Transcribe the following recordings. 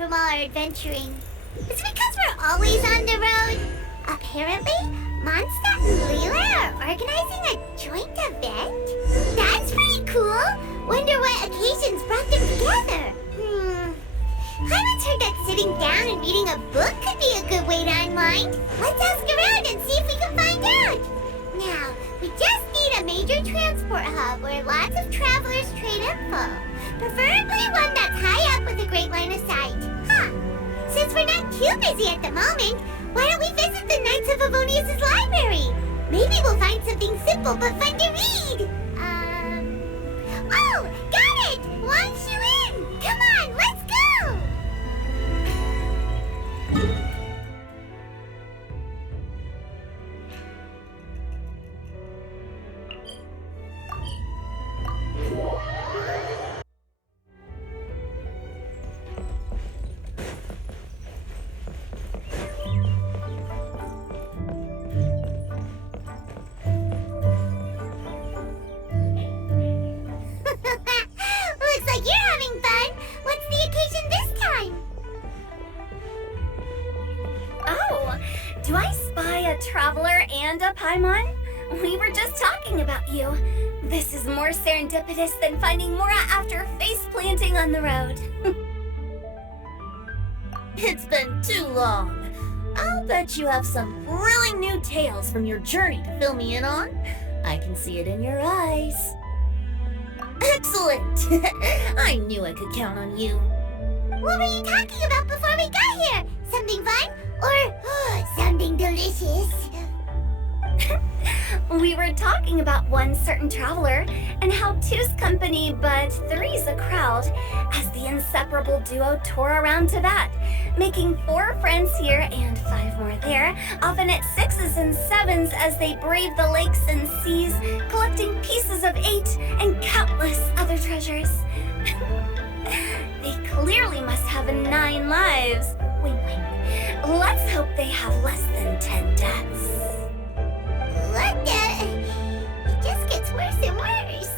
from all our adventuring. It's because we're always on the road. Apparently, Mondstadt and Leela are organizing a joint event. That's pretty cool. Wonder what occasions brought them together. I once heard that sitting down and reading a book could be a good way to unwind. Let's ask around and see if we can find out. Now, we just need a major transport hub where lots of travelers trade info. Preferably one that's high up with a great line of sight. Since we're not too busy at the moment, why don't we visit the Knights of Avonius' library? Maybe we'll find something simple but fun to read. Oh, got it! Wang Shuin! Come on, let's go! Looks like you're having fun. What's the occasion this time? Oh, do I spy a traveler and a Paimon? We were just talking about you. This is more serendipitous than finding Mora after face planting on the road. It's been too long. I'll bet you have some thrilling new tales from your journey to fill me in on. I can see it in your eyes. Excellent! I knew I could count on you. What were you talking about before we got here? Something fun? Or something delicious? We were talking about one certain traveler and how two's company but three's a crowd as the inseparable duo tour around Teyvat, making 4 friends here and 5 more there, often at 6s and 7s as they brave the lakes and seas, collecting pieces of 8 and countless other treasures. They clearly must have 9 lives. Wink, wink. Let's hope they have less than 10 deaths. What the? It just gets worse and worse.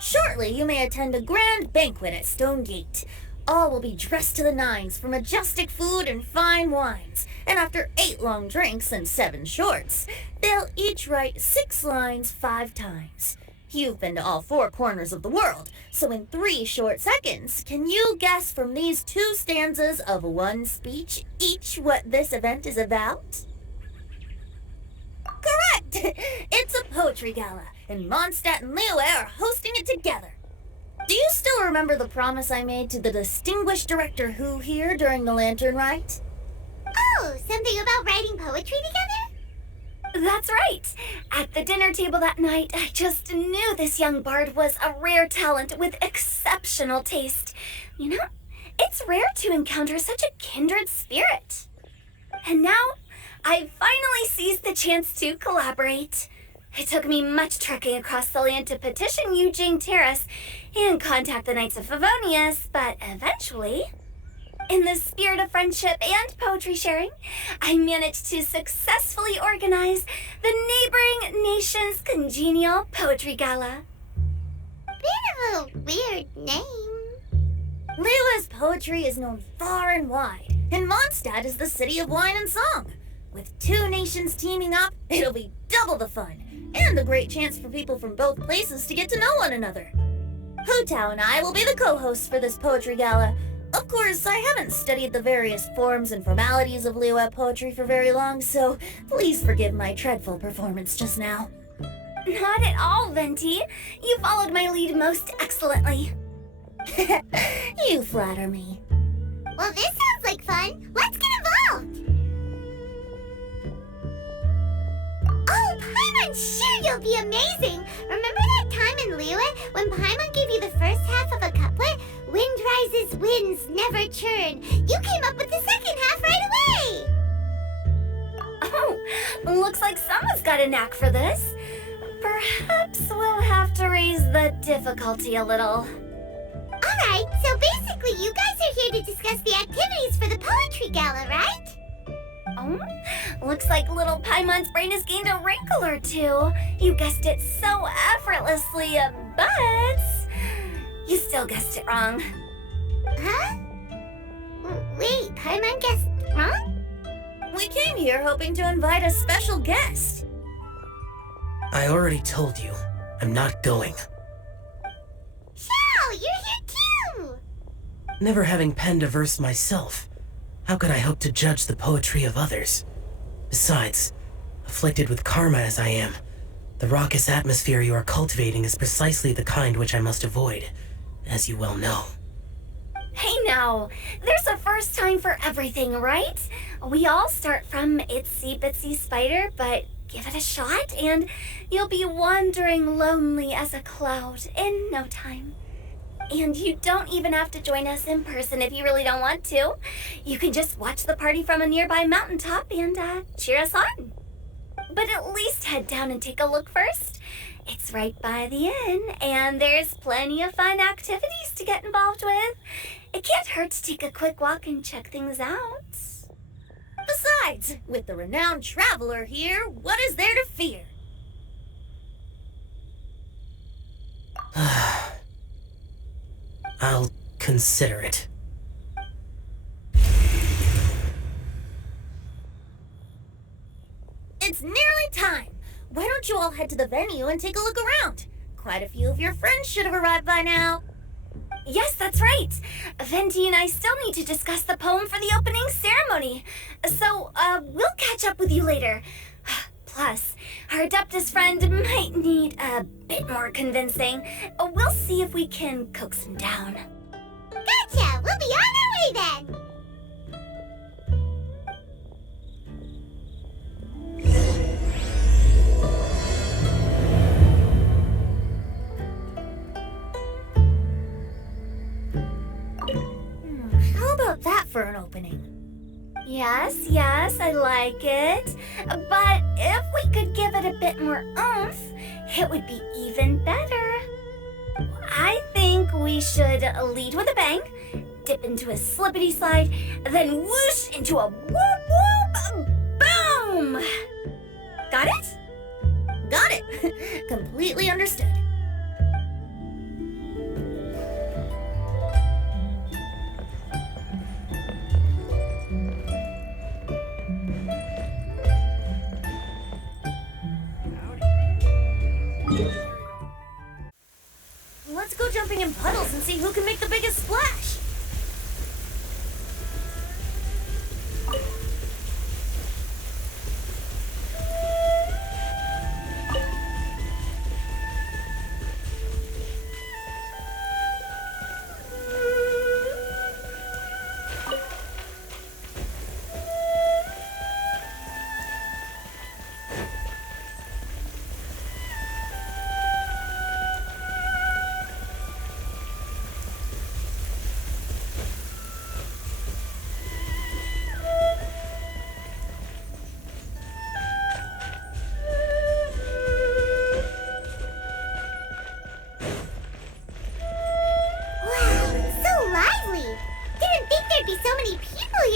Shortly, you may attend a grand banquet at Stone Gate. All will be dressed to the nines for majestic food and fine wines. And after 8 long drinks and 7 shorts, they'll each write 6 lines 5 times. You've been to all 4 corners of the world, so in 3 short seconds, can you guess from these 2 stanzas of 1 speech each what this event is about? Correct! It's a poetry gala, and Mondstadt and Liyue are hosting it together. Do you still remember the promise I made to the distinguished director Who here during the lantern rite? Oh, something about writing poetry together? That's right. At the dinner table that night, I just knew this young bard was a rare talent with exceptional taste. You know, it's rare to encounter such a kindred spirit. And now, I finally seized the chance to collaborate. It took me much trekking across the land to petition Eugene Terrace and contact the Knights of Favonius, but eventually, in the spirit of friendship and poetry sharing, I managed to successfully organize the neighboring nation's congenial poetry gala. Bit of a weird name. Liyue's poetry is known far and wide, and Mondstadt is the city of wine and song. With 2 nations teaming up, it'll be double the fun, and a great chance for people from both places to get to know one another. Hu Tao and I will be the co-hosts for this poetry gala. Of course, I haven't studied the various forms and formalities of Liyue poetry for very long, so please forgive my dreadful performance just now. Not at all, Venti. You followed my lead most excellently. You flatter me. Well, this sounds like fun. Let's get involved. Oh, Paimon, sure you'll be amazing. Remember that time in Liyue when Paimon gave you the first half of a couplet? Wind rises, winds never churn. You came up with the second half right away. Oh, looks like someone's got a knack for this. Perhaps we'll have to raise the difficulty a little. Alright, so basically you guys are here to discuss the activities for the poetry gala, right? Oh, looks like little Paimon's brain has gained a wrinkle or 2. You guessed it so effortlessly, but you still guessed it wrong. Huh? Wait, Paimon guessed wrong? We came here hoping to invite a special guest. I already told you, I'm not going. Xiao, you're here too! Never having penned a verse myself, how could I hope to judge the poetry of others? Besides, afflicted with karma as I am, the raucous atmosphere you are cultivating is precisely the kind which I must avoid, as you well know. Hey now, there's a first time for everything, right? We all start from itsy bitsy spider, but give it a shot and you'll be wandering lonely as a cloud in no time. And you don't even have to join us in person if you really don't want to. You can just watch the party from a nearby mountaintop and cheer us on. But at least head down and take a look first. It's right by the inn, and there's plenty of fun activities to get involved with. It can't hurt to take a quick walk and check things out. Besides, with the renowned traveler here, what is there to fear? I'll consider it. It's nearly time. Why don't you all head to the venue and take a look around? Quite a few of your friends should have arrived by now. Yes, that's right. Venti and I still need to discuss the poem for the opening ceremony. So, we'll catch up with you later. Plus, our Adeptus friend might need a bit more convincing. We'll see if we can coax him down. Gotcha! We'll be on our way then! How about that for an opening? Yes, I like it. But if we could give it a bit more oomph, it would be even better. I think we should lead with a bang, dip into a slippity slide, then whoosh into a whoop whoop boom! Got it? Got it. Completely understood. Let's go jumping in puddles and see who can make the biggest splash.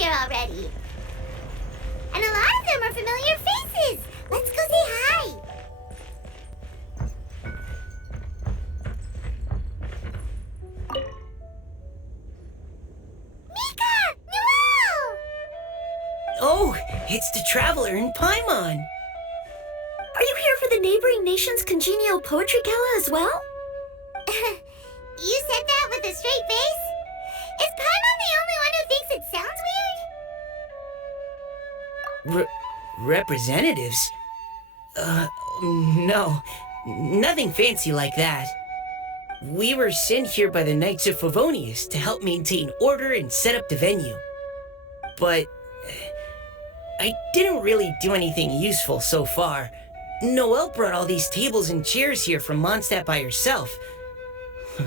Already. And a lot of them are familiar faces. Let's go say hi. Mika! Noel! Oh, it's the traveler in Paimon. Are you here for the neighboring nation's congenial poetry gala as well? You said that with a straight face? Is Paimon the only one who thinks it sounds weird? Representatives? No. Nothing fancy like that. We were sent here by the Knights of Favonius to help maintain order and set up the venue. But I didn't really do anything useful so far. Noelle brought all these tables and chairs here from Mondstadt by herself.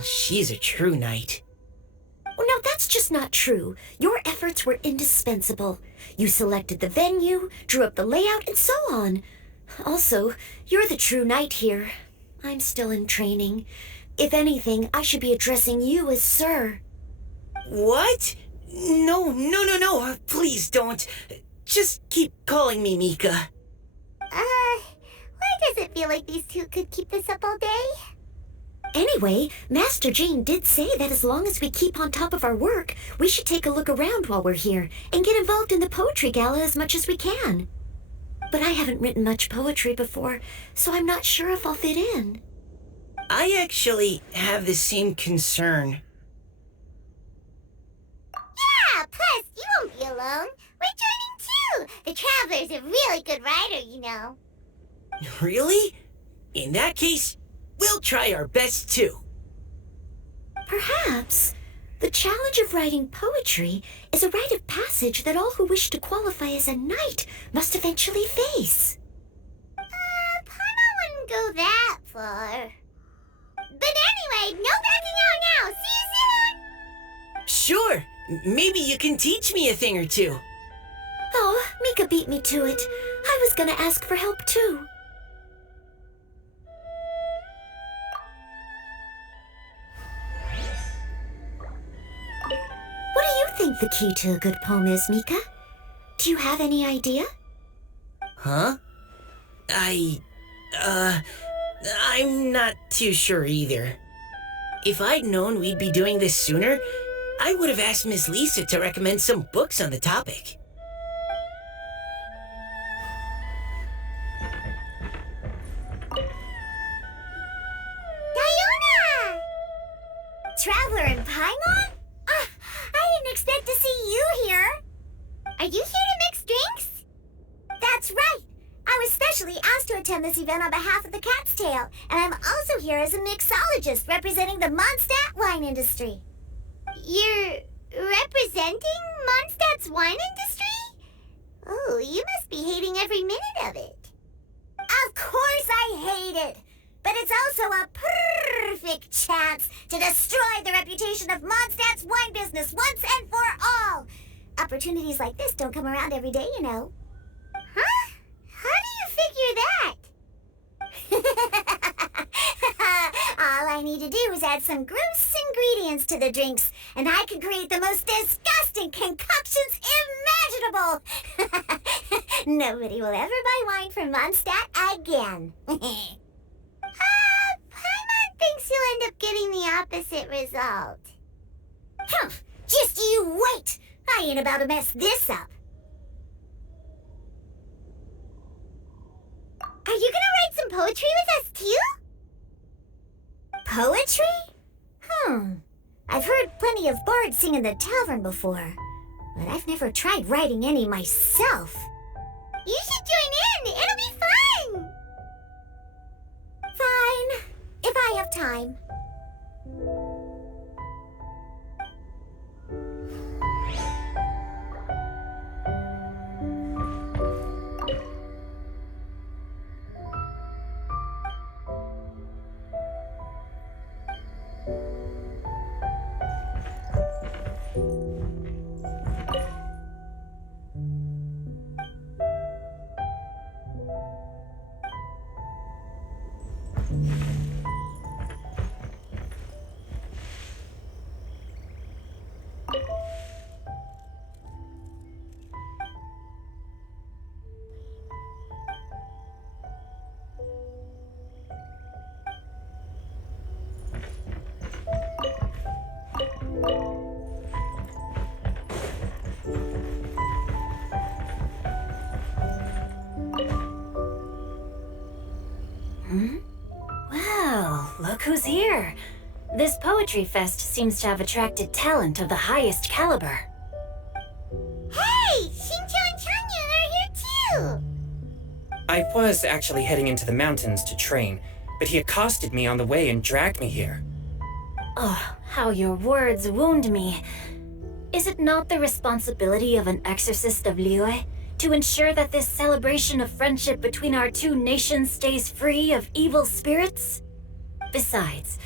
She's a true knight. Well, now that's just not true. Your efforts were indispensable. You selected the venue, drew up the layout, and so on. Also, you're the true knight here. I'm still in training. If anything, I should be addressing you as sir. What? No. Please don't. Just keep calling me Mika. Why does it feel like these two could keep this up all day? Any Anyway, Master Jane did say that as long as we keep on top of our work, we should take a look around while we're here and get involved in the poetry gala as much as we can. But I haven't written much poetry before, so I'm not sure if I'll fit in. I actually have the same concern. Yeah, plus you won't be alone. We're joining too. The Traveler's a really good writer, you know. Really? In that case, we'll try our best too. Perhaps the challenge of writing poetry is a rite of passage that all who wish to qualify as a knight must eventually face. Paimon wouldn't go that far. But anyway, no backing out now. See you soon. Sure, maybe you can teach me a thing or two. Oh, Mika beat me to it. I was gonna ask for help too. What do you think the key to a good poem is, Mika? Do you have any idea? Huh? I'm not too sure either. If I'd known we'd be doing this sooner, I would have asked Miss Lisa to recommend some books on the topic. Diona! Traveler and Paimon? I didn't expect to see you here. Are you here to mix drinks? That's right. I was specially asked to attend this event on behalf of the Cat's Tail, and I'm also here as a mixologist representing the Mondstadt wine industry. You're representing Mondstadt's wine industry? Oh, you must be hating every minute of it. Of course I hate it, but it's also a perfect chance to destroy the reputation of Mondstadt's wine business once and for all. Opportunities like this don't come around every day, you know. Huh? How do you figure that? All I need to do is add some gross ingredients to the drinks, and I can create the most disgusting concoctions imaginable. Nobody will ever buy wine from Mondstadt again. Paimon thinks you'll end up getting the opposite result. Just you wait! I ain't about to mess this up. Are you gonna write some poetry with us too? Poetry? I've heard plenty of bards sing in the tavern before, but I've never tried writing any myself. You should join in! It'll be fun! Fine, if I have time. Well, look who's here. This poetry fest seems to have attracted talent of the highest caliber. Hey! Shincho and Changyun are here too! I was actually heading into the mountains to train, but he accosted me on the way and dragged me here. Oh, how your words wound me. Is it not the responsibility of an exorcist of Liyue to ensure that this celebration of friendship between our two nations stays free of evil spirits? Besides,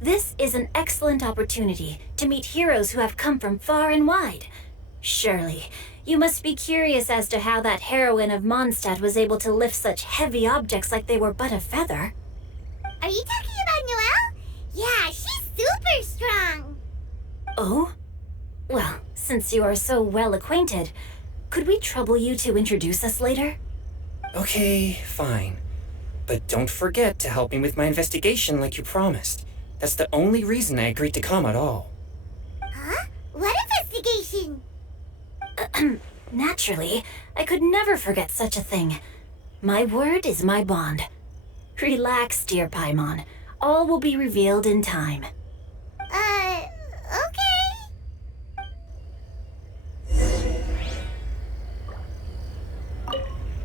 this is an excellent opportunity to meet heroes who have come from far and wide. Surely, you must be curious as to how that heroine of Mondstadt was able to lift such heavy objects like they were but a feather. Are you talking about Noelle? Yeah, she's super strong. Oh? Well, since you are so well acquainted, could we trouble you to introduce us later? Okay, fine. But don't forget to help me with my investigation like you promised. That's the only reason I agreed to come at all. Huh? What investigation? Naturally, I could never forget such a thing. My word is my bond. Relax, dear Paimon. All will be revealed in time. Okay.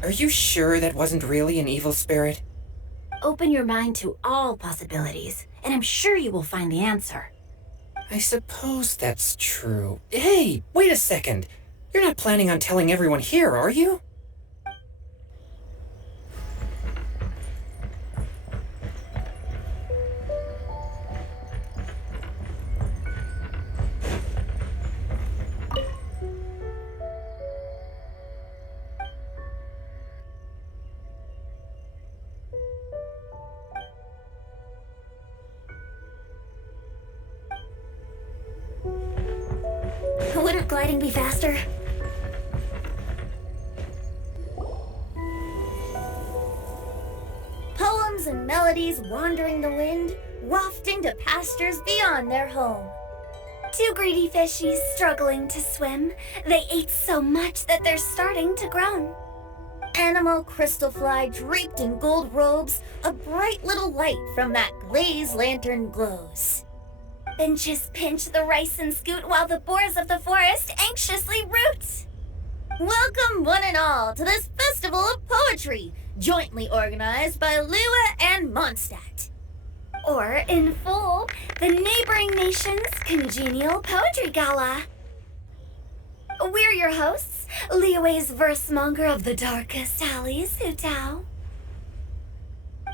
Are you sure that wasn't really an evil spirit? Open your mind to all possibilities, and I'm sure you will find the answer. I suppose that's true. Hey, wait a second. You're not planning on telling everyone here, are you? Wouldn't gliding be faster? Poems and melodies wandering the wind, wafting to pastures beyond their home. Two greedy fishies struggling to swim. They ate so much that they're starting to groan. Animal crystal fly draped in gold robes, a bright little light from that glazed lantern glows. Benches pinch the rice and scoot while the boars of the forest anxiously root. Welcome one and all to this festival of poetry, jointly organized by Lua and Mondstadt. Or, in full, the neighboring nation's congenial poetry gala. We're your hosts, Liyue's verse-monger of the darkest alleys, Hutao.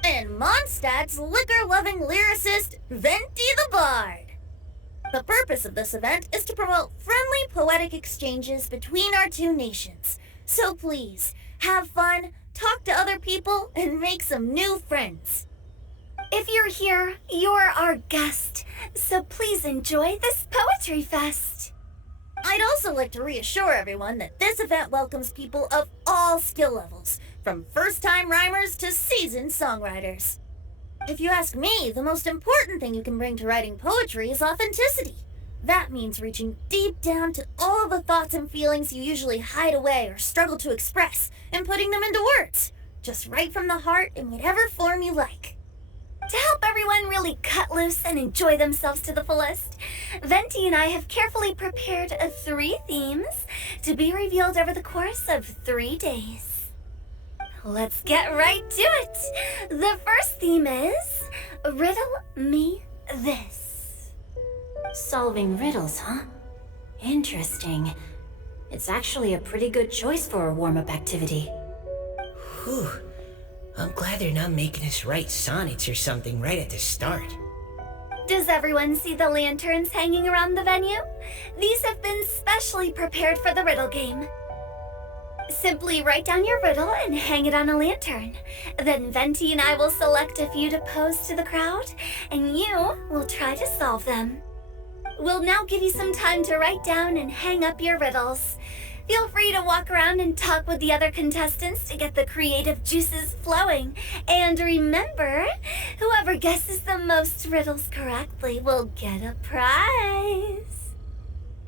And Mondstadt's liquor-loving lyricist, Venti the Bard. The purpose of this event is to promote friendly poetic exchanges between our two nations. So please, have fun, talk to other people, and make some new friends. If you're here, you're our guest, so please enjoy this poetry fest. I'd also like to reassure everyone that this event welcomes people of all skill levels, from first-time rhymers to seasoned songwriters. If you ask me, the most important thing you can bring to writing poetry is authenticity. That means reaching deep down to all the thoughts and feelings you usually hide away or struggle to express, and putting them into words, just right from the heart in whatever form you like. To help everyone really cut loose and enjoy themselves to the fullest, Venti and I have carefully prepared 3 themes to be revealed over the course of 3 days. Let's get right to it. The first theme is Riddle Me This. Solving riddles, huh? Interesting. It's actually a pretty good choice for a warm-up activity. Whew. I'm glad they're not making us write sonnets or something right at the start. Does everyone see the lanterns hanging around the venue? These have been specially prepared for the riddle game. Simply write down your riddle and hang it on a lantern. Then Venti and I will select a few to pose to the crowd, and you will try to solve them. We'll now give you some time to write down and hang up your riddles. Feel free to walk around and talk with the other contestants to get the creative juices flowing. And remember, whoever guesses the most riddles correctly will get a prize.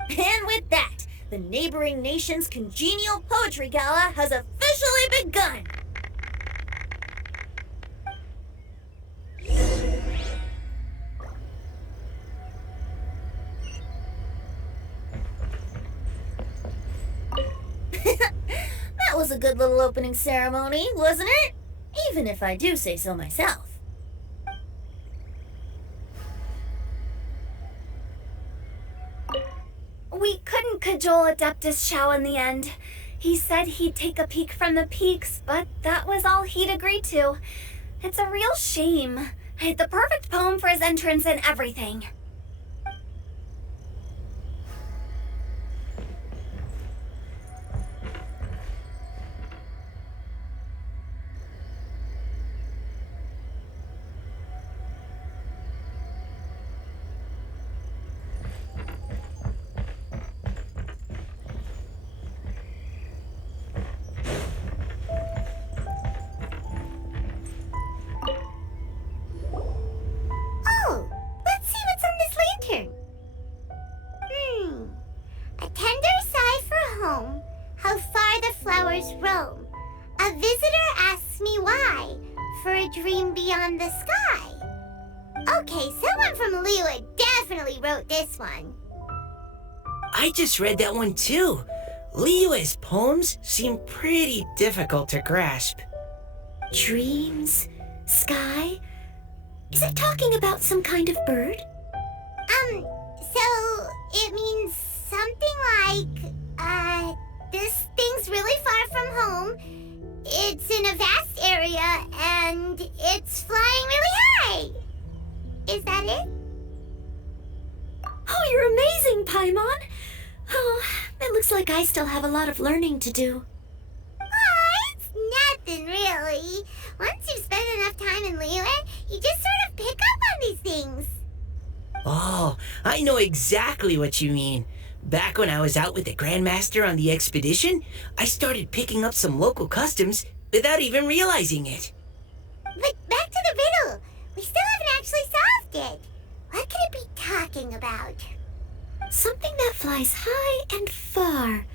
And with that, the neighboring nation's congenial poetry gala has officially begun. That was a good little opening ceremony, wasn't it? Even if I do say so myself. We couldn't cajole Adeptus Shao in the end. He said he'd take a peek from the peaks, but that was all he'd agreed to. It's a real shame. I had the perfect poem for his entrance and everything. Oh, for a dream beyond the sky. Okay, someone from Liyue definitely wrote this one. I just read that one too. Liyue's poems seem pretty difficult to grasp. Dreams? Sky? Is it talking about some kind of bird? So it means something like, this thing's really far from home. It's in a vast area, and it's flying really high. Is that it? Oh, you're amazing, Paimon! Oh, it looks like I still have a lot of learning to do. It's nothing really. Once you've spent enough time in Liyue, you just sort of pick up on these things. Oh, I know exactly what you mean. Back when I was out with the Grandmaster on the expedition, I started picking up some local customs without even realizing it. But back to the riddle. We still haven't actually solved it. What could it be talking about? Something that flies high and far.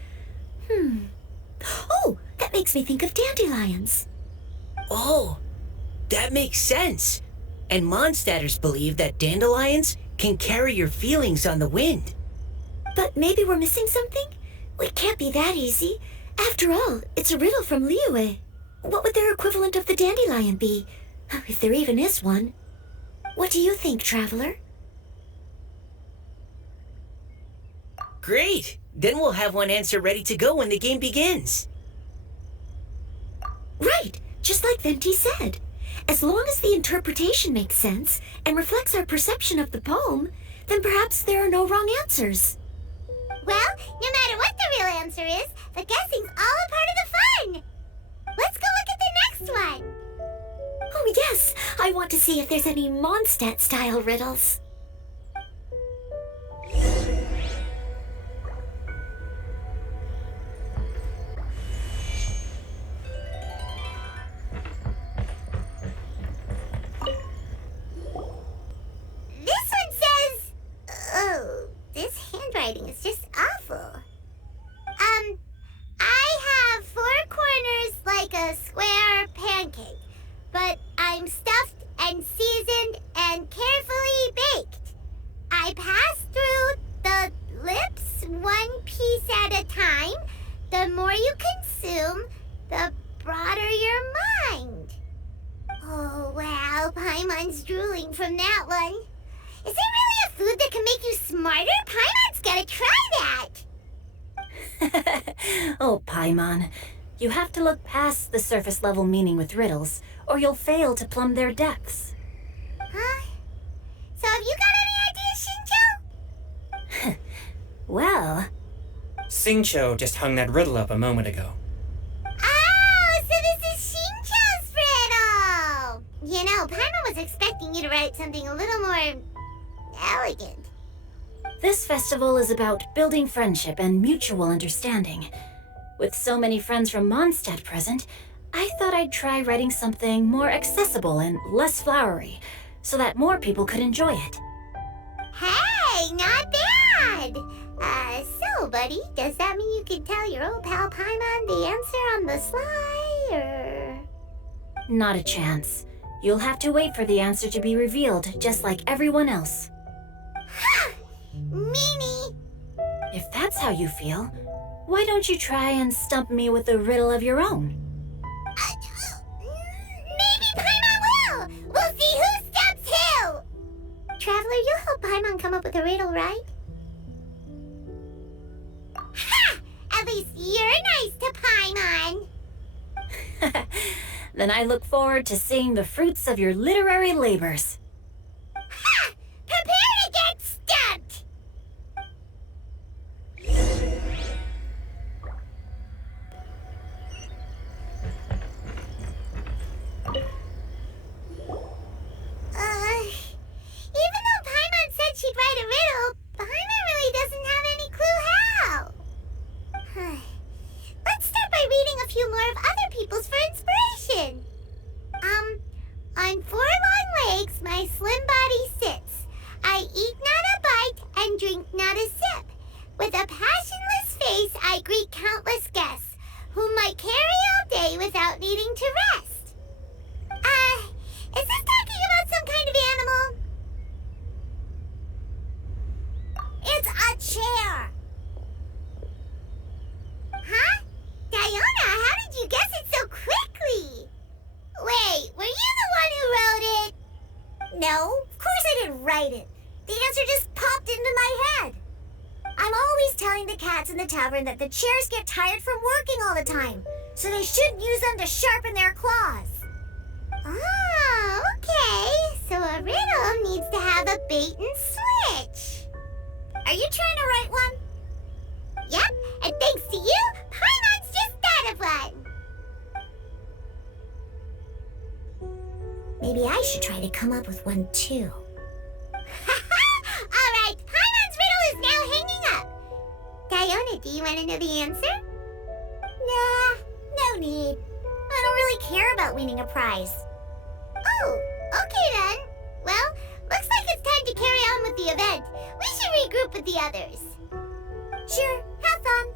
Oh, that makes me think of dandelions. Oh, that makes sense. And Mondstadters believe that dandelions can carry your feelings on the wind. But maybe we're missing something? It can't be that easy. After all, it's a riddle from Liyue. What would their equivalent of the dandelion be? If there even is one. What do you think, Traveler? Great! Then we'll have one answer ready to go when the game begins. Right, just like Venti said. As long as the interpretation makes sense and reflects our perception of the poem, then perhaps there are no wrong answers. Well, no matter what the real answer is, the guessing's all a part of the fun. Let's go look at the next one. Oh yes, I want to see if there's any Mondstadt-style riddles. This one says... Oh, this handwriting is just awful. I have 4 corners like a square pancake, but I'm stuffed and seasoned and carefully baked. I pass through the lips 1 piece at a time. The more you consume, the broader your mind. Oh, wow, Paimon's drooling from that one. Is there really a food that can make you smarter? Paimon's gotta try that! Oh, Paimon, you have to look past the surface level meaning with riddles, or you'll fail to plumb their depths. Huh? So have you got any ideas, Shinjo? Well, Xingqiu just hung that riddle up a moment ago. Oh, so this is Shinjo's riddle! You know, Paimon was expecting you to write something a little more... elegant. this festival is about building friendship and mutual understanding. With so many friends from Mondstadt present, I thought I'd try writing something more accessible and less flowery, so that more people could enjoy it. Hey, not bad! So, buddy, does that mean you can tell your old pal Paimon the answer on the sly, or...? Not a chance. You'll have to wait for the answer to be revealed, just like everyone else. Ha! Meanie! If that's how you feel, why don't you try and stump me with a riddle of your own? Maybe Paimon will! We'll see who stumps who! Traveler, you'll help Paimon come up with a riddle, right? Ha! At least you're nice to Paimon! Then I look forward to seeing the fruits of your literary labors. Ha! Prepare to get stumped! Even though Paimon said she'd write a riddle, Paimon really doesn't have any clue how. Let's start by reading a few more of other people's for inspiration. On 4 long legs, my write it. The answer just popped into my head. I'm always telling the cats in the tavern that the chairs get tired from working all the time, so they shouldn't use them to sharpen their claws. Ah, okay. So a riddle needs to have a bait and switch. Are you trying to write one? Yep, and thanks to you, Paimon's just thought of one. Maybe I should try to come up with one too. All right, Paimon's riddle is now hanging up. Diona, do you want to know the answer? Nah, no need. I don't really care about winning a prize. Oh, okay then. Well, looks like it's time to carry on with the event. We should regroup with the others. Sure, have fun.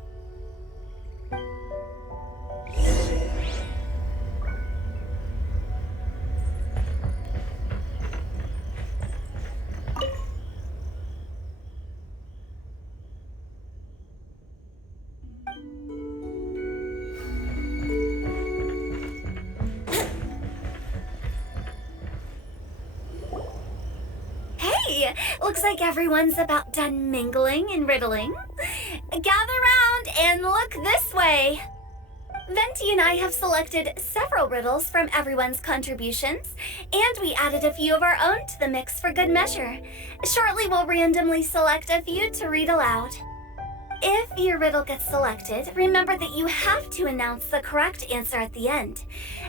Looks like everyone's about done mingling and riddling. Gather round and look this way. Venti and I have selected several riddles from everyone's contributions, and we added a few of our own to the mix for good measure. Shortly, we'll randomly select a few to read aloud. If your riddle gets selected, remember that you have to announce the correct answer at the end.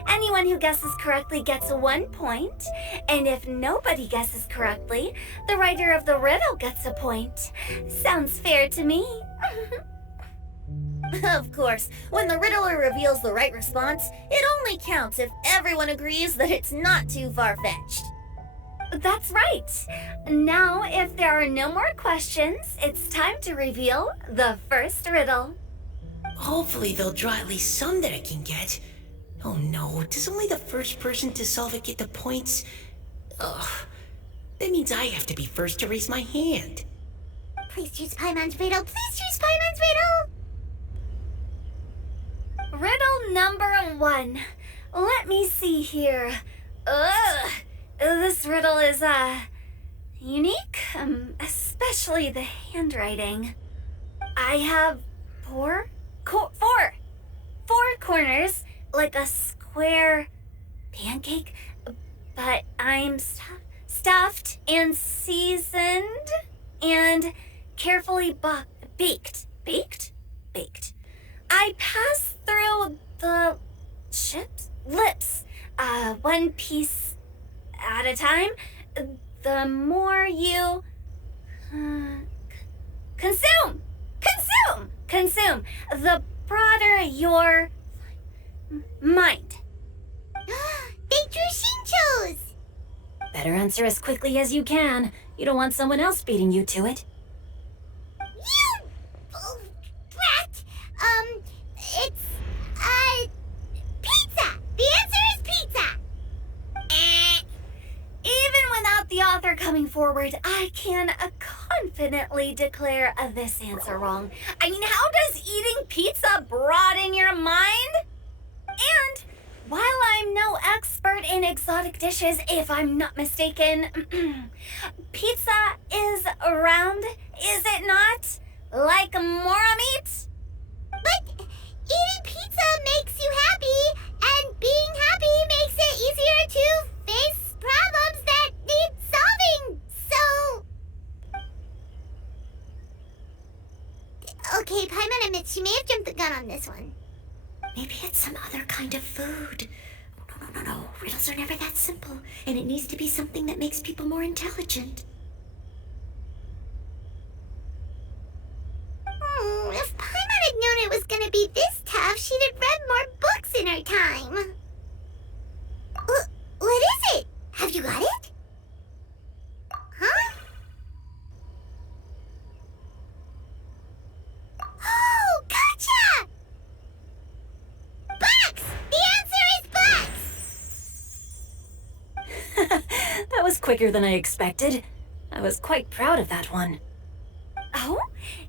Anyone who guesses correctly gets 1 point, and if nobody guesses correctly, the writer of the riddle gets a point. Sounds fair to me. Of course, when the riddler reveals the right response, it only counts if everyone agrees that it's not too far-fetched. That's right. Now, if there are no more questions, it's time to reveal the first riddle. Hopefully they'll draw at least some that I can get. Oh no, does only the first person to solve it get the points? Ugh, that means I have to be first to raise my hand. Please choose Paimon's riddle. Please choose Paimon's riddle. Riddle number 1. Let me see here. Ugh. This riddle is, unique, especially the handwriting. I have four corners, like a square pancake, but I'm stuffed and seasoned and carefully baked. I pass through the lips, one piece at a time. The more you consume, the broader your mind. They drew Shinchos! Better answer as quickly as you can. You don't want someone else beating you to it. You brat! It's, pizza! The answer is pizza! Even without the author coming forward, I can confidently declare this answer wrong. I mean, how does eating pizza broaden your mind? And while I'm no expert in exotic dishes, if I'm not mistaken, pizza is round, is it not? Like mora meat? But eating pizza makes you happy, and being happy makes it easier to face problems that need solving, so... Okay, Paimon admits she may have jumped the gun on this one. Maybe it's some other kind of food. No. Riddles are never that simple, and it needs to be something that makes people more intelligent. If Paimon had known it was gonna be this tough, she'd have read more books in her time. What is it? Have you got it? Huh? Oh, gotcha! Bucks! The answer is bucks! That was quicker than I expected. I was quite proud of that one. Oh,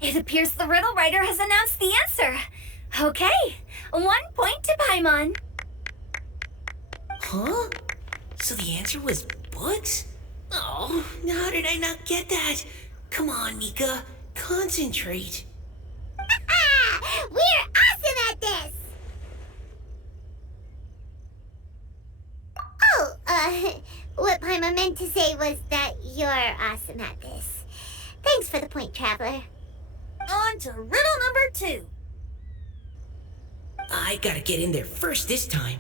it appears the riddle writer has announced the answer. Okay, 1 point to Paimon. Huh? So the answer was books? Oh, how did I not get that? Come on, Mika. Concentrate. We're awesome at this! Oh, what Paimon meant to say was that you're awesome at this. Thanks for the point, Traveler. On to riddle number 2. I gotta get in there first this time.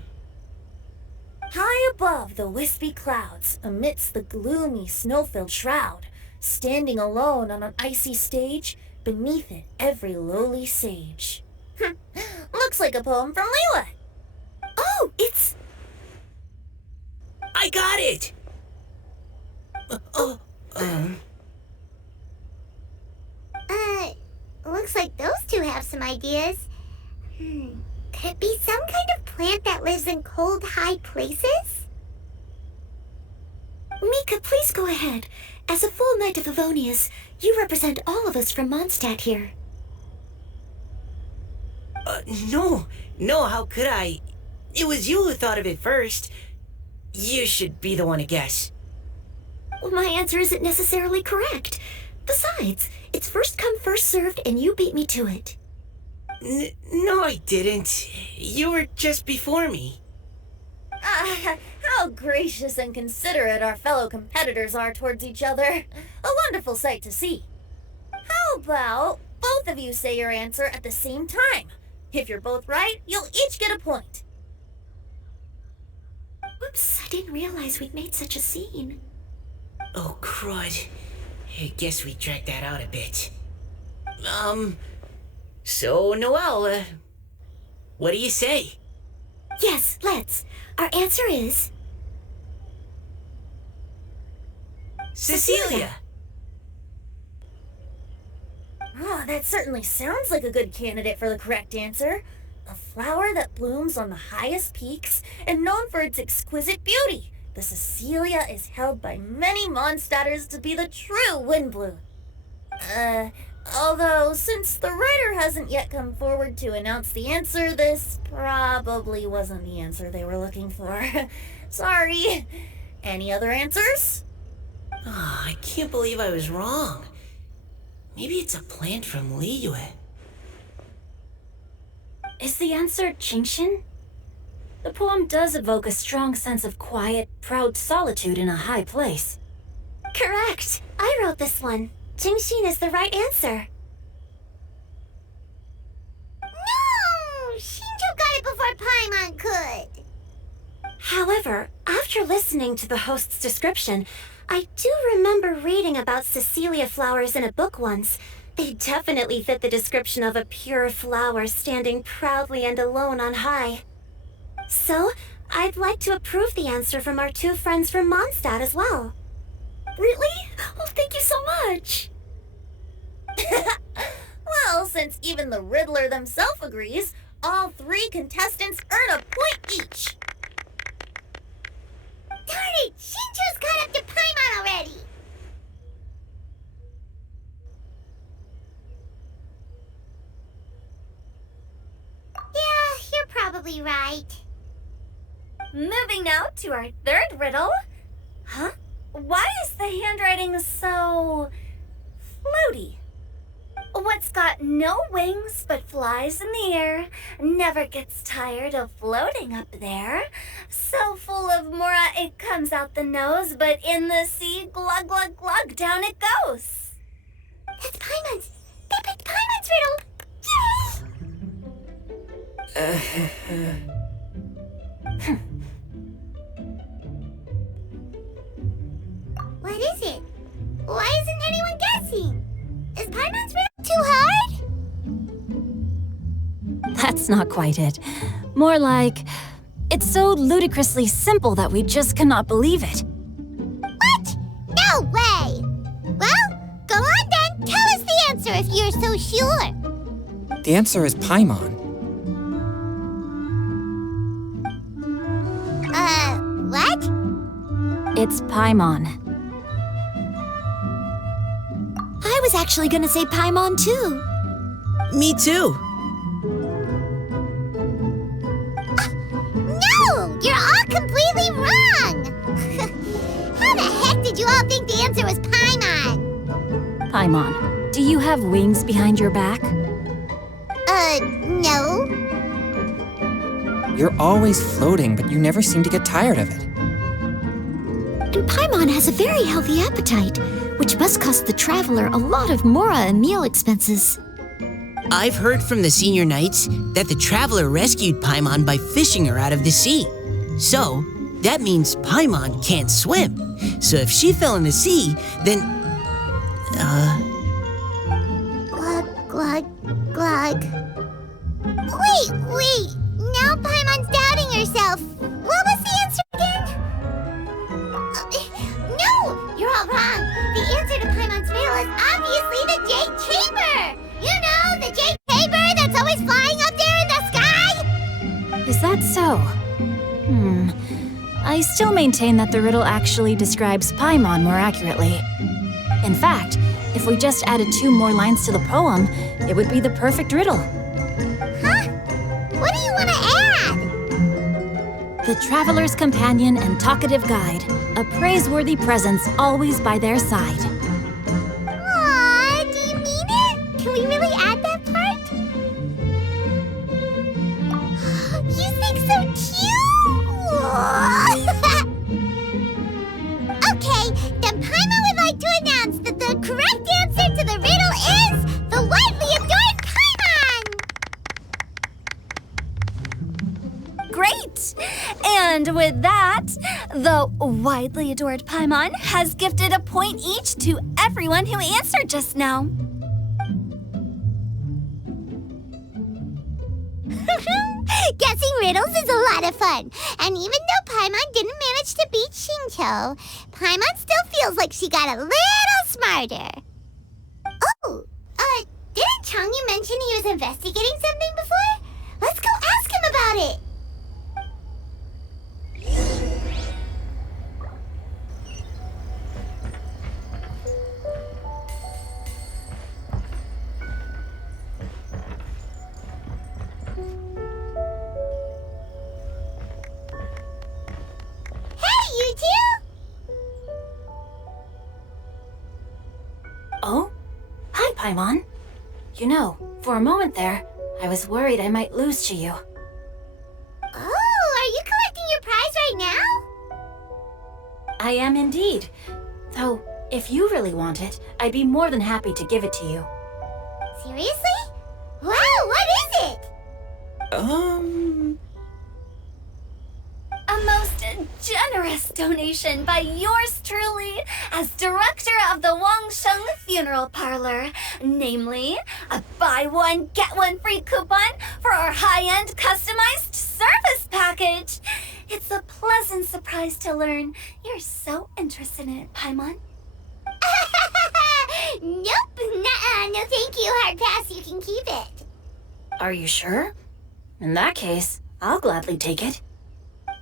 High above the wispy clouds, amidst the gloomy snow-filled shroud, standing alone on an icy stage, beneath it every lowly sage. Looks like a poem from Leela. Oh, it's... I got it! Looks like those two have some ideas. Could it be some kind of plant that lives in cold, high places? Mika, please go ahead. As a full Knight of Favonius, you represent all of us from Mondstadt here. No, how could I? It was you who thought of it first. You should be the one to guess. Well, my answer isn't necessarily correct. Besides, it's first come, first served, and you beat me to it. No, I didn't. You were just before me. How gracious and considerate our fellow competitors are towards each other. A wonderful sight to see. How about both of you say your answer at the same time? If you're both right, you'll each get a point. Whoops, I didn't realize we'd made such a scene. Oh, crud. I guess we dragged that out a bit. So, Noelle, what do you say? Yes, let's. Our answer is... Cecilia! Oh, that certainly sounds like a good candidate for the correct answer. A flower that blooms on the highest peaks and known for its exquisite beauty. The Cecilia is held by many Mondstadters to be the true windbloom. Although, since the writer hasn't yet come forward to announce the answer, this probably wasn't the answer they were looking for. Sorry. Any other answers? Oh, I can't believe I was wrong. Maybe it's a plant from Liyue. Is the answer Genshin? The poem does evoke a strong sense of quiet, proud solitude in a high place. Correct. I wrote this one. Genshin is the right answer. No! Shinjo got it before Paimon could. However, after listening to the host's description, I do remember reading about Cecilia flowers in a book once. They definitely fit the description of a pure flower standing proudly and alone on high. So, I'd like to approve the answer from our two friends from Mondstadt as well. Really? Oh, thank you so much. Well, since even the Riddler themselves agrees, all 3 contestants earn a point each. Darn it! Shinjo's caught up to Paimon already! Yeah, you're probably right. Moving now to our third riddle. Huh? Why is the handwriting so floaty? What's got no wings but flies in the air, never gets tired of floating up there. So full of mora it comes out the nose, but in the sea, glug glug glug, down it goes. That's Paimon's! They picked Paimon's riddle! Yay! What is it? Why isn't anyone guessing? Is Paimon's riddle too hard? That's not quite it. More like, it's so ludicrously simple that we just cannot believe it. What? No way! Well, go on then. Tell us the answer if you're so sure. The answer is Paimon. What? It's Paimon. I was actually gonna say Paimon too. Me too. No! You're all completely wrong! How the heck did you all think answer was Paimon. Paimon, do you have wings behind your back? No. You're always floating, but you never seem to get tired of it. And Paimon has a very healthy appetite, which must cost the traveler a lot of mora and meal expenses. I've heard from the senior knights that the traveler rescued Paimon by fishing her out of the sea. So, that means Paimon can't swim. So if she fell in the sea, then... Glug, glug, glug. Wait. Now Paimon's doubting herself. What was the answer again? No, you're all wrong. The answer to Paimon's riddle is obviously the Jade Chamber. You know, the Jade Chamber that's always flying up there in the sky? Is that so? I still maintain that the riddle actually describes Paimon more accurately. In fact, if we just added 2 more lines to the poem, it would be the perfect riddle. Huh? What do you want to add? The traveler's companion and talkative guide, a praiseworthy presence always by their side. Aw, do you mean it? Can we really add that part? You think so too? Okay, then Paimon would like to announce that the correct answer to the riddle is the widely adored Paimon! Great! And with that, the widely adored Paimon has gifted a point each to everyone who answered just now. Guessing riddles is a lot of fun. And even though Paimon didn't manage to beat Shinto, Paimon still feels like she got a little smarter. Oh, didn't Changyu mention he was investigating something before? Let's go ask him about it. You too? Oh? Hi, Paimon. You know, for a moment there, I was worried I might lose to you. Oh, are you collecting your prize right now? I am indeed. Though, if you really want it, I'd be more than happy to give it to you. Seriously? Wow, what is it? A most generous donation by yours truly as director of the Wangsheng Funeral Parlor. Namely, a buy one, get one free coupon for our high-end customized service package. It's a pleasant surprise to learn you're so interested in it, Paimon. Nope, nuh-uh, no thank you, hard pass, you can keep it. Are you sure? In that case, I'll gladly take it.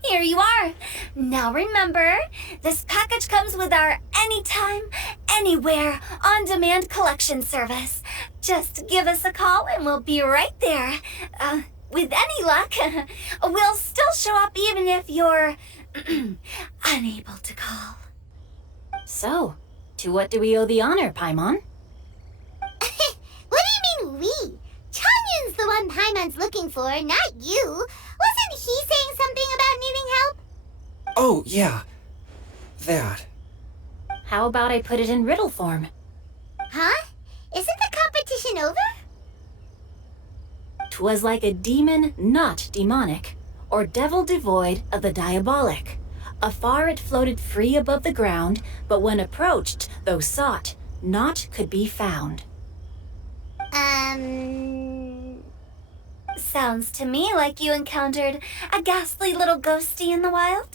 Here you are. Now remember, this package comes with our anytime, anywhere, on-demand collection service. Just give us a call and we'll be right there. With any luck, we'll still show up even if you're unable to call. So, to what do we owe the honor, Paimon? What do you mean we? Changyun's the one Paimon's looking for, not you. Wasn't he saying something about needing help? Oh, yeah. That. How about I put it in riddle form? Huh? Isn't the competition over? 'Twas like a demon not demonic, or devil devoid of the diabolic. Afar it floated free above the ground, but when approached, though sought, naught could be found. Sounds to me like you encountered a ghastly little ghostie in the wild.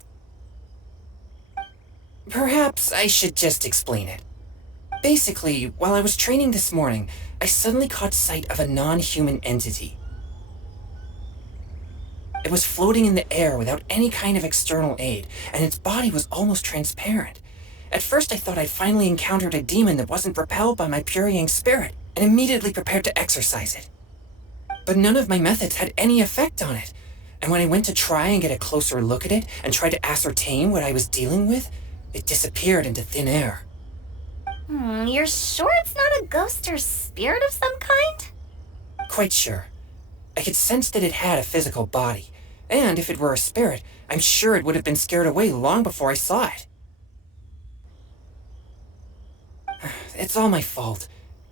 Perhaps I should just explain it. Basically, while I was training this morning, I suddenly caught sight of a non-human entity. It was floating in the air without any kind of external aid, and its body was almost transparent. At first I thought I'd finally encountered a demon that wasn't repelled by my pure yang spirit, and immediately prepared to exorcise it. But none of my methods had any effect on it, and when I went to try and get a closer look at it and try to ascertain what I was dealing with, it disappeared into thin air. You're sure it's not a ghost or spirit of some kind? Quite sure. I could sense that it had a physical body, and if it were a spirit, I'm sure it would have been scared away long before I saw it. It's all my fault.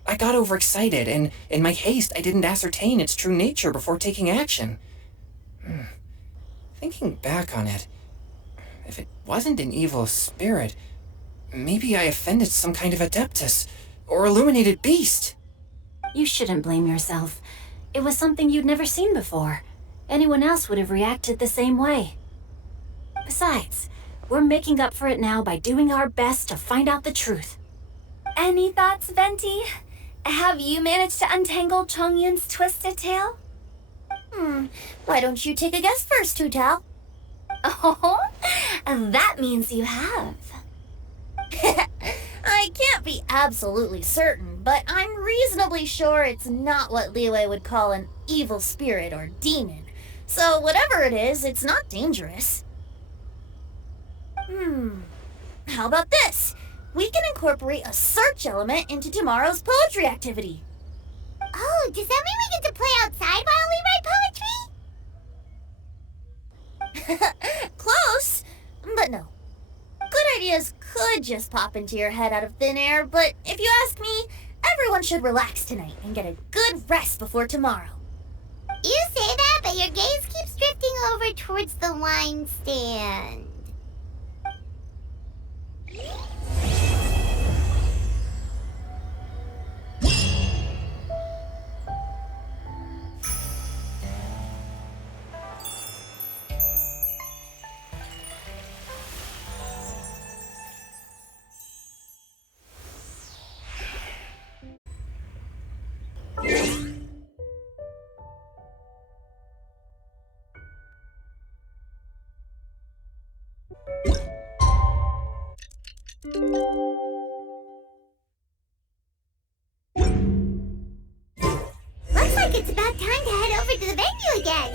I got overexcited, and in my haste, I didn't ascertain its true nature before taking action. Thinking back on it, if it wasn't an evil spirit, maybe I offended some kind of adeptus, or illuminated beast. You shouldn't blame yourself. It was something you'd never seen before. Anyone else would have reacted the same way. Besides, we're making up for it now by doing our best to find out the truth. Any thoughts, Venti? Have you managed to untangle Chongyun's twisted tail? Why don't you take a guess first, Tutal? Oh, that means you have. I can't be absolutely certain, but I'm reasonably sure it's not what Liyue would call an evil spirit or demon. So whatever it is, it's not dangerous. How about this? We can incorporate a search element into tomorrow's poetry activity. Oh, does that mean we get to play outside while we write poetry? Close, but no. Good ideas could just pop into your head out of thin air, but if you ask me, everyone should relax tonight and get a good rest before tomorrow. You say that, but your gaze keeps drifting over towards the wine stand. Looks like it's about time to head over to the venue again.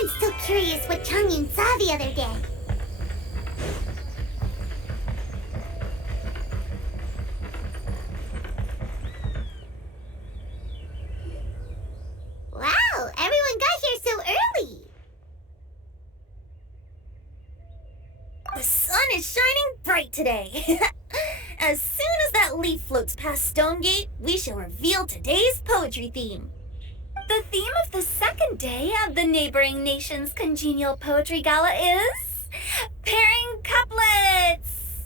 I'm still curious what Chongyun saw the other day. Wow, everyone got here so early. The sun is shining bright today. As soon as that leaf floats past Stonegate, we shall reveal today's poetry theme. The theme of the second day of the neighboring nation's congenial poetry gala is pairing couplets.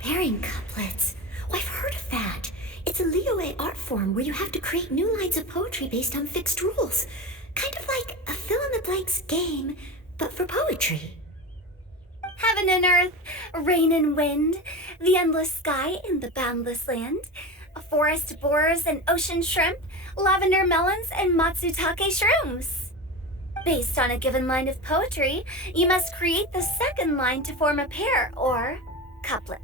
Pairing couplets? Oh, I've heard of that. It's a Liyue art form where you have to create new lines of poetry based on fixed rules. Kind of like a fill-in-the-blanks game, but for poetry. Heaven and earth, rain and wind, the endless sky and the boundless land, forest borers and ocean shrimp, lavender melons and matsutake shrooms. Based on a given line of poetry, you must create the second line to form a pair, or couplet.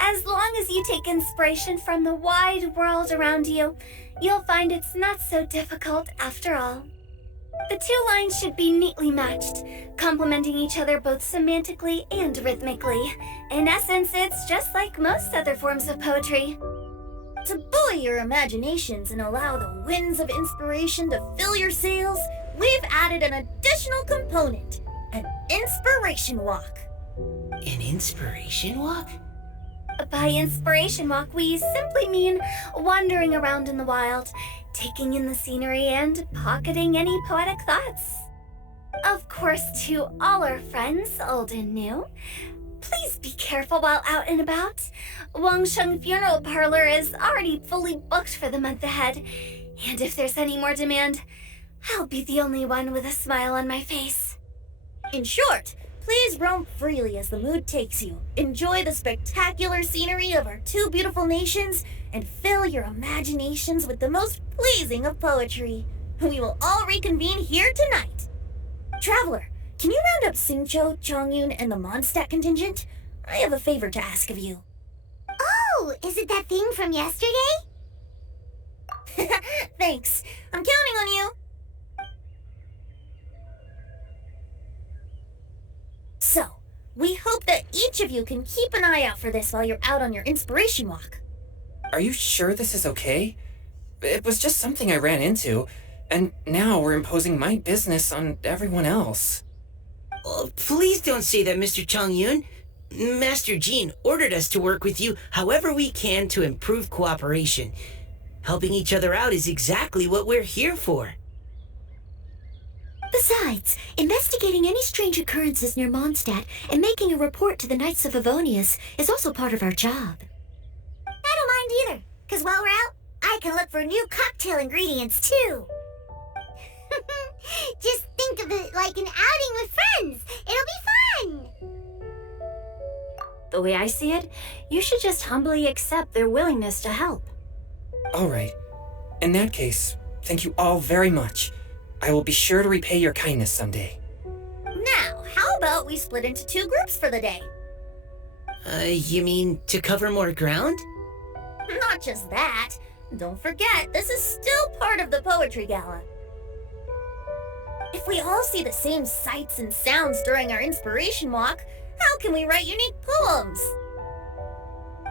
As long as you take inspiration from the wide world around you, you'll find it's not so difficult after all. The two lines should be neatly matched, complementing each other both semantically and rhythmically. In essence, it's just like most other forms of poetry. To buoy your imaginations and allow the winds of inspiration to fill your sails, we've added an additional component, an inspiration walk. An inspiration walk? By inspiration walk, we simply mean wandering around in the wild, taking in the scenery and pocketing any poetic thoughts. Of course, to all our friends, old and new, please be careful while out and about. Wangsheng Funeral Parlor is already fully booked for the month ahead, and if there's any more demand, I'll be the only one with a smile on my face. In short, please roam freely as the mood takes you. Enjoy the spectacular scenery of our two beautiful nations and fill your imaginations with the most pleasing of poetry. We will all reconvene here tonight. Traveler, can you round up Singcho, Chongyun, and the Mondstadt contingent? I have a favor to ask of you. Oh, is it that thing from yesterday? Thanks. I'm counting on you. So, We hope that each of you can keep an eye out for this while you're out on your inspiration walk. Are you sure this is okay? It was just something I ran into, and now we're imposing my business on everyone else. Oh, please don't say that, Mr. Chongyun. Master Jean ordered us to work with you however we can to improve cooperation. Helping each other out is exactly what we're here for. Besides, investigating any strange occurrences near Mondstadt and making a report to the Knights of Favonius is also part of our job. I don't mind either, because while we're out, I can look for new cocktail ingredients too. Just think of it like an outing with friends. It'll be fun. The way I see it, you should just humbly accept their willingness to help. All right. In that case, thank you all very much. I will be sure to repay your kindness someday. Now, how about we split into 2 groups for the day? You mean to cover more ground? Not just that. Don't forget, this is still part of the Poetry Gala. If we all see the same sights and sounds during our inspiration walk, how can we write unique poems?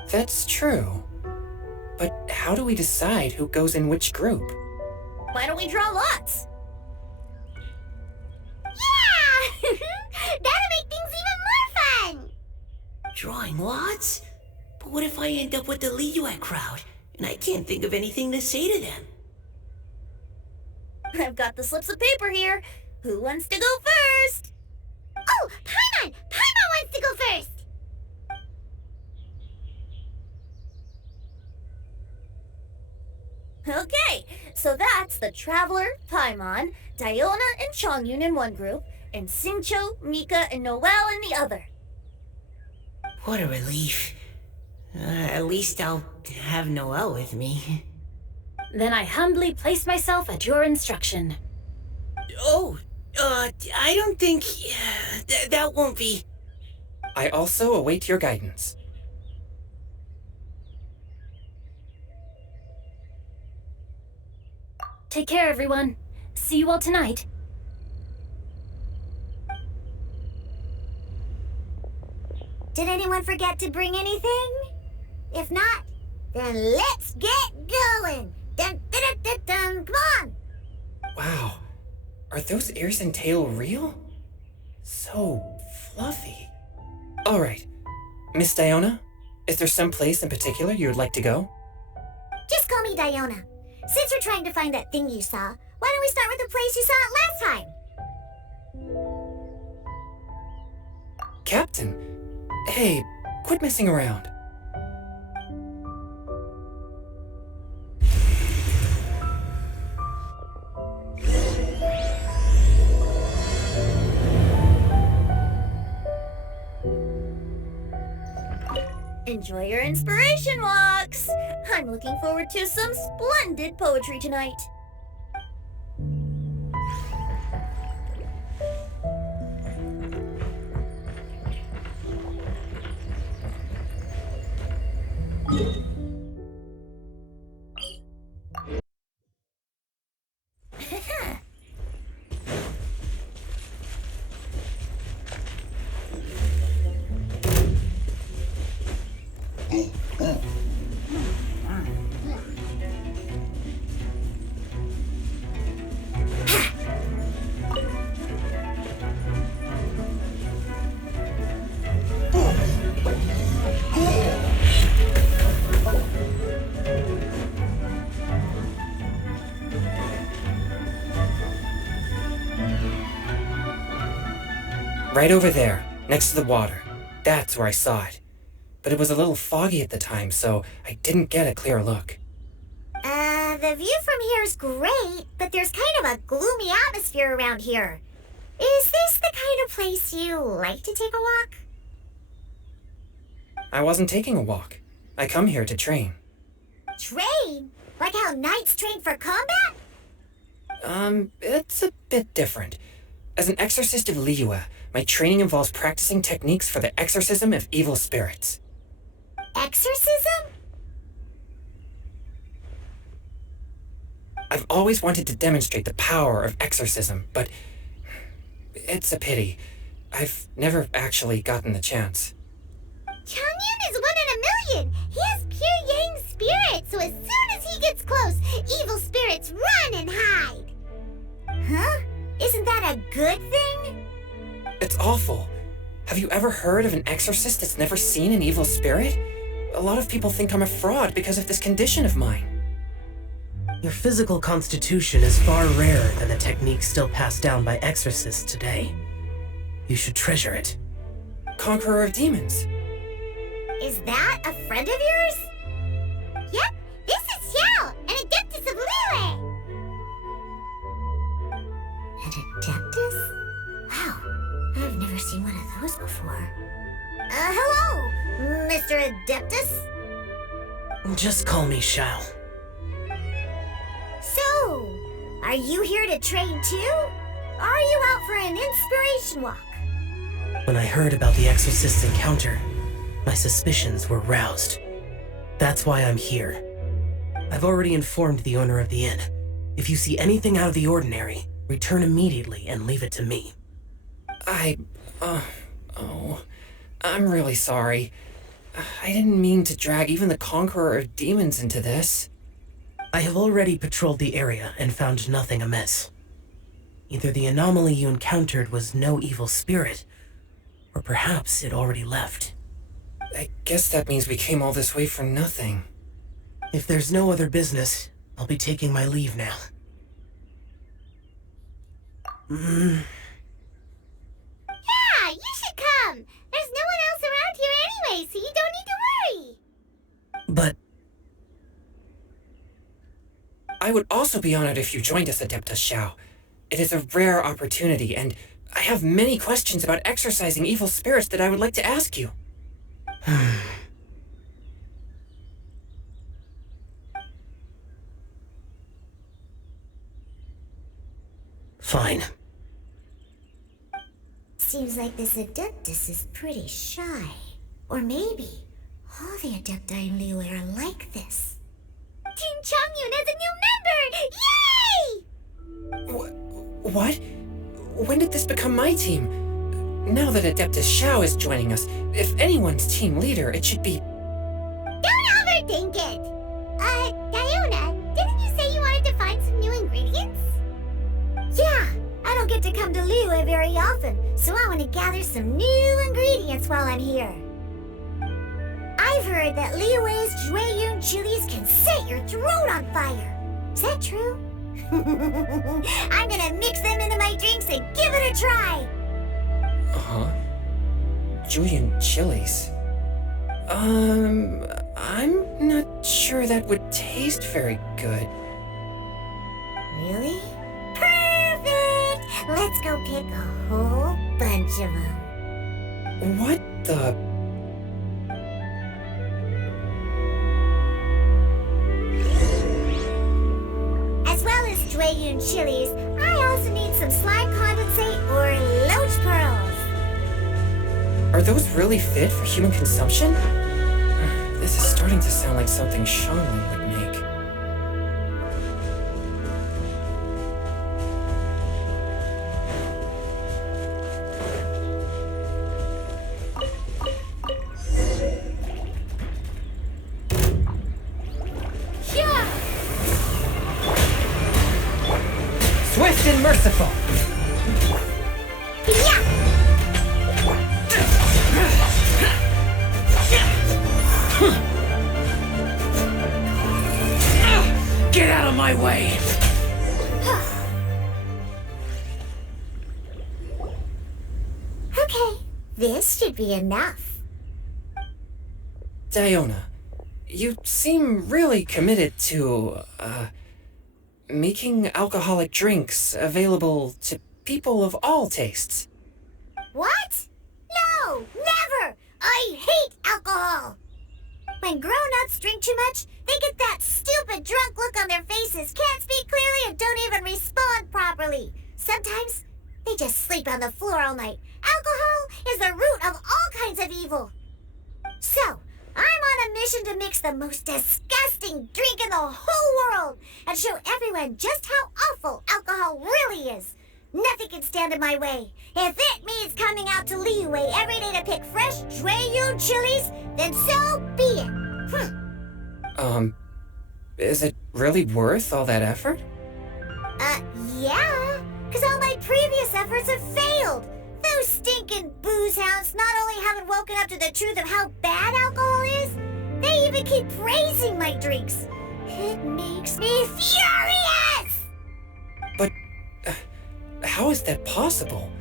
That's true. But how do we decide who goes in which group? Why don't we draw lots? Yeah! That'll make things even more fun. Drawing lots? But what if I end up with the Liyue crowd, and I can't think of anything to say to them? I've got the slips of paper here. Who wants to go first? Oh, Paimon! Paimon wants to go first. Okay, so that's the Traveler, Paimon, Diona, and Chongyun in one group, and Xingqiu, Mika, and Noelle in the other. What a relief. At least I'll have Noelle with me. Then I humbly place myself at your instruction. Oh, I don't think... that won't be... I also await your guidance. Take care, everyone. See you all tonight. Did anyone forget to bring anything? If not, then let's get going. Dun, dun, dun, dun, dun. Come on. Wow. Are those ears and tail real? So fluffy. All right. Miss Diona, is there some place in particular you would like to go? Just call me Diona. Since you're trying to find that thing you saw, why don't we start with the place you saw it last time? Captain, hey, quit messing around. Enjoy your inspiration walks! I'm looking forward to some splendid poetry tonight. Right over there, next to the water. That's where I saw it. But it was a little foggy at the time, so I didn't get a clear look. The view from here is great, but there's kind of a gloomy atmosphere around here. Is this the kind of place you like to take a walk? I wasn't taking a walk. I come here to train. Train? Like how knights train for combat? It's a bit different. As an exorcist of Liyue, my training involves practicing techniques for the exorcism of evil spirits. Exorcism? I've always wanted to demonstrate the power of exorcism, but it's a pity. I've never actually gotten the chance. Changyun is 1 in a million. He has pure yang spirit, so as soon as he gets close, evil spirits run and hide. Huh? Isn't that a good thing? It's awful. Have you ever heard of an exorcist that's never seen an evil spirit? A lot of people think I'm a fraud because of this condition of mine. Your physical constitution is far rarer than the techniques still passed down by exorcists today. You should treasure it. Conqueror of demons. Is that a friend of yours? Yep, this is Xiao, an adeptus of Liyue. An adeptus? Wow, I've never seen one of those before. Hello, Mr. Adeptus? Just call me Xiao. So, are you here to train too? Or are you out for an inspiration walk? When I heard about the exorcist's encounter, my suspicions were roused. That's why I'm here. I've already informed the owner of the inn. If you see anything out of the ordinary, return immediately and leave it to me. I'm really sorry. I didn't mean to drag even the Conqueror of Demons into this. I have already patrolled the area and found nothing amiss. Either the anomaly you encountered was no evil spirit, or perhaps it already left. I guess that means we came all this way for nothing. If there's no other business, I'll be taking my leave now. Yeah, you should come. There's no one else around here anyway, so you don't need to worry. But I would also be honored if you joined us, Adeptus Xiao. It is a rare opportunity, and I have many questions about exorcising evil spirits that I would like to ask you. Fine. Seems like this Adeptus is pretty shy. Or maybe all the Adepti in Liyue are like this. Team Changyun has a new member! Yay! What? When did this become my team? Now that Adeptus Xiao is joining us, if anyone's team leader, it should be... Don't overthink it! Diona, didn't you say you wanted to find some new ingredients? Yeah, I don't get to come to Liyue very often, so I want to gather some new ingredients while I'm here. I've heard that Liyue's Jueyun chilies can set your throat on fire. Is that true? I'm gonna mix them into my drinks and give it a try. Uh-huh. Julian chilies. I'm not sure that would taste very good. Really? Perfect! Let's go pick a whole bunch of them. What the... As well as Jueyun chilies, I also need some slime condensate or loach pearls. Are those really fit for human consumption? This is starting to sound like something Shanglin would make. Swift and merciful! Get out of my way! Okay, this should be enough. Diona, you seem really committed to, making alcoholic drinks available to people of all tastes. What? No, never! I hate alcohol! When grown-ups drink too much, they get that stupid drunk look on their faces, can't speak clearly, and don't even respond properly. Sometimes, they just sleep on the floor all night. Alcohol is the root of all kinds of evil. So, I'm on a mission to mix the most disgusting drink in the whole world and show everyone just how awful alcohol really is. Nothing can stand in my way. If it means coming out to Liyue every day to pick fresh Jueyun chilies, then so be it. Is it really worth all that effort? Yeah. Because all my previous efforts have failed. Those stinking booze hounds not only haven't woken up to the truth of how bad alcohol is, they even keep praising my drinks. It makes me furious! But how is that possible?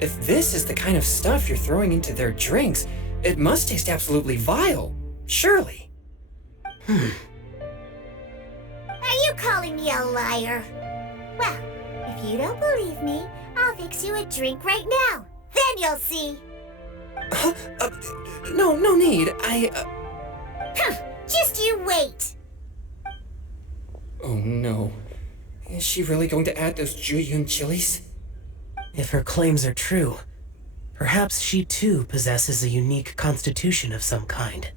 If this is the kind of stuff you're throwing into their drinks, it must taste absolutely vile, surely. Are you calling me a liar? Well, if you don't believe me, I'll fix you a drink right now. Then you'll see. No need. Just you wait. Oh no. Is she really going to add those Jueyun chilies? If her claims are true, perhaps she too possesses a unique constitution of some kind.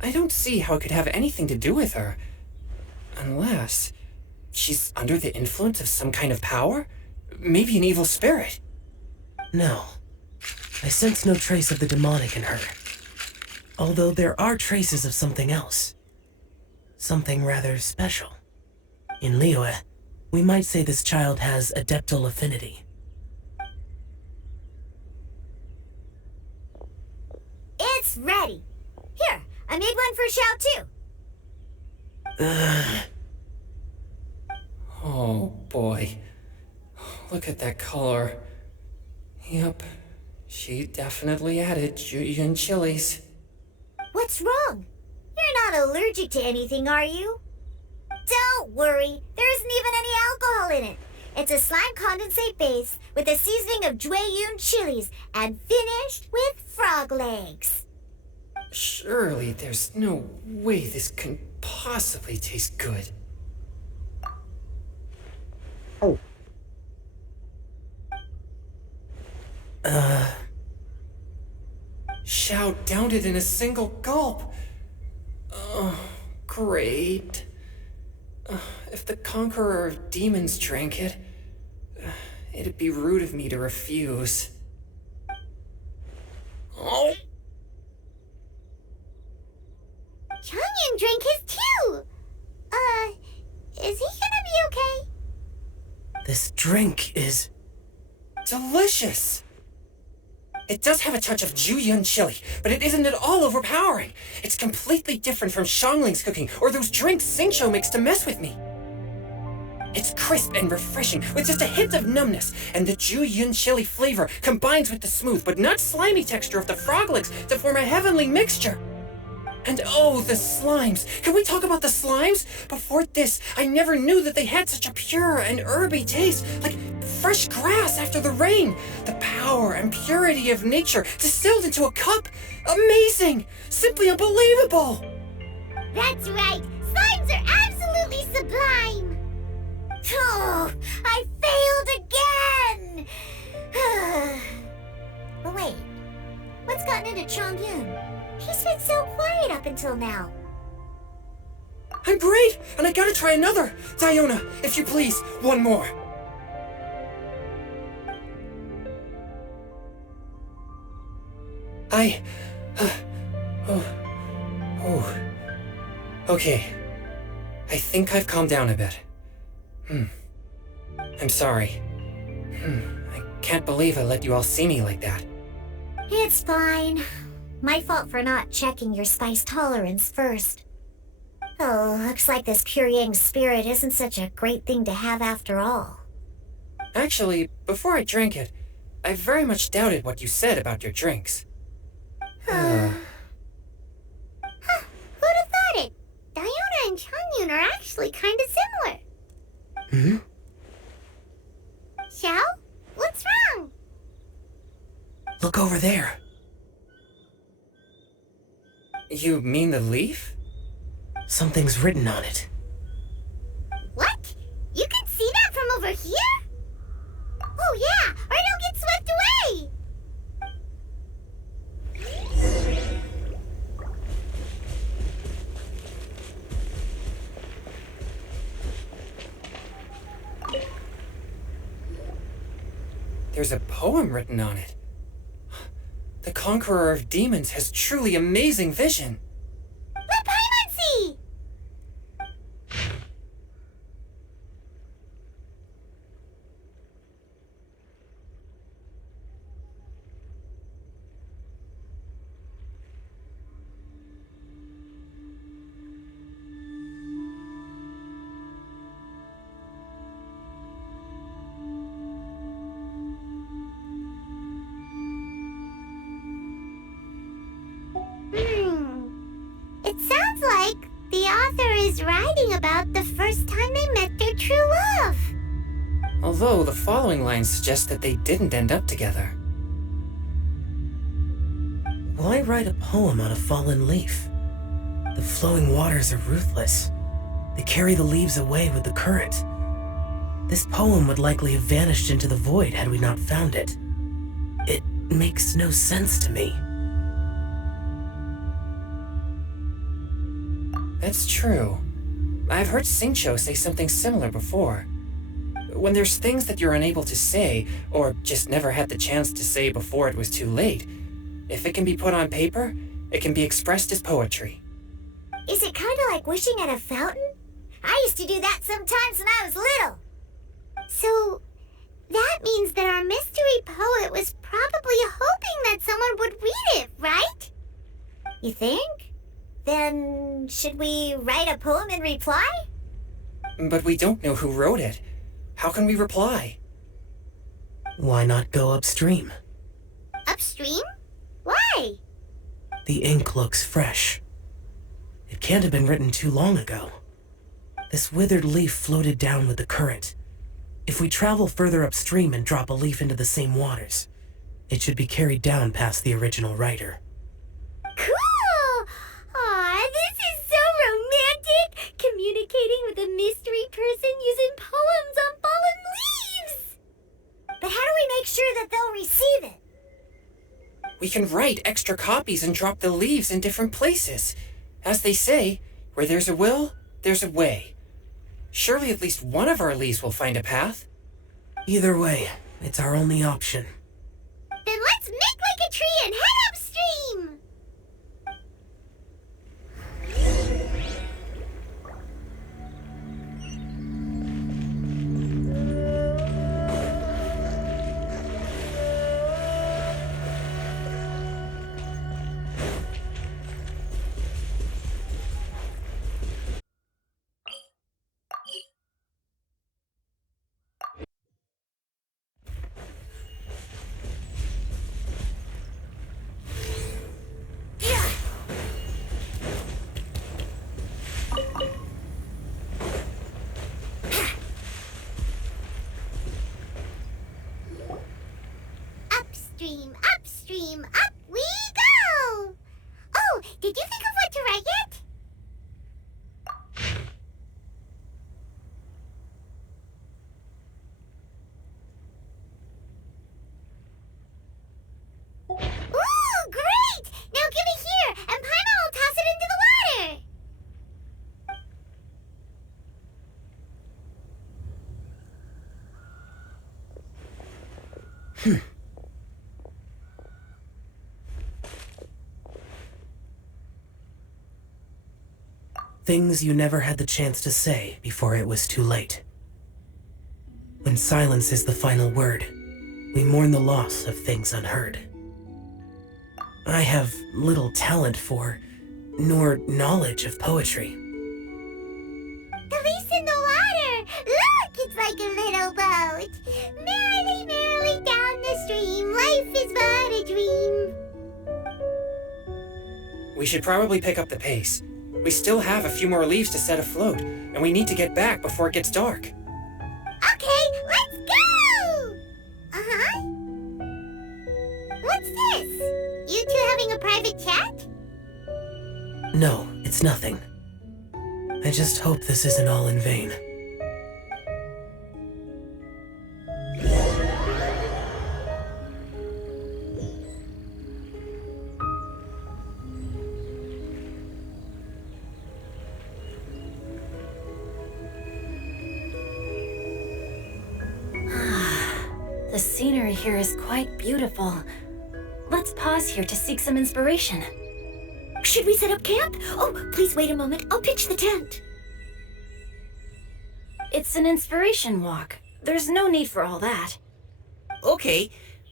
I don't see how it could have anything to do with her. Unless she's under the influence of some kind of power? Maybe an evil spirit. No. I sense no trace of the demonic in her. Although there are traces of something else. Something rather special. In Liyue, we might say this child has adeptal affinity. It's ready. Here, I made one for Xiao too. Oh boy. Look at that color. Yep. She definitely added Jueyun chilies. What's wrong? You're not allergic to anything, are you? Don't worry, there isn't even any alcohol in it. It's a slime condensate base with a seasoning of Jueyun chilies and finished with frog legs. Surely there's no way this can possibly taste good. Xiao downed it in a single gulp. Oh, great. If the conqueror of demons drank it, it'd be rude of me to refuse. Oh. Changyan drank his too. Is he gonna be okay? This drink is... delicious! It does have a touch of Jueyun chili, but it isn't at all overpowering. It's completely different from Xiangling's cooking or those drinks Xingqiu makes to mess with me. It's crisp and refreshing, with just a hint of numbness, and the Jueyun chili flavor combines with the smooth but not slimy texture of the frog legs to form a heavenly mixture. And oh, the slimes! Can we talk about the slimes? Before this, I never knew that they had such a pure and herby taste, like fresh grass after the rain. The power and purity of nature distilled into a cup. Amazing! Simply unbelievable! That's right. Slimes are absolutely sublime. Oh, I failed again. But wait, what's gotten into Chongyun? He's been so quiet up until now. I'm great, and I gotta try another. Diona, if you please, one more. Okay. I think I've calmed down a bit. I'm sorry. I can't believe I let you all see me like that. It's fine. My fault for not checking your spice tolerance first. Oh, looks like this Pyryang spirit isn't such a great thing to have after all. Actually, before I drank it, I very much doubted what you said about your drinks. Who'd have thought it? Diona and Chongyun are actually kind of similar. Xiao? What's wrong? Look over there. You mean the leaf? Something's written on it. What? You can see that from over here? Oh yeah, or it'll get swept away! there's a poem written on it. The conqueror of demons has truly amazing vision. Let Paimon see! It sounds like the author is writing about the first time they met their true love. Although the following lines suggest that they didn't end up together. Why write a poem on a fallen leaf? The flowing waters are ruthless. They carry the leaves away with the current. This poem would likely have vanished into the void had we not found it. It makes no sense to me. That's true. I've heard Singcho say something similar before. When there's things that you're unable to say, or just never had the chance to say before it was too late, if it can be put on paper, it can be expressed as poetry. Is it kind of like wishing at a fountain? I used to do that sometimes when I was little. So, that means that our mystery poet was probably hoping that someone would read it, right? You think? Then, should we write a poem in reply? But we don't know who wrote it. How can we reply? Why not go upstream? Upstream? Why? The ink looks fresh. It can't have been written too long ago. This withered leaf floated down with the current. If we travel further upstream and drop a leaf into the same waters, it should be carried down past the original writer. Cool! Aw, this is so romantic! Communicating with a mystery person using poems on fallen leaves! But how do we make sure that they'll receive it? We can write extra copies and drop the leaves in different places. As they say, where there's a will, there's a way. Surely at least one of our leaves will find a path. Either way, it's our only option. Then let's make like a tree and head upstream! Upstream, upstream, up we go! Oh, did you think of what to write yet? Ooh, great! Now give it here, and Paimon will toss it into the water! Things you never had the chance to say before it was too late. When silence is the final word, we mourn the loss of things unheard. I have little talent for, nor knowledge of poetry. The leaf's in the water! Look, it's like a little boat! Merrily, merrily down the stream, life is but a dream. We should probably pick up the pace. We still have a few more leaves to set afloat, and we need to get back before it gets dark. Okay, let's go! Uh-huh. What's this? You two having a private chat? No, it's nothing. I just hope this isn't all in vain. The scenery here is quite beautiful. Let's pause here to seek some inspiration. Should we set up camp? Oh, please wait a moment. I'll pitch the tent. It's an inspiration walk. There's no need for all that. Okay,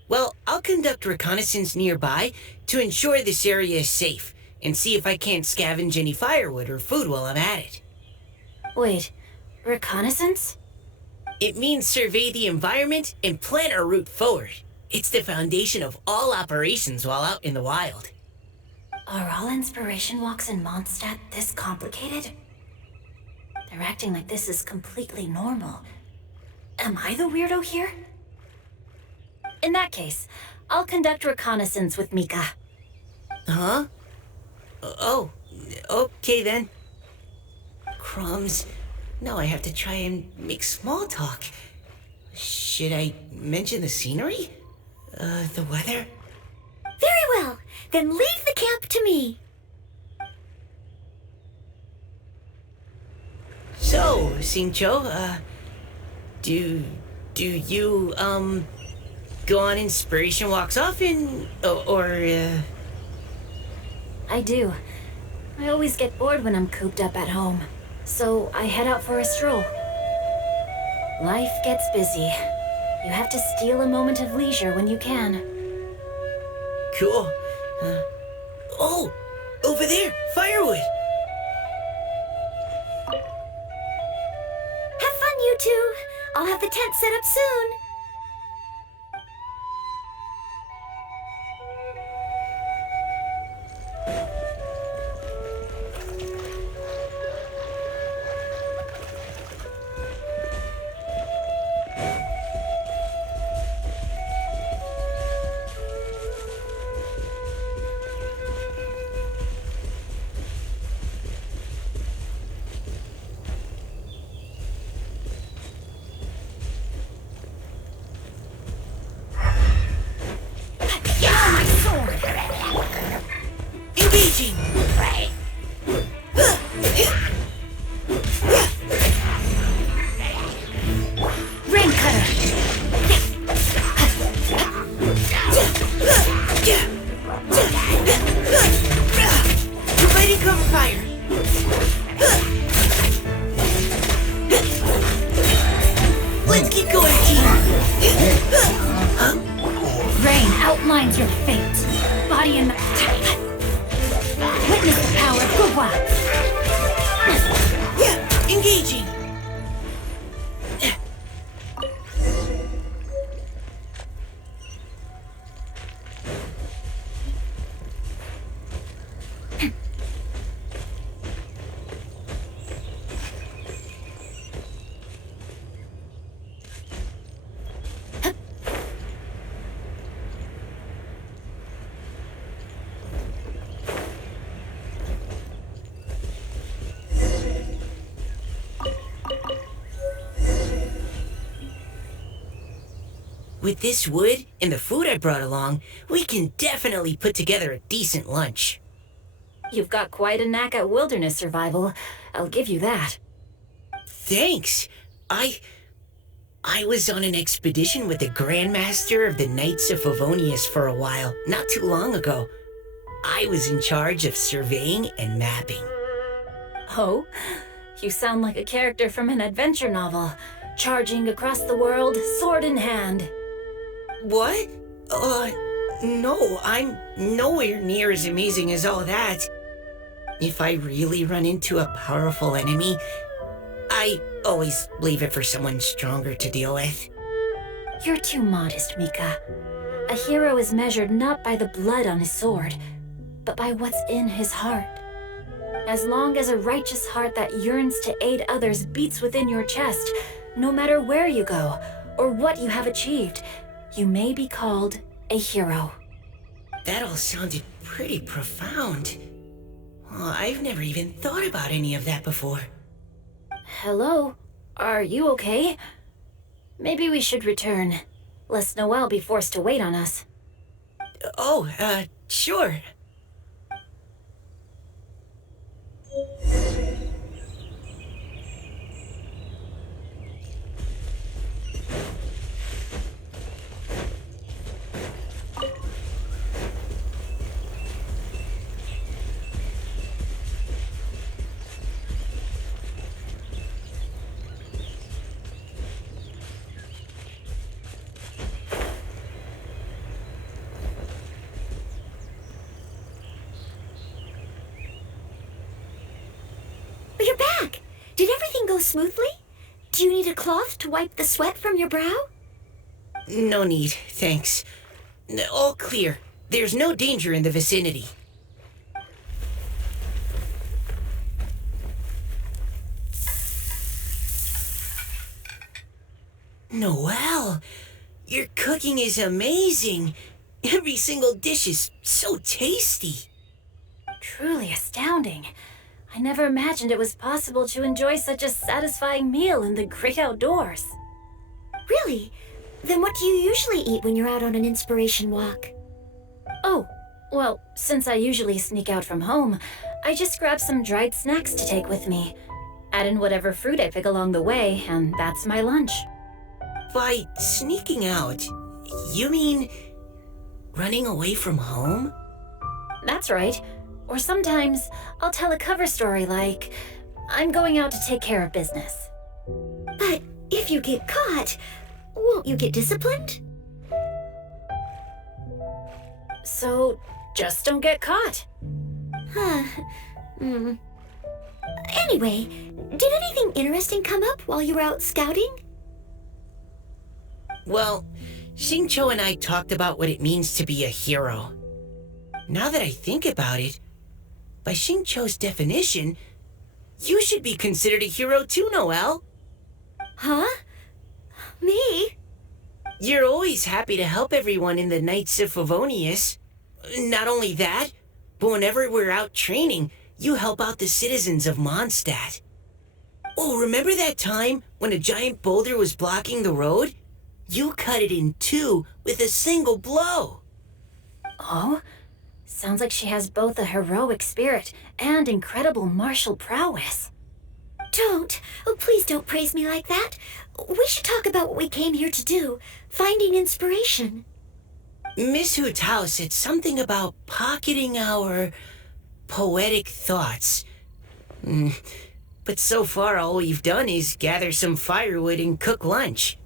well, I'll conduct reconnaissance nearby to ensure this area is safe, and see if I can't scavenge any firewood or food while I'm at it. Wait, reconnaissance? It means survey the environment and plan our route forward. It's the foundation of all operations while out in the wild. Are all inspiration walks in Mondstadt this complicated? They're acting like this is completely normal. Am I the weirdo here? In that case, I'll conduct reconnaissance with Mika. Huh? Oh, okay then. Crumbs. Now I have to try and make small talk. Should I mention the scenery? The weather? Very well. Then leave the camp to me. So, Xingqiu, do you, go on inspiration walks often, I do. I always get bored when I'm cooped up at home, so I head out for a stroll. Life gets busy. You have to steal a moment of leisure when you can. Cool. Oh, over there, firewood. Have fun, you two. I'll have the tent set up soon. Engaging! Rain cutter! Providing cover fire! Let's get going, team! Rain outlines your fate. Body and witness the power of Gugwa. Engaging! With this wood and the food I brought along, we can definitely put together a decent lunch. You've got quite a knack at wilderness survival. I'll give you that. Thanks. I was on an expedition with the Grandmaster of the Knights of Favonius for a while, not too long ago. I was in charge of surveying and mapping. Oh? You sound like a character from an adventure novel, charging across the world, sword in hand. What? No, I'm nowhere near as amazing as all that. If I really run into a powerful enemy, I always leave it for someone stronger to deal with. You're too modest, Mika. A hero is measured not by the blood on his sword, but by what's in his heart. As long as a righteous heart that yearns to aid others beats within your chest, no matter where you go or what you have achieved, you may be called a hero. That all sounded pretty profound. I've never even thought about any of that before. Hello? Are you okay? Maybe we should return, lest Noelle be forced to wait on us. Sure. you're back! Did everything go smoothly? Do you need a cloth to wipe the sweat from your brow? No need, thanks. All clear. There's no danger in the vicinity. Noelle, your cooking is amazing. Every single dish is so tasty. Truly astounding. I never imagined it was possible to enjoy such a satisfying meal in the great outdoors. Really? Then what do you usually eat when you're out on an inspiration walk? Oh, well, since I usually sneak out from home, I just grab some dried snacks to take with me. Add in whatever fruit I pick along the way, and that's my lunch. By sneaking out, you mean running away from home? That's right. Or sometimes I'll tell a cover story like, I'm going out to take care of business. But if you get caught, won't you get disciplined? So just don't get caught. Huh. Anyway, did anything interesting come up while you were out scouting? Well, Xingqiu and I talked about what it means to be a hero. Now that I think about it, by Xingqiu's definition, you should be considered a hero too, Noelle. Huh? Me? You're always happy to help everyone in the Knights of Favonius. Not only that, but whenever we're out training, you help out the citizens of Mondstadt. Oh, remember that time when a giant boulder was blocking the road? You cut it in two with a single blow. Oh? Sounds like she has both a heroic spirit and incredible martial prowess. Don't. Oh, please don't praise me like that. We should talk about what we came here to do, finding inspiration. Miss Hu Tao said something about pocketing our poetic thoughts. But so far all we've done is gather some firewood and cook lunch.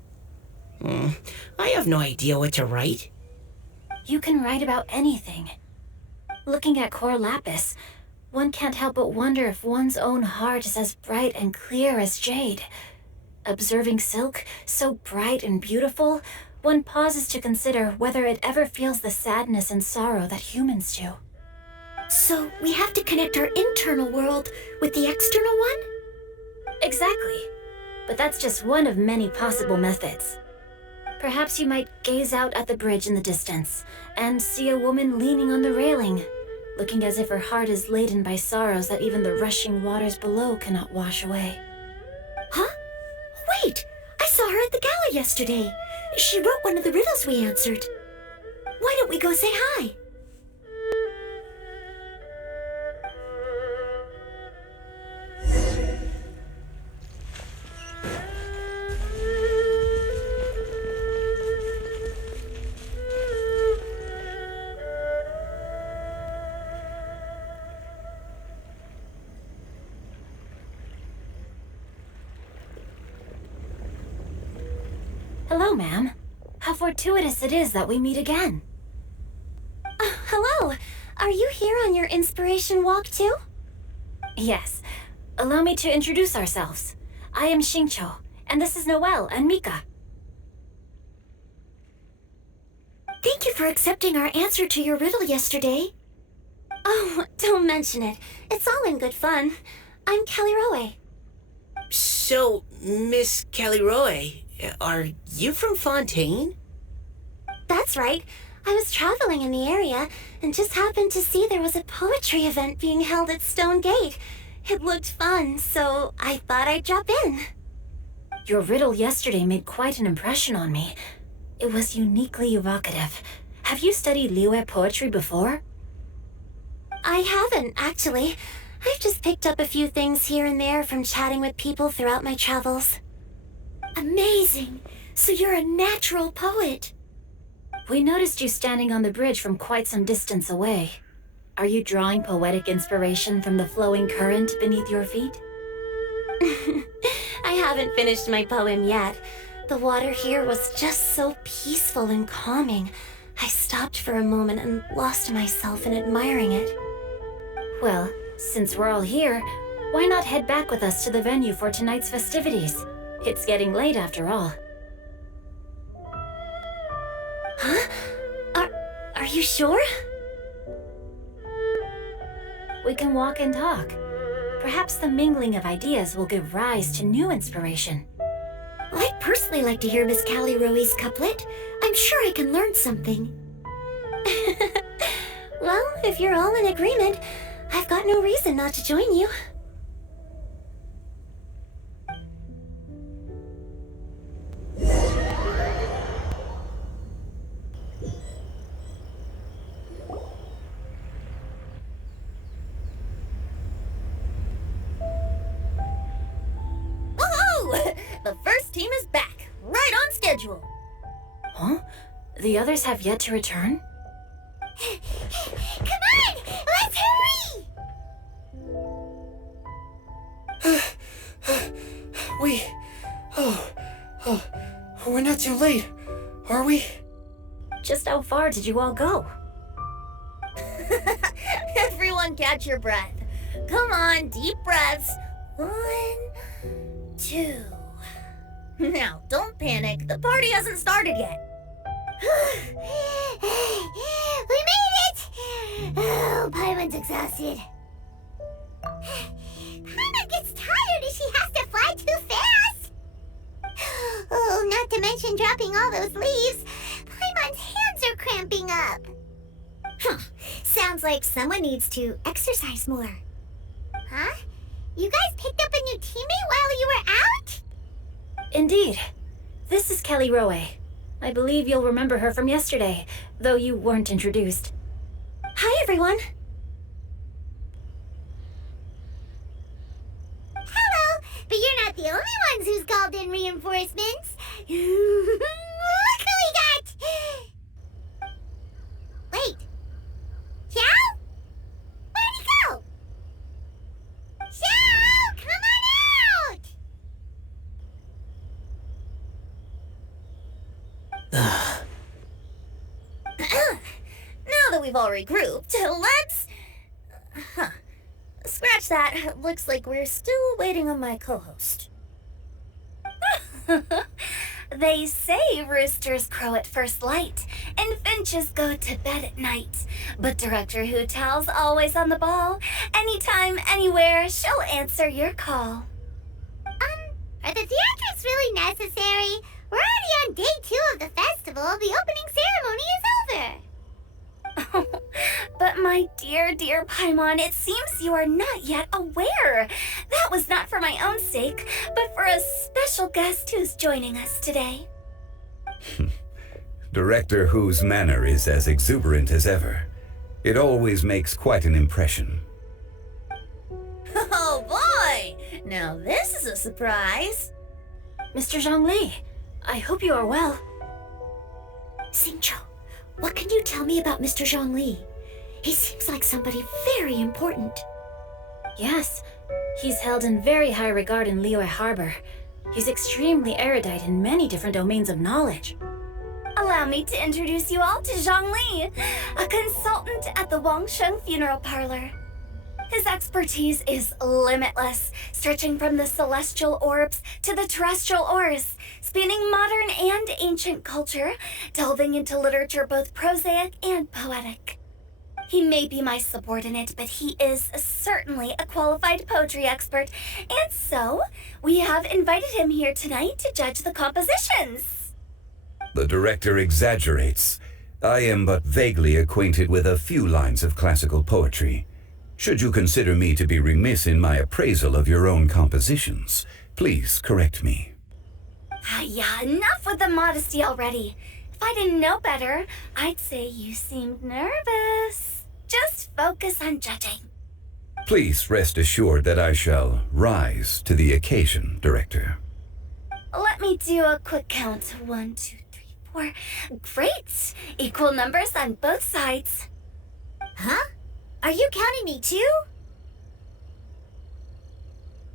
I have no idea what to write. You can write about anything. Looking at Core Lapis, one can't help but wonder if one's own heart is as bright and clear as jade. Observing silk, so bright and beautiful, one pauses to consider whether it ever feels the sadness and sorrow that humans do. So we have to connect our internal world with the external one? Exactly. But that's just one of many possible methods. Perhaps you might gaze out at the bridge in the distance and see a woman leaning on the railing, looking as if her heart is laden by sorrows that even the rushing waters below cannot wash away. Huh? Wait! I saw her at the gala yesterday. She wrote one of the riddles we answered. Why don't we go say hi? Hello, ma'am. How fortuitous it is that we meet again. Hello. Are you here on your inspiration walk too? Yes. Allow me to introduce ourselves. I am Xingqiu, and this is Noelle and Mika. Thank you for accepting our answer to your riddle yesterday. Oh, don't mention it. It's all in good fun. I'm Caliroe. So, Miss Caliroe, are you from Fontaine? That's right. I was traveling in the area and just happened to see there was a poetry event being held at Stone Gate. It looked fun, so I thought I'd drop in. Your riddle yesterday made quite an impression on me. It was uniquely evocative. Have you studied Liyue poetry before? I haven't, actually. I've just picked up a few things here and there from chatting with people throughout my travels. Amazing! So you're a natural poet. We noticed you standing on the bridge from quite some distance away. Are you drawing poetic inspiration from the flowing current beneath your feet? I haven't finished my poem yet. The water here was just so peaceful and calming. I stopped for a moment and lost myself in admiring it. Well, since we're all here, Why not head back with us to the venue for tonight's festivities? It's getting late after all. Huh? Are you sure? We can walk and talk. Perhaps the mingling of ideas will give rise to new inspiration. I'd personally like to hear Miss Callie Rowe's couplet. I'm sure I can learn something. Well, if you're all in agreement, I've got no reason not to join you. The first team is back, right on schedule. Huh? The others have yet to return? Come on! Let's hurry! We're not too late, are we? Just how far did you all go? Everyone catch your breath. Come on, deep breaths. 1, 2. Now, don't panic. The party hasn't started yet. We made it! Oh, Paimon's exhausted. Paimon gets tired if she has to fly too fast. Oh, not to mention dropping all those leaves. Paimon's hands are cramping up. Sounds like someone needs to exercise more. Huh? You guys picked up a new teammate while you were out? Indeed. This is Callie Rowe. I believe you'll remember her from yesterday, though you weren't introduced. Hi, everyone. Hello, but you're not the only ones who's called in reinforcements. Look who we got! Wait. Xiao? Where'd he go? Xiao, come on out! Now that we've all regrouped, let's... Scratch that. Looks like we're still waiting on my co-host. They say roosters crow at first light, and finches go to bed at night. But Director Hu Tao's always on the ball. Anytime, anywhere, she'll answer your call. Are the theatrics really necessary? We're already on day 2 of the festival. The opening ceremony is over. But my dear, dear Paimon, it seems you are not yet aware. That was not for my own sake, but for a special guest who's joining us today. Director Who's manner is as exuberant as ever. It always makes quite an impression. Oh boy! Now this is a surprise. Mr. Zhongli, I hope you are well. Xingqiu, what can you tell me about Mr. Zhongli? He seems like somebody very important. Yes, he's held in very high regard in Liyue Harbor. He's extremely erudite in many different domains of knowledge. Allow me to introduce you all to Zhongli, a consultant at the Wangsheng Funeral Parlor. His expertise is limitless, stretching from the celestial orbs to the terrestrial ores, spanning modern and ancient culture, delving into literature both prosaic and poetic. He may be my subordinate, but he is certainly a qualified poetry expert, and so we have invited him here tonight to judge the compositions. The director exaggerates. I am but vaguely acquainted with a few lines of classical poetry. Should you consider me to be remiss in my appraisal of your own compositions, please correct me. Yeah, enough with the modesty already. If I didn't know better, I'd say you seemed nervous. Just focus on judging. Please rest assured that I shall rise to the occasion, Director. Let me do a quick count. 1, 2, 3, 4. Great! Equal numbers on both sides. Huh? Are you counting me too?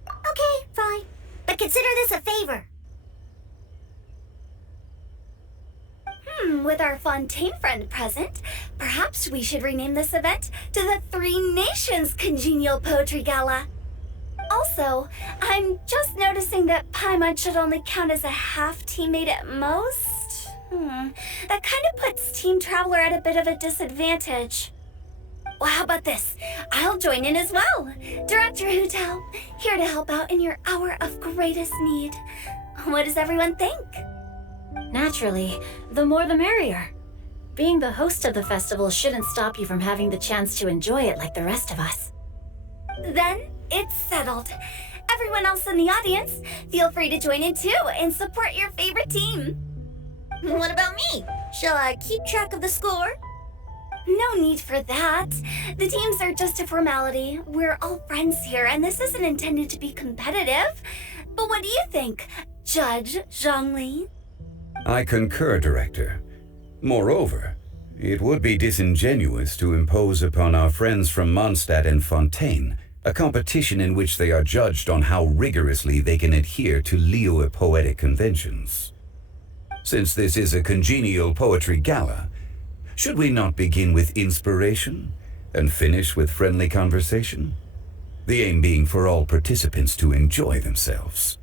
Okay, fine. But consider this a favor. With our Fontaine friend present, perhaps we should rename this event to the Three Nations Congenial Poetry Gala. Also, I'm just noticing that Paimon should only count as a half teammate at most. That kind of puts Team Traveler at a bit of a disadvantage. Well, how about this? I'll join in as well. Director Hu Tao, here to help out in your hour of greatest need. What does everyone think? Naturally, the more the merrier. Being the host of the festival shouldn't stop you from having the chance to enjoy it like the rest of us. Then it's settled. Everyone else in the audience, feel free to join in too and support your favorite team. What about me? Shall I keep track of the score? No need for that. The teams are just a formality. We're all friends here, and this isn't intended to be competitive. But what do you think, Judge Zhongli? I concur, Director. Moreover, it would be disingenuous to impose upon our friends from Mondstadt and Fontaine a competition in which they are judged on how rigorously they can adhere to Liyue poetic conventions. Since this is a congenial poetry gala, should we not begin with inspiration and finish with friendly conversation? The aim being for all participants to enjoy themselves.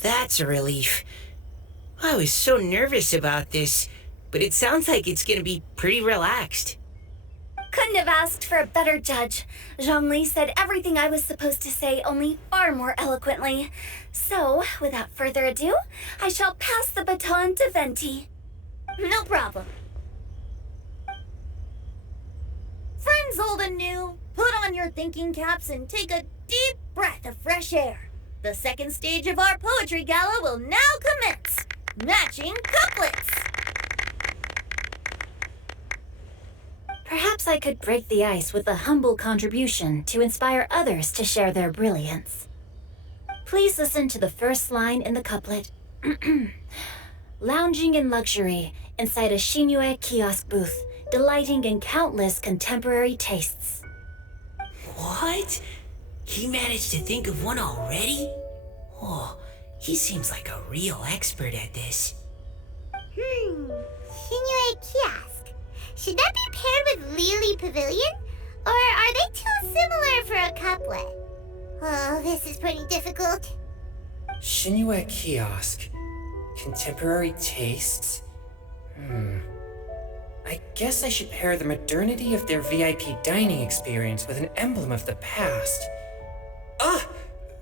That's a relief. I was so nervous about this, but it sounds like it's gonna be pretty relaxed. Couldn't have asked for a better judge. Zhongli said everything I was supposed to say, only far more eloquently. So, without further ado, I shall pass the baton to Venti. No problem. Friends old and new, put on your thinking caps and take a deep breath of fresh air. The second stage of our poetry gala will now commence. Matching couplets. Perhaps I could break the ice with a humble contribution to inspire others to share their brilliance. Please listen to the first line in the couplet. Lounging in luxury inside a Shinue kiosk booth, delighting in countless contemporary tastes. What? He managed to think of one already? Oh, he seems like a real expert at this. Shinue Kiosk. Should that be paired with Lily Pavilion? Or are they too similar for a couplet? Oh, this is pretty difficult. Shinue Kiosk. Contemporary tastes? I guess I should pair the modernity of their VIP dining experience with an emblem of the past.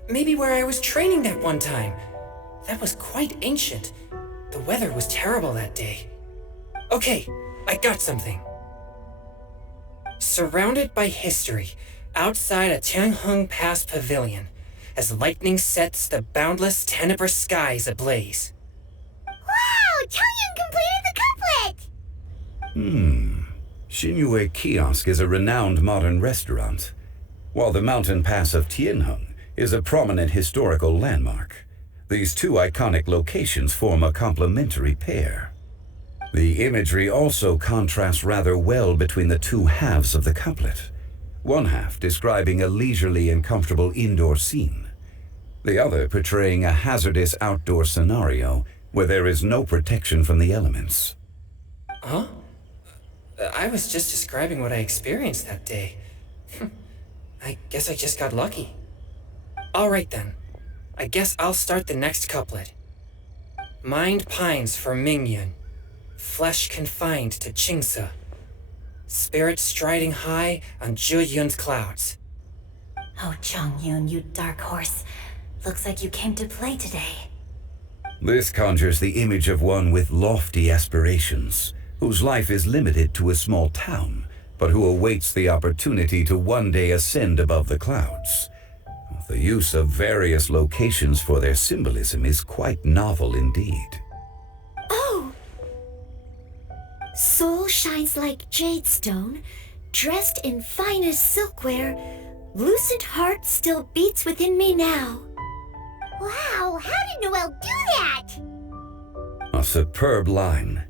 Maybe where I was training that one time. That was quite ancient. The weather was terrible that day. Okay, I got something. Surrounded by history, outside a Tianheng Pass pavilion, as lightning sets the boundless tenebrous skies ablaze. Wow! Chongyun completed the couplet! Shinue Kiosk is a renowned modern restaurant, while the mountain pass of Tianheng is a prominent historical landmark. These two iconic locations form a complementary pair. The imagery also contrasts rather well between the two halves of the couplet, one half describing a leisurely and comfortable indoor scene, the other portraying a hazardous outdoor scenario where there is no protection from the elements. Huh? I was just describing what I experienced that day. I guess I just got lucky. All right then. I guess I'll start the next couplet. Mind pines for Mingyun, flesh confined to Qingse, spirit striding high on Zheyun's clouds. Oh, Chongyun, you dark horse. Looks like you came to play today. This conjures the image of one with lofty aspirations, whose life is limited to a small town, but who awaits the opportunity to one day ascend above the clouds. The use of various locations for their symbolism is quite novel indeed. Oh! Soul shines like jadestone, dressed in finest silkware. Lucent heart still beats within me now. Wow, how did Noelle do that? A superb line.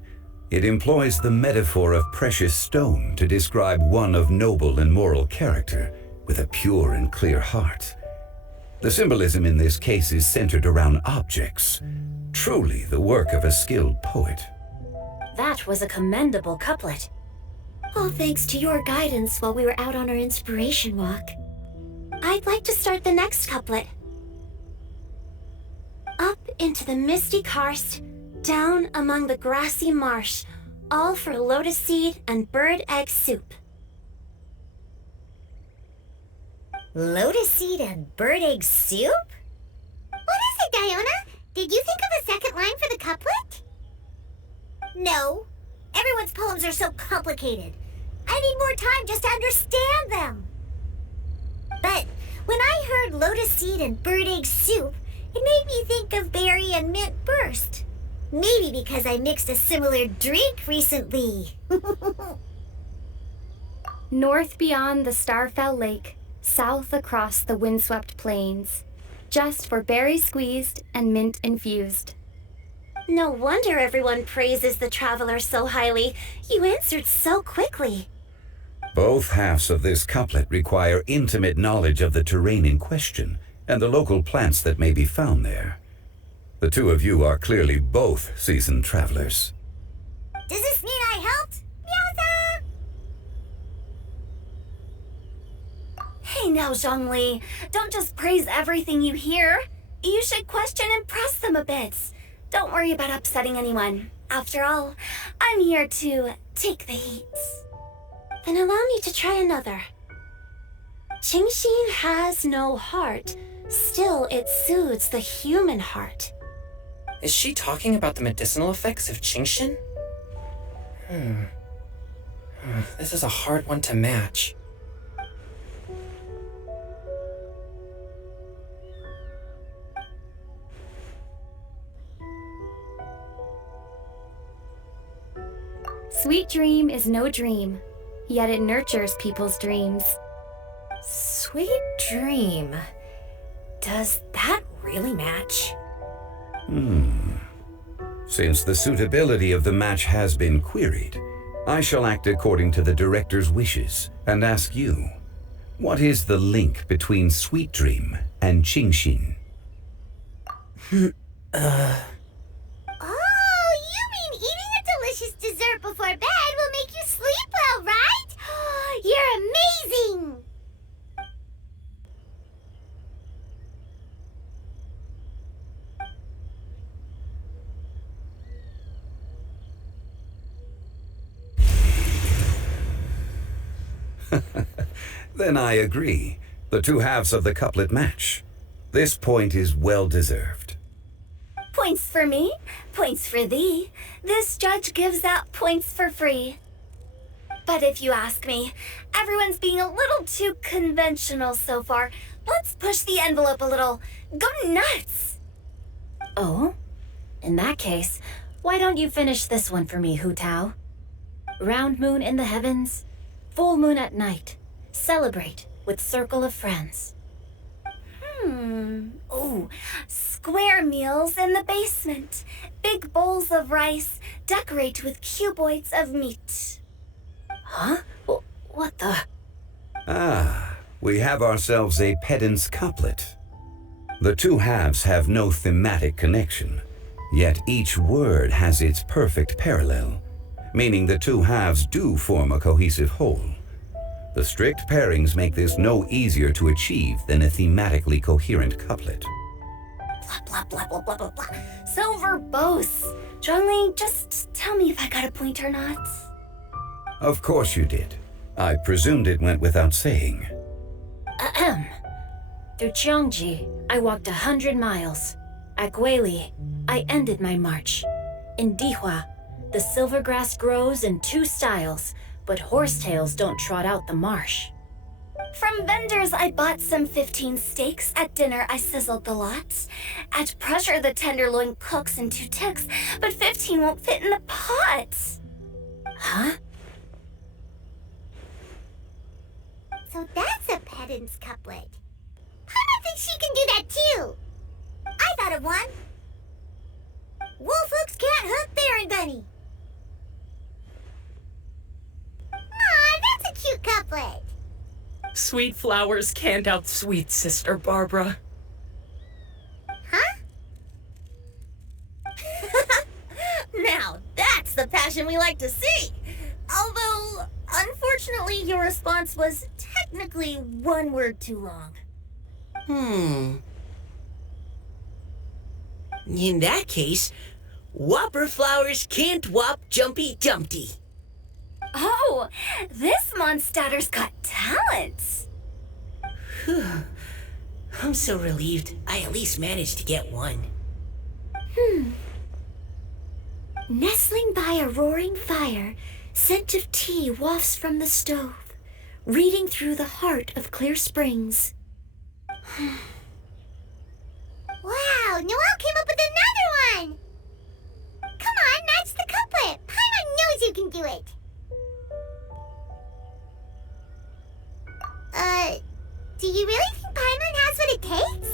It employs the metaphor of precious stone to describe one of noble and moral character, with a pure and clear heart. The symbolism in this case is centered around objects, truly the work of a skilled poet. That was a commendable couplet. All thanks to your guidance while we were out on our inspiration walk. I'd like to start the next couplet. Up into the misty karst, down among the grassy marsh, all for lotus seed and bird egg soup. Lotus seed and bird egg soup? What is it, Diona? Did you think of a second line for the couplet? No. Everyone's poems are so complicated. I need more time just to understand them. But when I heard lotus seed and bird egg soup, it made me think of berry and mint burst. Maybe because I mixed a similar drink recently. North beyond the Starfell Lake, south across the windswept plains, just for berry squeezed and mint infused. No wonder everyone praises the traveler so highly. You answered so quickly. Both halves of this couplet require intimate knowledge of the terrain in question and the local plants that may be found there. The two of you are clearly both seasoned travelers. Does this mean I helped? Meowza! Hey now, Zhongli, don't just praise everything you hear. You should question and press them a bit. Don't worry about upsetting anyone. After all, I'm here to take the heat. Then allow me to try another. Qingxin has no heart, still it soothes the human heart. Is she talking about the medicinal effects of Genshin? This is a hard one to match. Sweet dream is no dream, yet it nurtures people's dreams. Sweet dream. Does that really match? Since the suitability of the match has been queried, I shall act according to the director's wishes and ask you, what is the link between Sweet Dream and Qingxin? Oh, you mean eating a delicious dessert before bed will make you sleep well, right? You're amazing! Then I agree. The two halves of the couplet match. This point is well deserved. Points for me, points for thee. This judge gives out points for free. But if you ask me, everyone's being a little too conventional so far. Let's push the envelope a little. Go nuts! Oh? In that case, why don't you finish this one for me, Hu Tao? Round moon in the heavens, full moon at night. Celebrate with circle of friends. Oh, square meals in the basement. Big bowls of rice, decorate with cuboids of meat. Huh? What the? We have ourselves a pedant's couplet. The two halves have no thematic connection, yet each word has its perfect parallel, meaning the two halves do form a cohesive whole. The strict pairings make this no easier to achieve than a thematically coherent couplet. Blah, blah, blah, blah, blah, blah, blah. So verbose. Zhongli, just tell me if I got a point or not. Of course you did. I presumed it went without saying. Ahem. Through Cheongji, I walked 100 miles. At Guili, I ended my march. In Dihua, the silver grass grows in two styles, but horsetails don't trot out the marsh. From vendors, I bought some 15 steaks. At dinner, I sizzled the lots. At pressure, the tenderloin cooks in 2 ticks, but 15 won't fit in the pot. Huh? So that's a pedant's couplet. I think she can do that too. I thought of one. Wolf hooks can't hook Baron Bunny. Aw, that's a cute couplet. Sweet flowers can't outsweet Sister Barbara. Huh? Now, that's the passion we like to see. Although, unfortunately, your response was technically one word too long. In that case, whopper flowers can't whop Jumpy Dumpty. Oh, this monster's got talents. I'm so relieved I at least managed to get one. Nestling by a roaring fire, scent of tea wafts from the stove, reading through the heart of clear springs. Wow, Noelle came up with another one! Come on, match the couplet. Paimon knows you can do it. Do you really think Paimon has what it takes?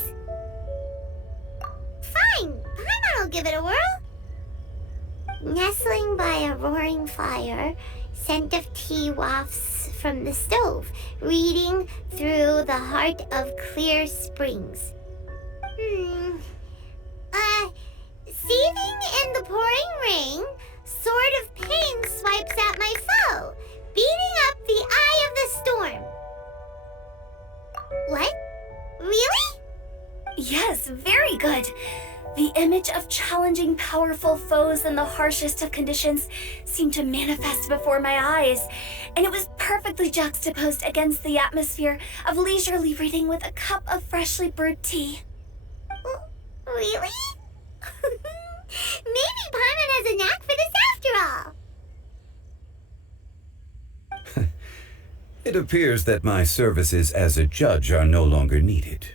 Fine, Paimon will give it a whirl. Nestling by a roaring fire, scent of tea wafts from the stove, reading through the heart of clear springs. Seething in the pouring rain, sword of pain swipes at my foe, beating up the eye of the storm. What? Really? Yes, very good. The image of challenging powerful foes in the harshest of conditions seemed to manifest before my eyes, and it was perfectly juxtaposed against the atmosphere of leisurely reading with a cup of freshly brewed tea. Really? Maybe Paimon has a knack for this after all. It appears that my services as a judge are no longer needed.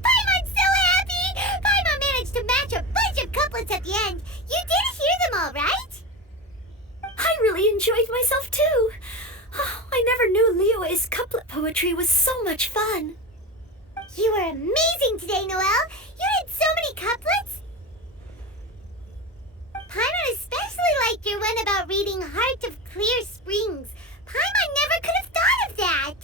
Paimon's so happy! Paimon managed to match a bunch of couplets at the end. You did hear them all, right? I really enjoyed myself too. I never knew Liyue's couplet poetry was so much fun. You were amazing today, Noelle. You did so many couplets. Paimon especially liked your one about reading Heart of Clear Springs. Paimon never could have thought of that.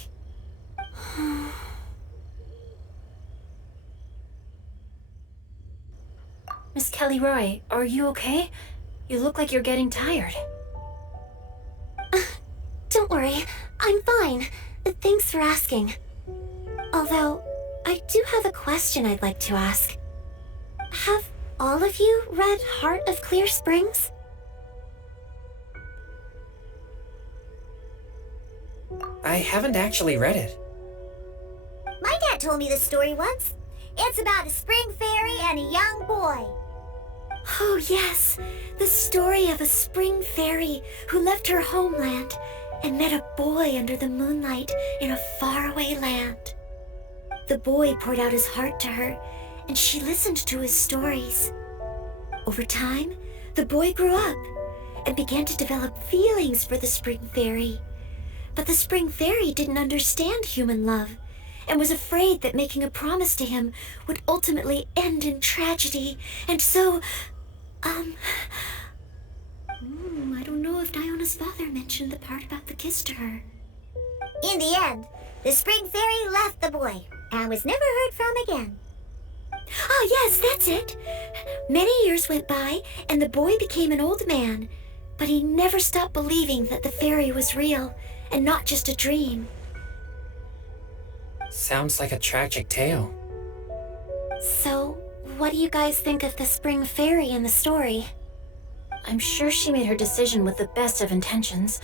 Miss Kelly Roy, are you okay? You look like you're getting tired. Don't worry, I'm fine. Thanks for asking. Although, I do have a question I'd like to ask. Have all of you read Heart of Clear Springs? I haven't actually read it. My dad told me this story once. It's about a spring fairy and a young boy. Oh yes, the story of a spring fairy who left her homeland and met a boy under the moonlight in a faraway land. The boy poured out his heart to her, and she listened to his stories. Over time, the boy grew up and began to develop feelings for the spring fairy. But the spring fairy didn't understand human love and was afraid that making a promise to him would ultimately end in tragedy. And so, I don't know if Diona's father mentioned the part about the kiss to her. In the end, the spring fairy left the boy and was never heard from again. Oh yes, that's it. Many years went by and the boy became an old man, but he never stopped believing that the fairy was real and not just a dream. Sounds like a tragic tale. So, what do you guys think of the spring fairy in the story? I'm sure she made her decision with the best of intentions,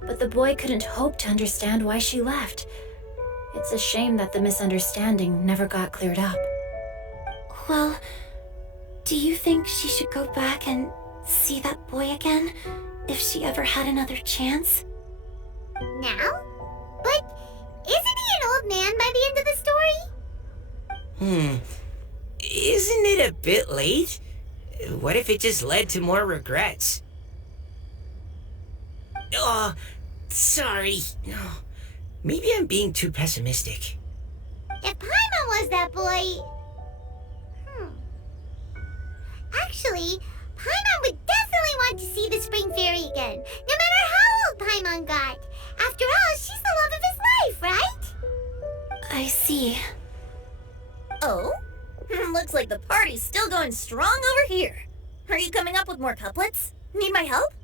but the boy couldn't hope to understand why she left. It's a shame that the misunderstanding never got cleared up. Well, do you think she should go back and see that boy again if she ever had another chance? Now? But isn't he an old man by the end of the story? Isn't it a bit late? What if it just led to more regrets? Oh, sorry. Maybe I'm being too pessimistic. If Paimon was that boy... Actually, Paimon would definitely want to see the spring fairy again, no matter how old Paimon got. After all, she's the love of his life, right? I see. Oh? Looks like the party's still going strong over here. Are you coming up with more couplets? Need my help?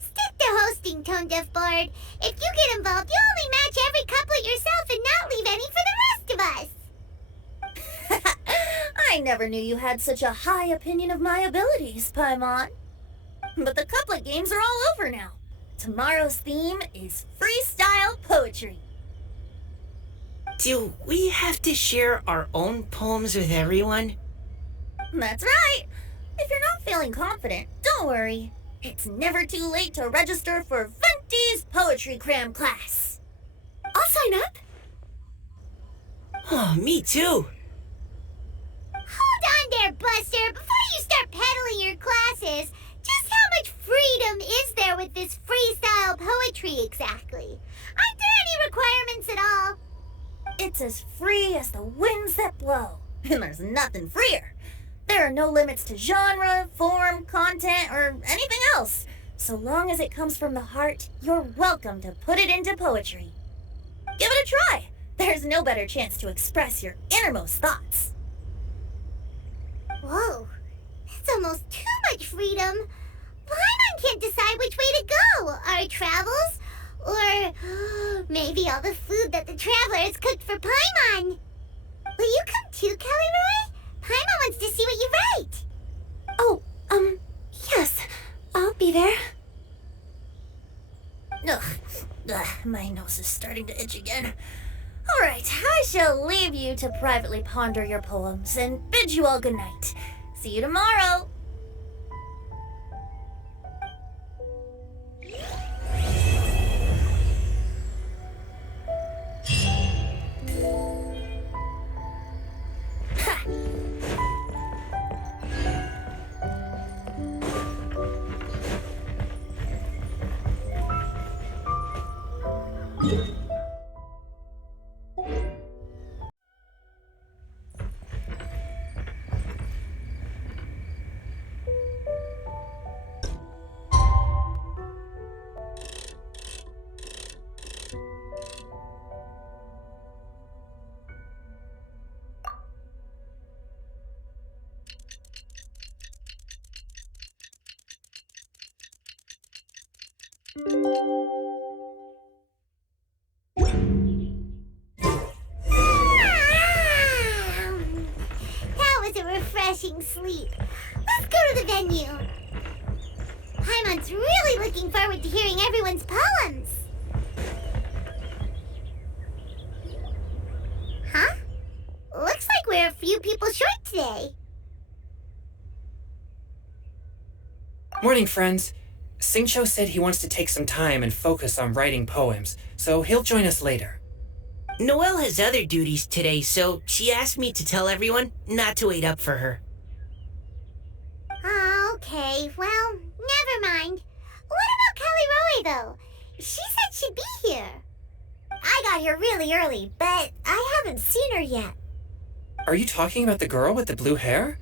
Stick to hosting, Tone Deaf Bard. If you get involved, you only match every couplet yourself and not leave any for the rest of us. I never knew you had such a high opinion of my abilities, Paimon. But the couplet games are all over now. Tomorrow's theme is freestyle poetry. Do we have to share our own poems with everyone? That's right. If you're not feeling confident, don't worry. It's never too late to register for Venti's Poetry Cram class. I'll sign up. Oh, me too. Hold on there, Buster. Before you start peddling your classes, just how much freedom is there with this freestyle poetry exactly? Aren't there any requirements at all? It's as free as the winds that blow. And there's nothing freer. There are no limits to genre, form, content, or anything else. So long as it comes from the heart, you're welcome to put it into poetry. Give it a try. There's no better chance to express your innermost thoughts. Whoa, that's almost too much freedom. Paimon can't decide which way to go. Our travels? Or maybe all the food that the travelers cooked for Paimon. Will you come too, Kelly Roy? Paimon wants to see what you write. Oh, yes. I'll be there. Ugh, my nose is starting to itch again. All right, I shall leave you to privately ponder your poems and bid you all good night. See you tomorrow. That was a refreshing sleep. Let's go to the venue. Paimon's really looking forward to hearing everyone's poems. Huh? Looks like we're a few people short today. Morning, friends. Singcho said he wants to take some time and focus on writing poems, so he'll join us later. Noelle has other duties today, so she asked me to tell everyone not to wait up for her. Oh, okay. Well, never mind. What about Kelly Roy, though? She said she'd be here. I got here really early, but I haven't seen her yet. Are you talking about the girl with the blue hair?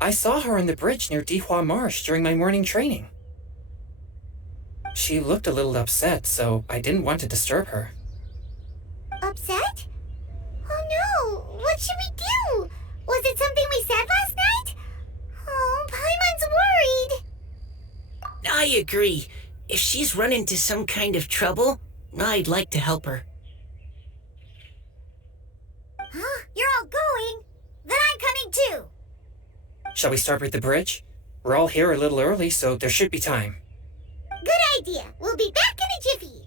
I saw her on the bridge near Dihua Marsh during my morning training. She looked a little upset, so I didn't want to disturb her. Upset? Oh no! What should we do? Was it something we said last night? Oh, Paimon's worried. I agree. If she's run into some kind of trouble, I'd like to help her. Huh? You're all going? Then I'm coming too. Shall we start with the bridge? We're all here a little early, so there should be time. Good idea. We'll be back in a jiffy.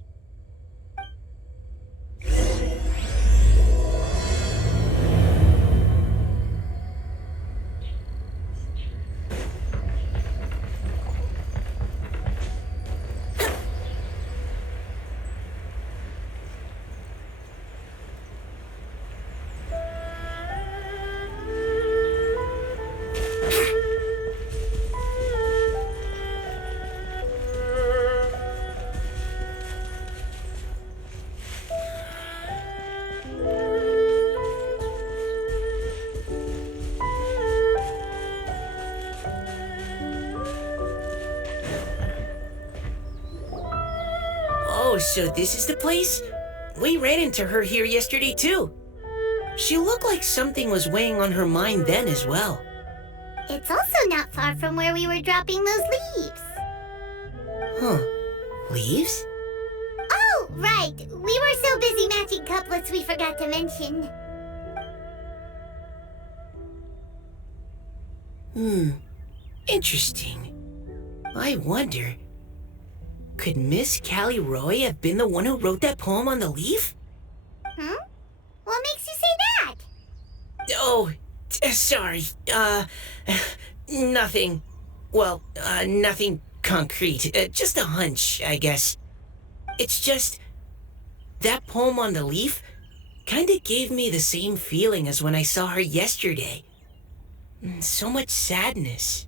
Oh, so this is the place? We ran into her here yesterday, too. She looked like something was weighing on her mind then as well. It's also not far from where we were dropping those leaves. Huh. Leaves? Oh, right. We were so busy matching couplets we forgot to mention. Interesting. I wonder, could Miss Callie Roy have been the one who wrote that poem on the leaf? What makes you say that? Oh, sorry. Nothing. Well, nothing concrete. Just a hunch, I guess. It's just, that poem on the leaf kinda gave me the same feeling as when I saw her yesterday. So much sadness.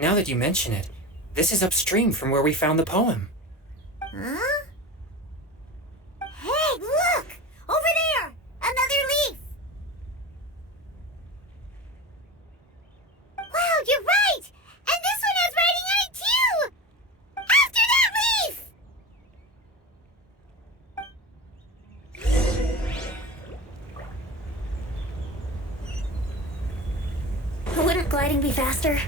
Now that you mention it, this is upstream from where we found the poem. Huh? Hey, look! Over there! Another leaf! Wow, you're right! And this one has writing on it too! After that leaf! Wouldn't gliding be faster?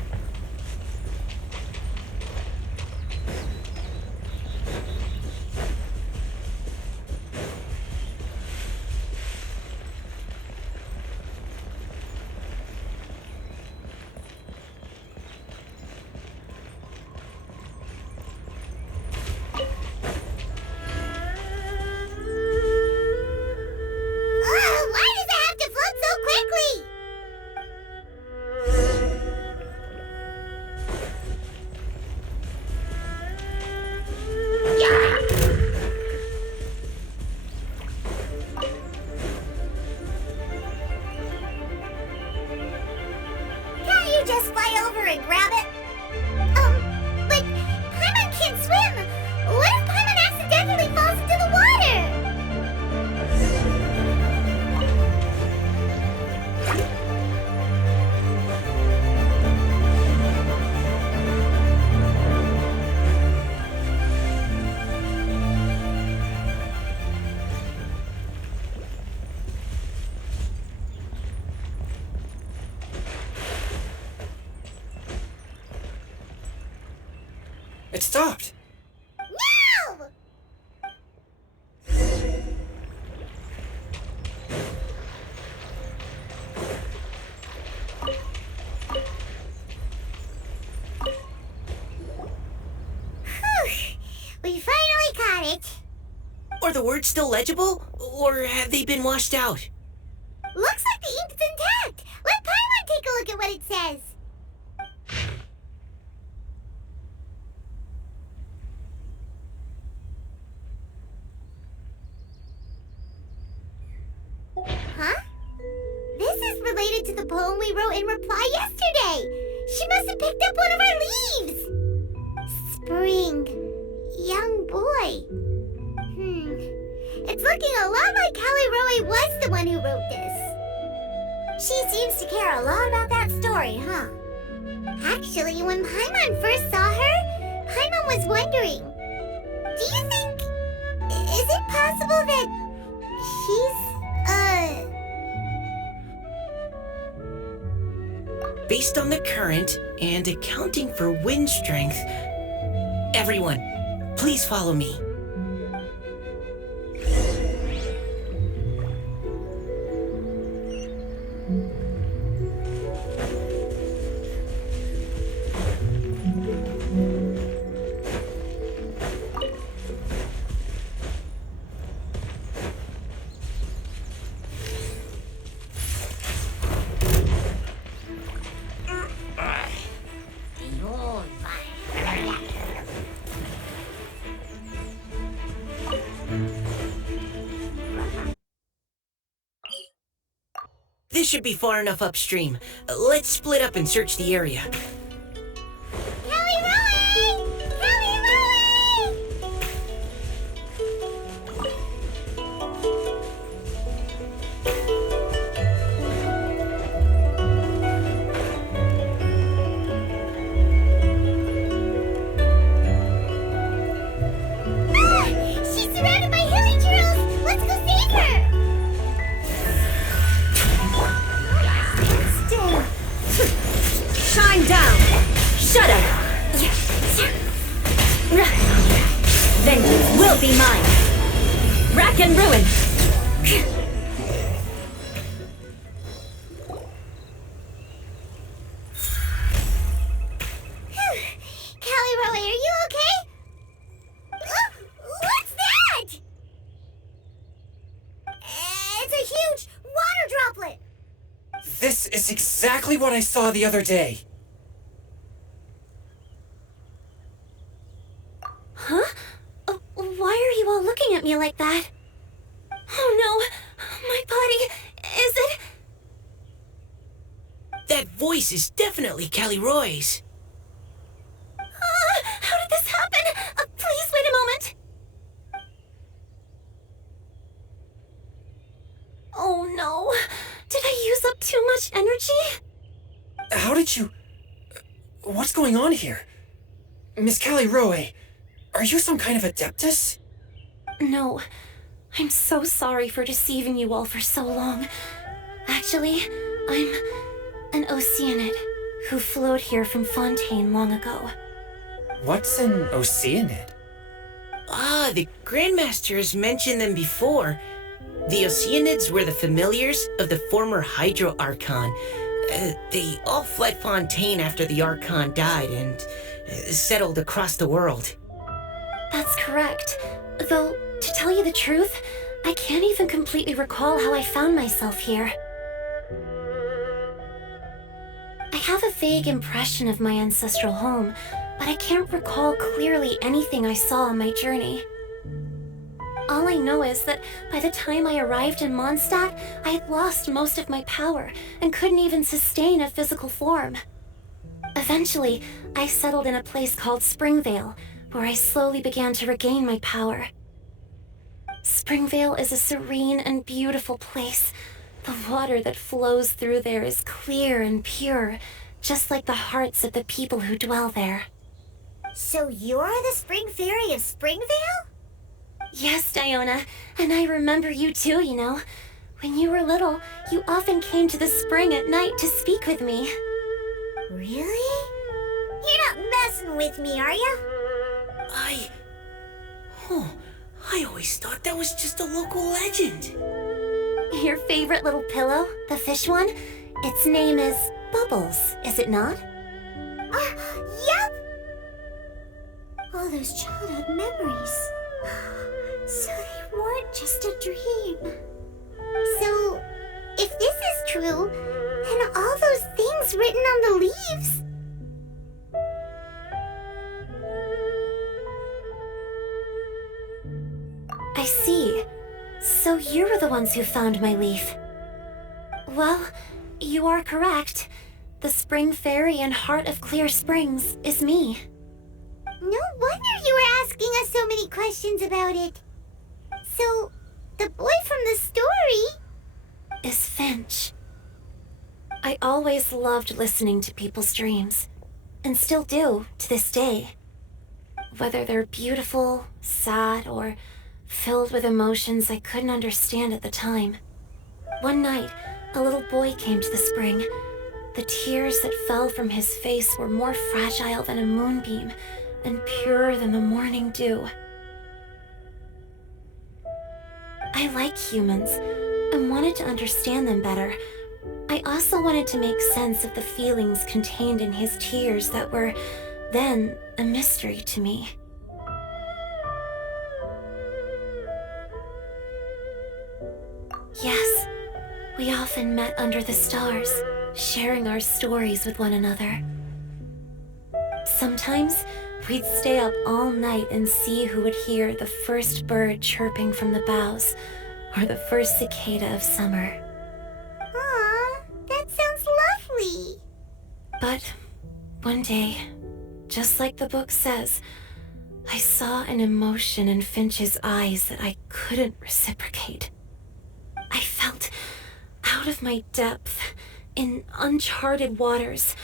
Why does it have to float so quickly? Can't you just fly over and grab it? But Paimon can't swim. What if Paimon accidentally falls into the water? It stopped. No! Whew. We finally caught it. Are the words still legible? Or have they been washed out? Looks like the ink's intact. Let Paimon take a look at what it says. Huh? This is related to the poem we wrote in reply yesterday. She must have picked up one of our leaves. Spring. Young boy. It's looking a lot like Callie Roy was the one who wrote this. She seems to care a lot about that story, huh? Actually, when Paimon first saw her, Paimon was wondering, do you think... is it possible that she's, Based on the current and accounting for wind strength, everyone, please follow me. This should be far enough upstream. Let's split up and search the area. Callie Roy! Callie Roy! Ah! She's surrounded by hilly turtles! Let's go save her! Shut up! Vengeance will be mine! Rack and ruin! Callie, are you okay? What's that? It's a huge water droplet. This is exactly what I saw the other day. Huh? Why are you all looking at me like that? Oh no! My body... Is it... That voice is definitely Callie Roy's. How did this happen? Please wait a moment. Oh no. Did I use up too much energy? How did you... What's going on here? Miss Callie Roy, are you some kind of adeptus? No. I'm so sorry for deceiving you all for so long. Actually, I'm an Oceanid who flowed here from Fontaine long ago. What's an Oceanid? Ah, the Grandmaster has mentioned them before. The Oceanids were the familiars of the former Hydro Archon. They all fled Fontaine after the Archon died and settled across the world. That's correct. Though, to tell you the truth, I can't even completely recall how I found myself here. I have a vague impression of my ancestral home, but I can't recall clearly anything I saw on my journey. All I know is that by the time I arrived in Mondstadt, I had lost most of my power and couldn't even sustain a physical form. Eventually, I settled in a place called Springvale, where I slowly began to regain my power. Springvale is a serene and beautiful place. The water that flows through there is clear and pure, just like the hearts of the people who dwell there. So you're the Spring Fairy of Springvale? Yes, Diona, and I remember you too, you know. When you were little, you often came to the spring at night to speak with me. Really? You're not messing with me, are you? I always thought that was just a local legend. Your favorite little pillow, the fish one? Its name is Bubbles, is it not? Yep! All those childhood memories. So they weren't just a dream. So, if this is true, then all those things written on the leaves... I see. So you were the ones who found my leaf. Well, you are correct. The Spring Fairy and Heart of Clear Springs is me. No wonder you were asking us so many questions about it. So, the boy from the story... is Finch. I always loved listening to people's dreams, and still do to this day. Whether they're beautiful, sad, or filled with emotions I couldn't understand at the time. One night, a little boy came to the spring. The tears that fell from his face were more fragile than a moonbeam, and purer than the morning dew. I like humans, and wanted to understand them better. I also wanted to make sense of the feelings contained in his tears that were, then, a mystery to me. Yes, we often met under the stars, sharing our stories with one another. Sometimes, we'd stay up all night and see who would hear the first bird chirping from the boughs, or the first cicada of summer. Aw, that sounds lovely. But one day, just like the book says, I saw an emotion in Finch's eyes that I couldn't reciprocate. I felt out of my depth, in uncharted waters.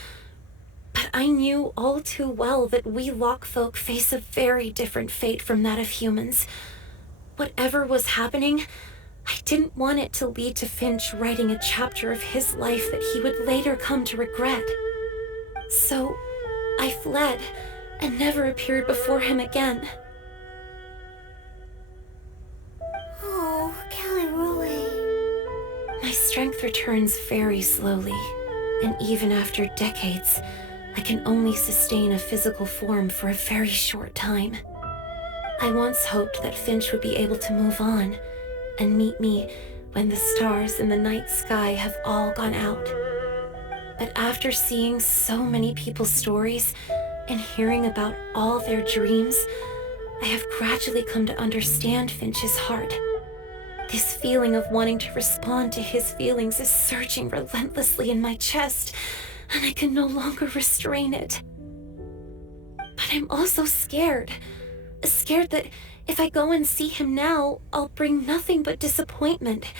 But I knew all too well that we Lockfolk face a very different fate from that of humans. Whatever was happening, I didn't want it to lead to Finch writing a chapter of his life that he would later come to regret. So, I I fled and never appeared before him again. Oh, Caliroe. My strength returns very slowly, and even after decades, I can only sustain a physical form for a very short time. I once hoped that Finch would be able to move on and meet me when the stars in the night sky have all gone out. But after seeing so many people's stories and hearing about all their dreams, I have gradually come to understand Finch's heart. This feeling of wanting to respond to his feelings is surging relentlessly in my chest, and I can no longer restrain it. But I'm also scared. Scared that if I go and see him now, I'll bring nothing but disappointment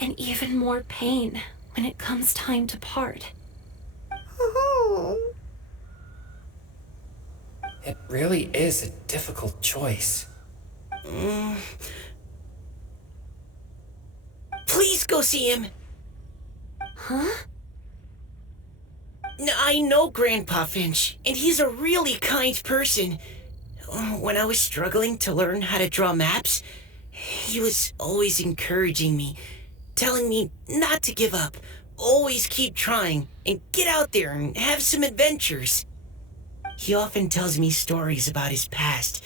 and even more pain when it comes time to part. Oh. It really is a difficult choice. Please go see him. Huh? I know Grandpa Finch, and he's a really kind person. When I was struggling to learn how to draw maps, he was always encouraging me, telling me not to give up, always keep trying, and get out there and have some adventures. He often tells me stories about his past,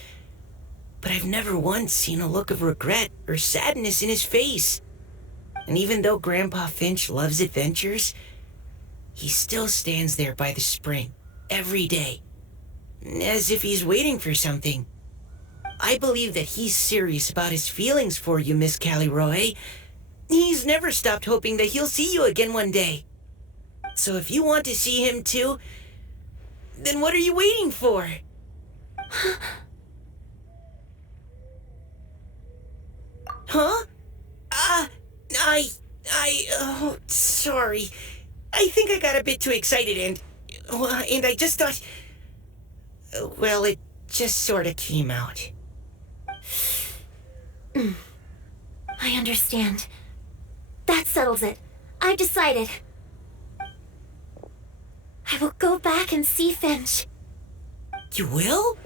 but I've never once seen a look of regret or sadness in his face. And even though Grandpa Finch loves adventures, he still stands there by the spring every day, as if he's waiting for something. I believe that he's serious about his feelings for you, Miss Caliroe. He's never stopped hoping that he'll see you again one day. So if you want to see him too, then what are you waiting for? Huh? Oh, sorry. I think I got a bit too excited and I just thought, well, it just sort of came out. I understand. That settles it. I've decided. I will go back and see Finch. You will?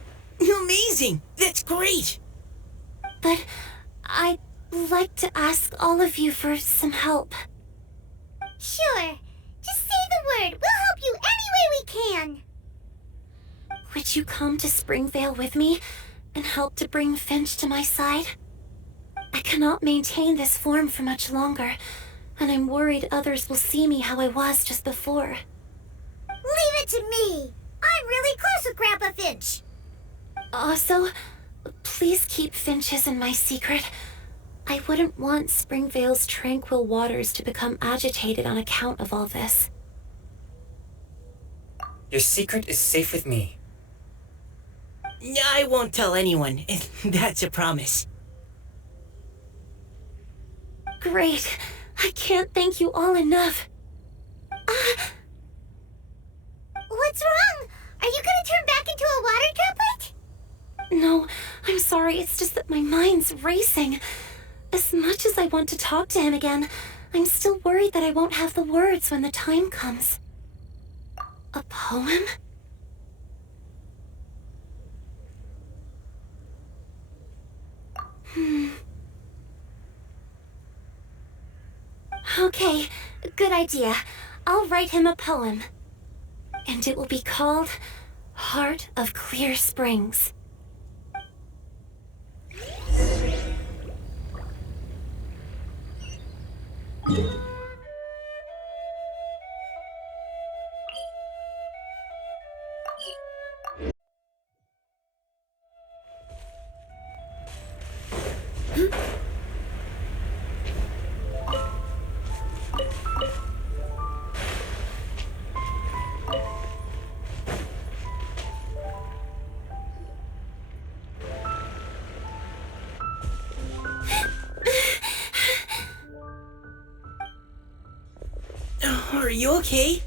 Amazing! That's great! But I'd like to ask all of you for some help. Sure. Just say the word. We'll help you any way we can. Would you come to Springvale with me and help to bring Finch to my side? I cannot maintain this form for much longer, and I'm worried others will see me how I was just before. Leave it to me. I'm really close with Grandpa Finch. Also, please keep Finch's in my secret. I wouldn't want Springvale's tranquil waters to become agitated on account of all this. Your secret is safe with me. I won't tell anyone. That's a promise. Great. I can't thank you all enough. What's wrong? Are you gonna turn back into a water droplet? No, I'm sorry. It's just that my mind's racing. As much as I want to talk to him again, I'm still worried that I won't have the words when the time comes. A poem? Okay, good idea. I'll write him a poem. And it will be called Heart of Clear Springs. Are you okay?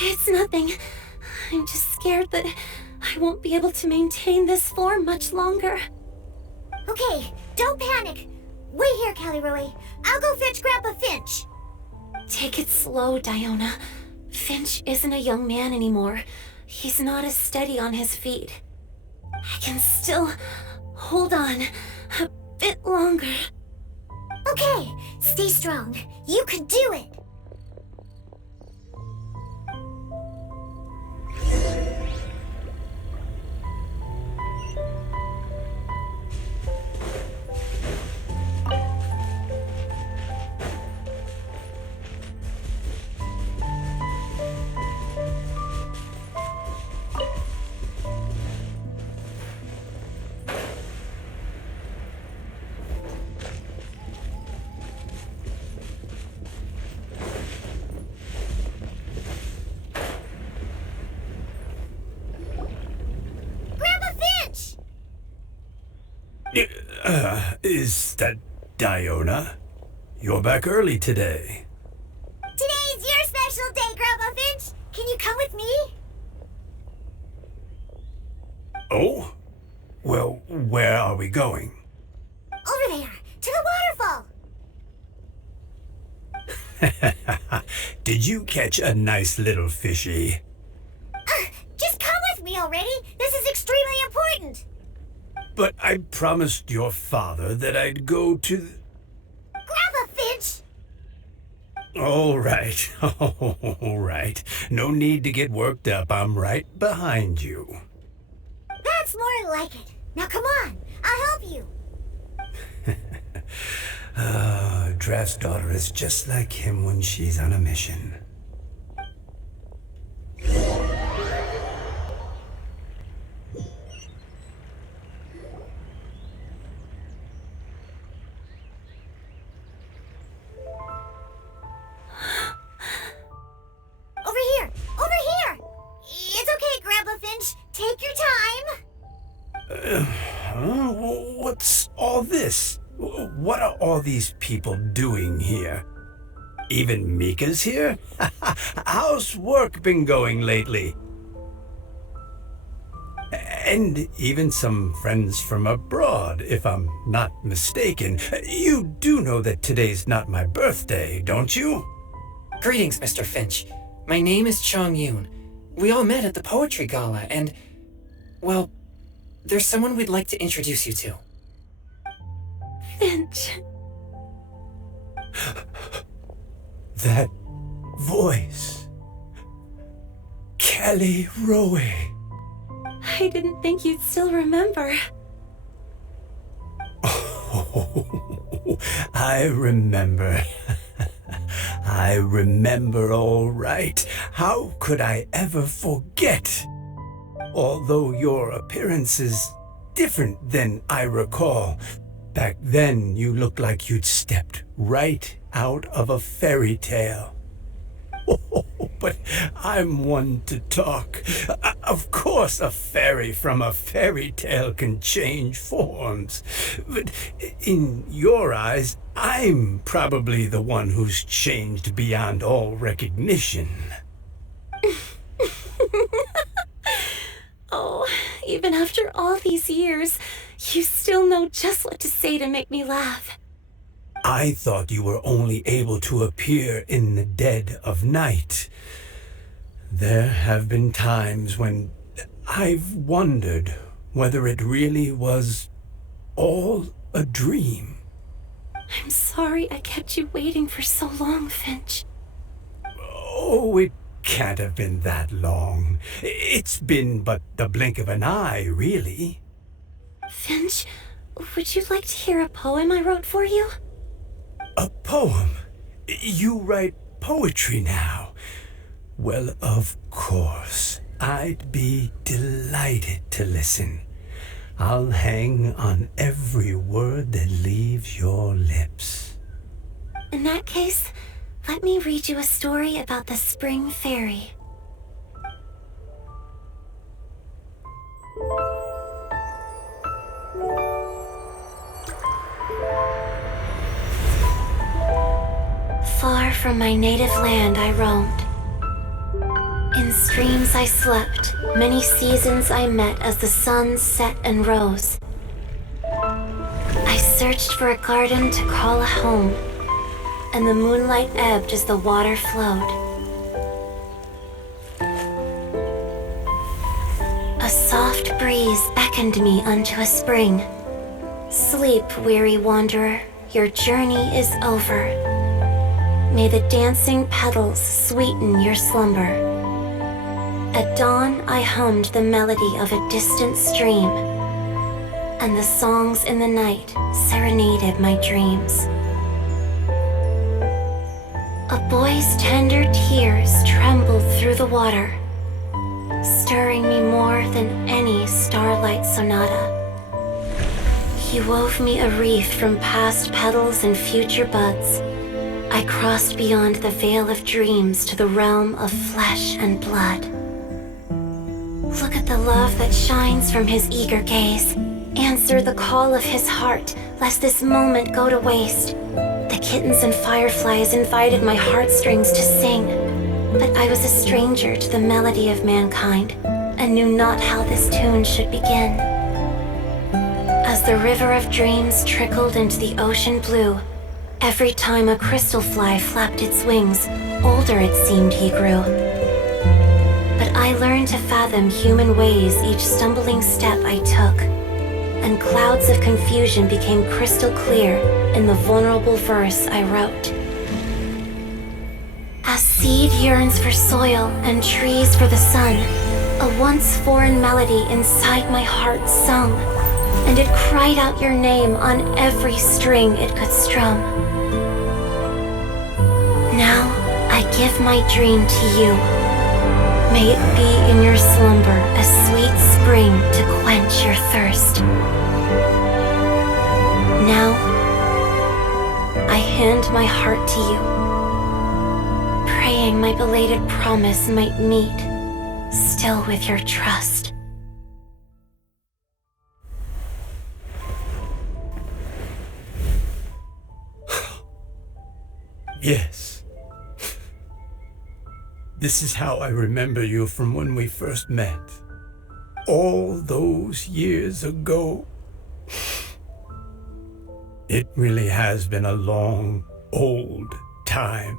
It's nothing. I'm just scared that I won't be able to maintain this form much longer. Okay, don't panic. Wait here, Caliroe. I'll go fetch Grandpa Finch. Take it slow, Diona. Finch isn't a young man anymore. He's not as steady on his feet. I can still hold on a bit longer. Okay, stay strong. You can do it. Is that Diona? You're back early today. Today's your special day, Grandpa Finch. Can you come with me? Oh? Well, where are we going? Over there, to the waterfall. Did you catch a nice little fishy? Just come with me already. This is extremely important. But I promised your father that I'd go to... Grandpa Finch! All right, all right. No need to get worked up. I'm right behind you. That's more like it. Now come on, I'll help you. Draft's daughter is just like him when she's on a mission. What's all this? What are all these people doing here? Even Mika's here? How's work been going lately? And even some friends from abroad, if I'm not mistaken. You do know that today's not my birthday, don't you? Greetings, Mr. Finch. My name is Chong Yoon. We all met at the poetry gala, and, well, there's someone we'd like to introduce you to. Finch. That voice. Kelly Rowe. I didn't think you'd still remember. Oh, I remember. I remember all right. How could I ever forget? Although your appearance is different than I recall. Back then, you looked like you'd stepped right out of a fairy tale. Oh, but I'm one to talk. Of course, a fairy from a fairy tale can change forms. But in your eyes, I'm probably the one who's changed beyond all recognition. Oh, even after all these years, you still know just what to say to make me laugh. I thought you were only able to appear in the dead of night. There have been times when I've wondered whether it really was all a dream. I'm sorry I kept you waiting for so long, Finch. Oh, it can't have been that long. It's been but the blink of an eye, really. Finch, would you like to hear a poem I wrote for you? A poem? You write poetry now? Well, of course. I'd be delighted to listen. I'll hang on every word that leaves your lips. In that case, let me read you a story about the spring fairy. Far from my native land I roamed. In streams I slept, many seasons I met as the sun set and rose. I searched for a garden to call a home, and the moonlight ebbed as the water flowed. breeze beckoned me unto a spring. Sleep, weary wanderer, your journey is over. May the dancing petals sweeten your slumber. At dawn I hummed the melody of a distant stream, and the songs in the night serenaded my dreams. A boy's tender tears trembled through the water, stirring me more than any starlight sonata. He wove me a wreath from past petals and future buds. I crossed beyond the veil of dreams to the realm of flesh and blood. Look at the love that shines from his eager gaze. Answer the call of his heart, lest this moment go to waste. The kittens and fireflies invited my heartstrings to sing, but I was a stranger to the melody of mankind and knew not how this tune should begin. As the river of dreams trickled into the ocean blue, every time a crystal fly flapped its wings, older it seemed he grew. But I learned to fathom human ways each stumbling step I took, and clouds of confusion became crystal clear in the vulnerable verse I wrote. As seed yearns for soil and trees for the sun, a once foreign melody inside my heart sung, and it cried out your name on every string it could strum. Now I give my dream to you. May it be in your slumber a sweet spring to quench your thirst. Now I hand my heart to you, praying my belated promise might meet, still with your trust. Yes. This is how I remember you from when we first met. All those years ago. It really has been a long, old time,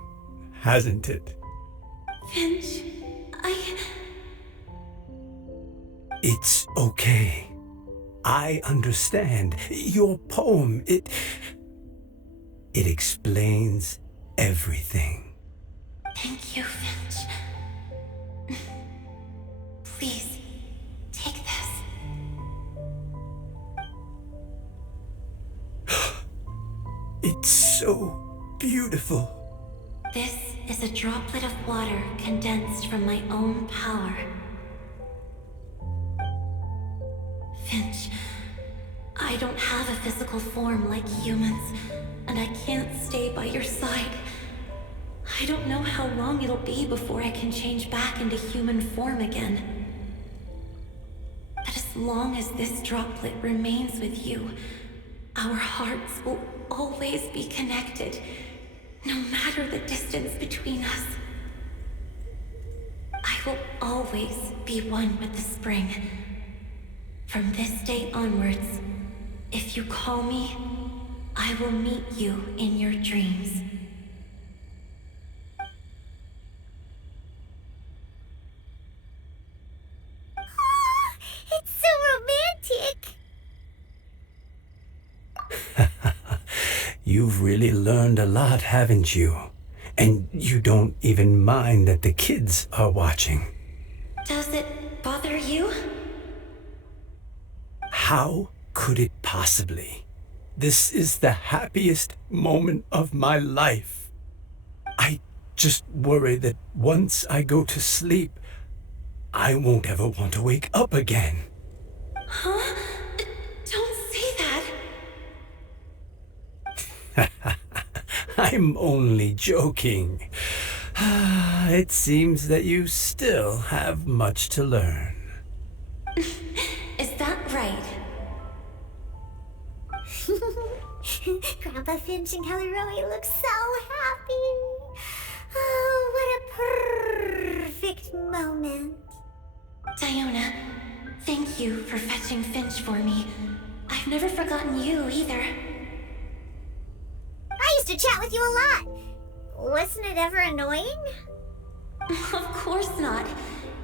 hasn't it? Finch, It's okay. I understand. Your poem, it explains everything. Thank you, Finch. Please, take this. It's so beautiful. This is a droplet of water condensed from my own power. Finch, I don't have a physical form like humans, and I can't stay by your side. I don't know how long it'll be before I can change back into human form again. But as long as this droplet remains with you, our hearts will always be connected, no matter the distance between us. I will always be one with the spring. From this day onwards, if you call me, I will meet you in your dreams. It's so romantic. You've really learned a lot, haven't you? And you don't even mind that the kids are watching. Does it bother you? How could it possibly? This is the happiest moment of my life. I just worry that once I go to sleep, I won't ever want to wake up again. Huh? Don't say that. I'm only joking. It seems that you still have much to learn. Is that right? Grandpa Finch and Kelly look so happy. Oh, what a perfect moment. Diona, thank you for fetching Finch for me. I've never forgotten you either. I used to chat with you a lot. Wasn't it ever annoying? Of course not.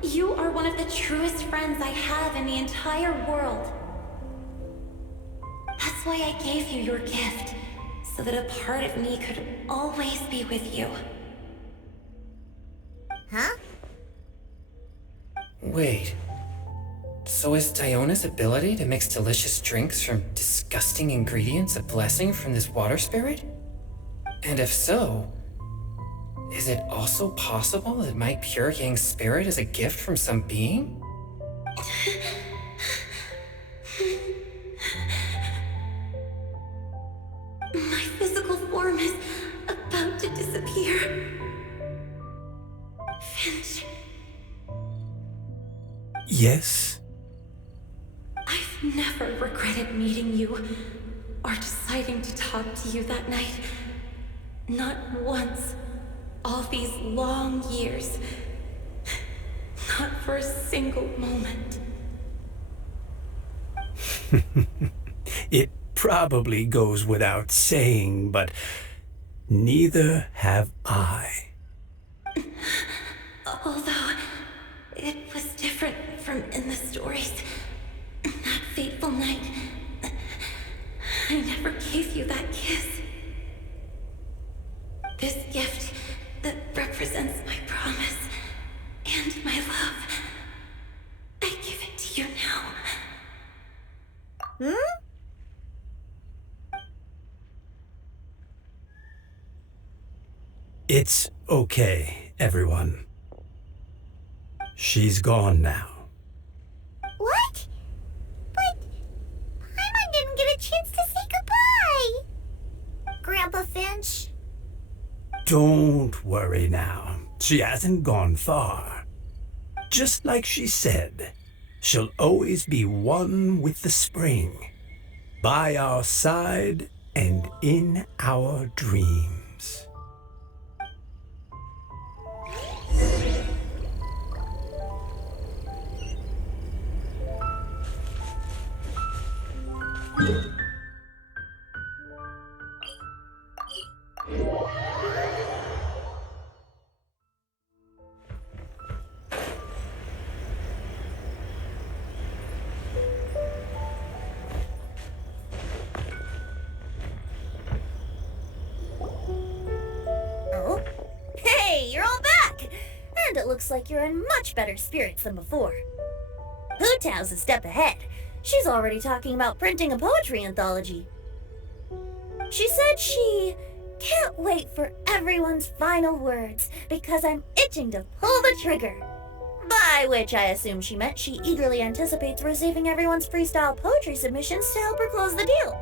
You are one of the truest friends I have in the entire world. That's why I gave you your gift, so that a part of me could always be with you. Huh? Wait. So is Diona's ability to mix delicious drinks from disgusting ingredients a blessing from this water spirit? And if so, is it also possible that my pure yang spirit is a gift from some being? My physical form is about to disappear. Finch, Yes? I've never regretted meeting you or deciding to talk to you that night. Not once. All these long years. Not for a single moment. It probably goes without saying, but neither have I. Although it was different from in the stories. That fateful night, I never gave you that kiss. This gift that represents my promise and my love, I give it to you now. It's okay, everyone. She's gone now. What? But Paimon didn't get a chance to say goodbye. Grandpa Finch? Don't worry now. She hasn't gone far. Just like she said, she'll always be one with the spring, by our side and in our dreams. Oh? Hey, you're all back! And it looks like you're in much better spirits than before. Hu-Tao's a step ahead. She's already talking about printing a poetry anthology. She said she can't wait for everyone's final words because I'm itching to pull the trigger. By which I assume she meant she eagerly anticipates receiving everyone's freestyle poetry submissions to help her close the deal.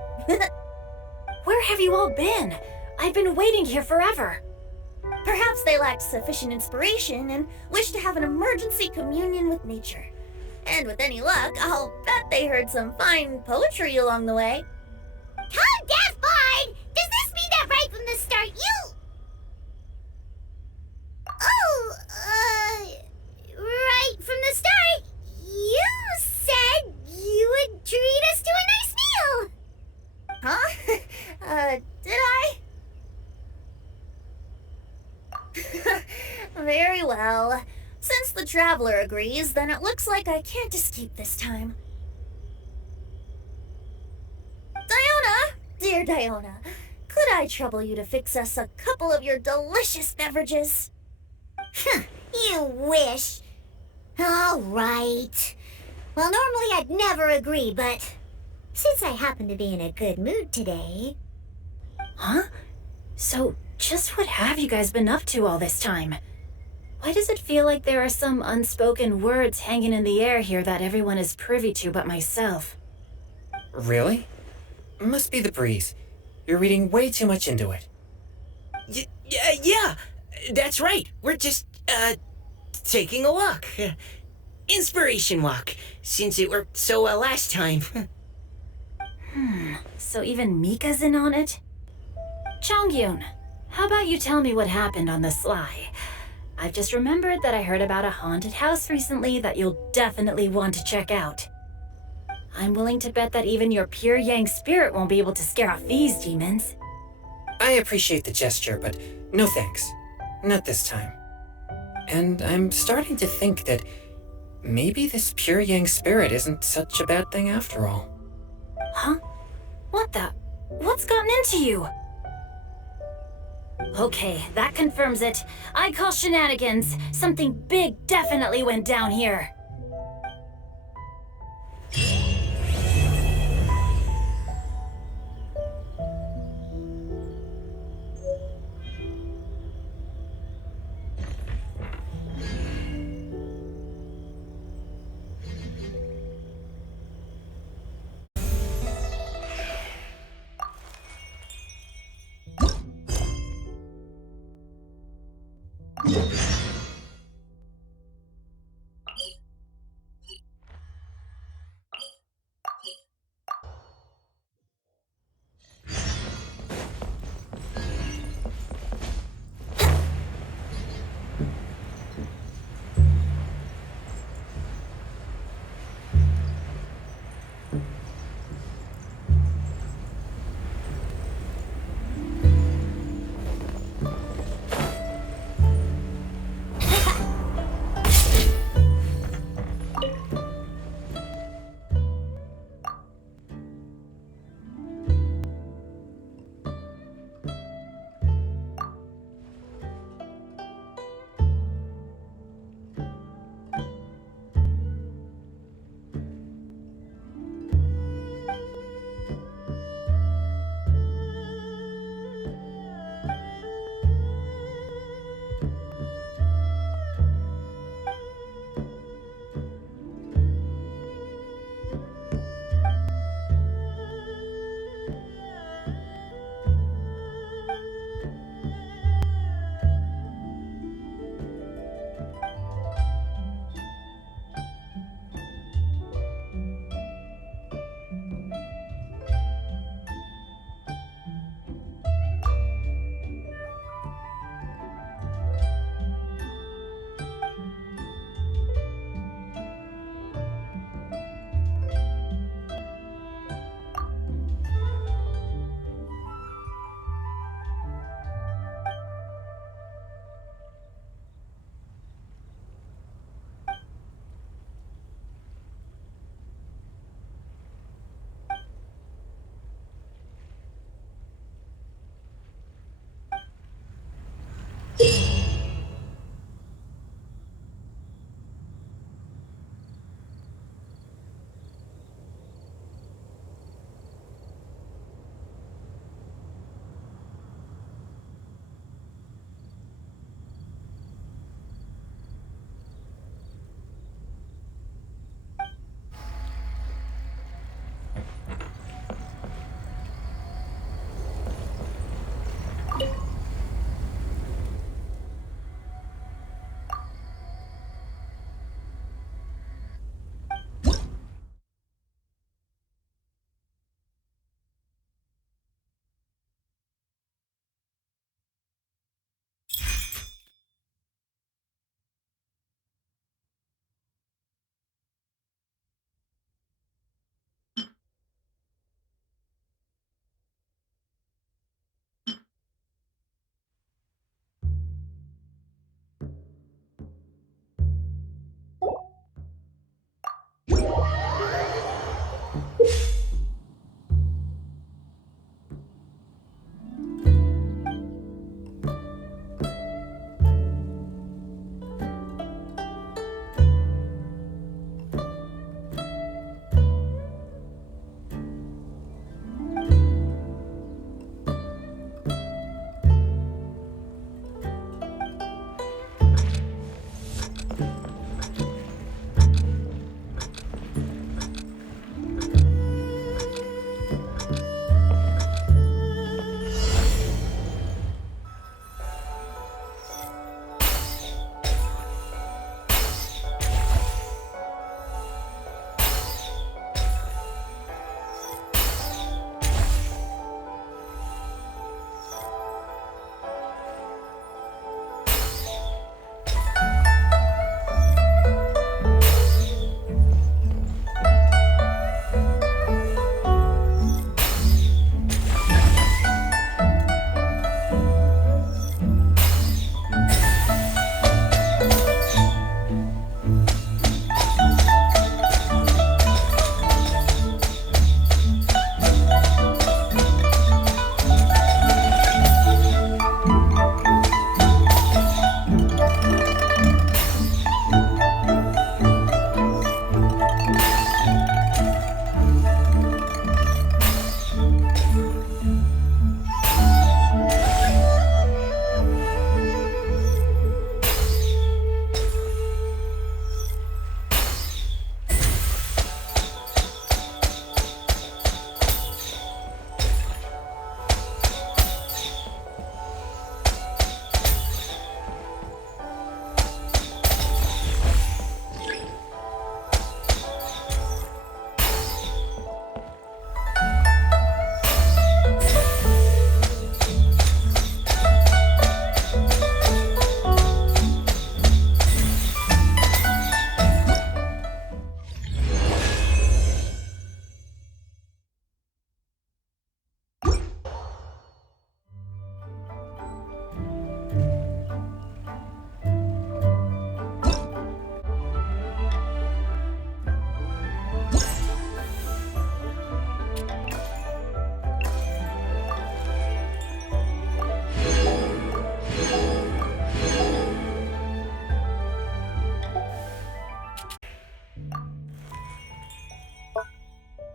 Where have you all been? I've been waiting here forever. Perhaps they lacked sufficient inspiration and wished to have an emergency communion with nature. And with any luck, I'll bet they heard some fine poetry along the way. Tone deaf, Bard! Does this mean that right from the start you... Oh, right from the start, you said you would treat us to a nice meal! Huh? Did I? Very well. Since the traveler agrees, then it looks like I can't escape this time. Diona! Dear Diona, could I trouble you to fix us a couple of your delicious beverages? You wish. All right. Well, normally I'd never agree, but since I happen to be in a good mood today... Huh? So, just what have you guys been up to all this time? Why does it feel like there are some unspoken words hanging in the air here that everyone is privy to but myself? Really? Must be the breeze. You're reading way too much into it. Yeah, that's right. We're just, taking a walk. Inspiration walk, since it worked so well last time. So even Mika's in on it? Chongyun, how about you tell me what happened on the sly? I've just remembered that I heard about a haunted house recently that you'll definitely want to check out. I'm willing to bet that even your pure yang spirit won't be able to scare off these demons. I appreciate the gesture, but no thanks. Not this time. And I'm starting to think that maybe this pure yang spirit isn't such a bad thing after all. Huh? What the? What's gotten into you? Okay, that confirms it. I call shenanigans. Something big definitely went down here.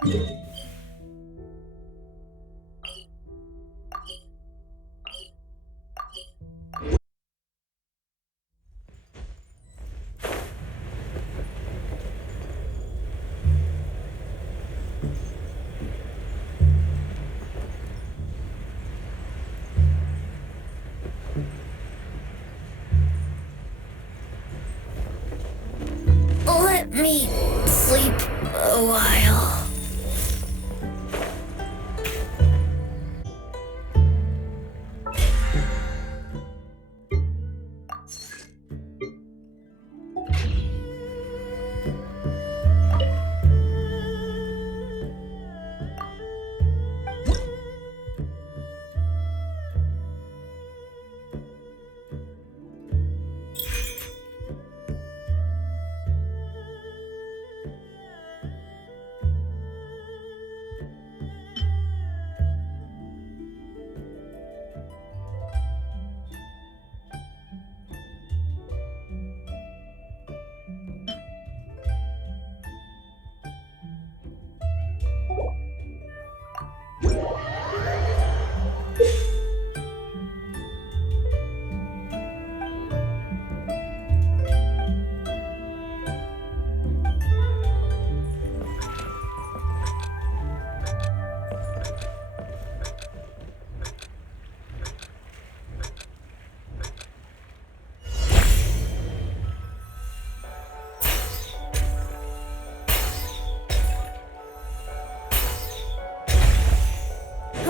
Let me sleep a while.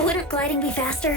Wouldn't gliding be faster?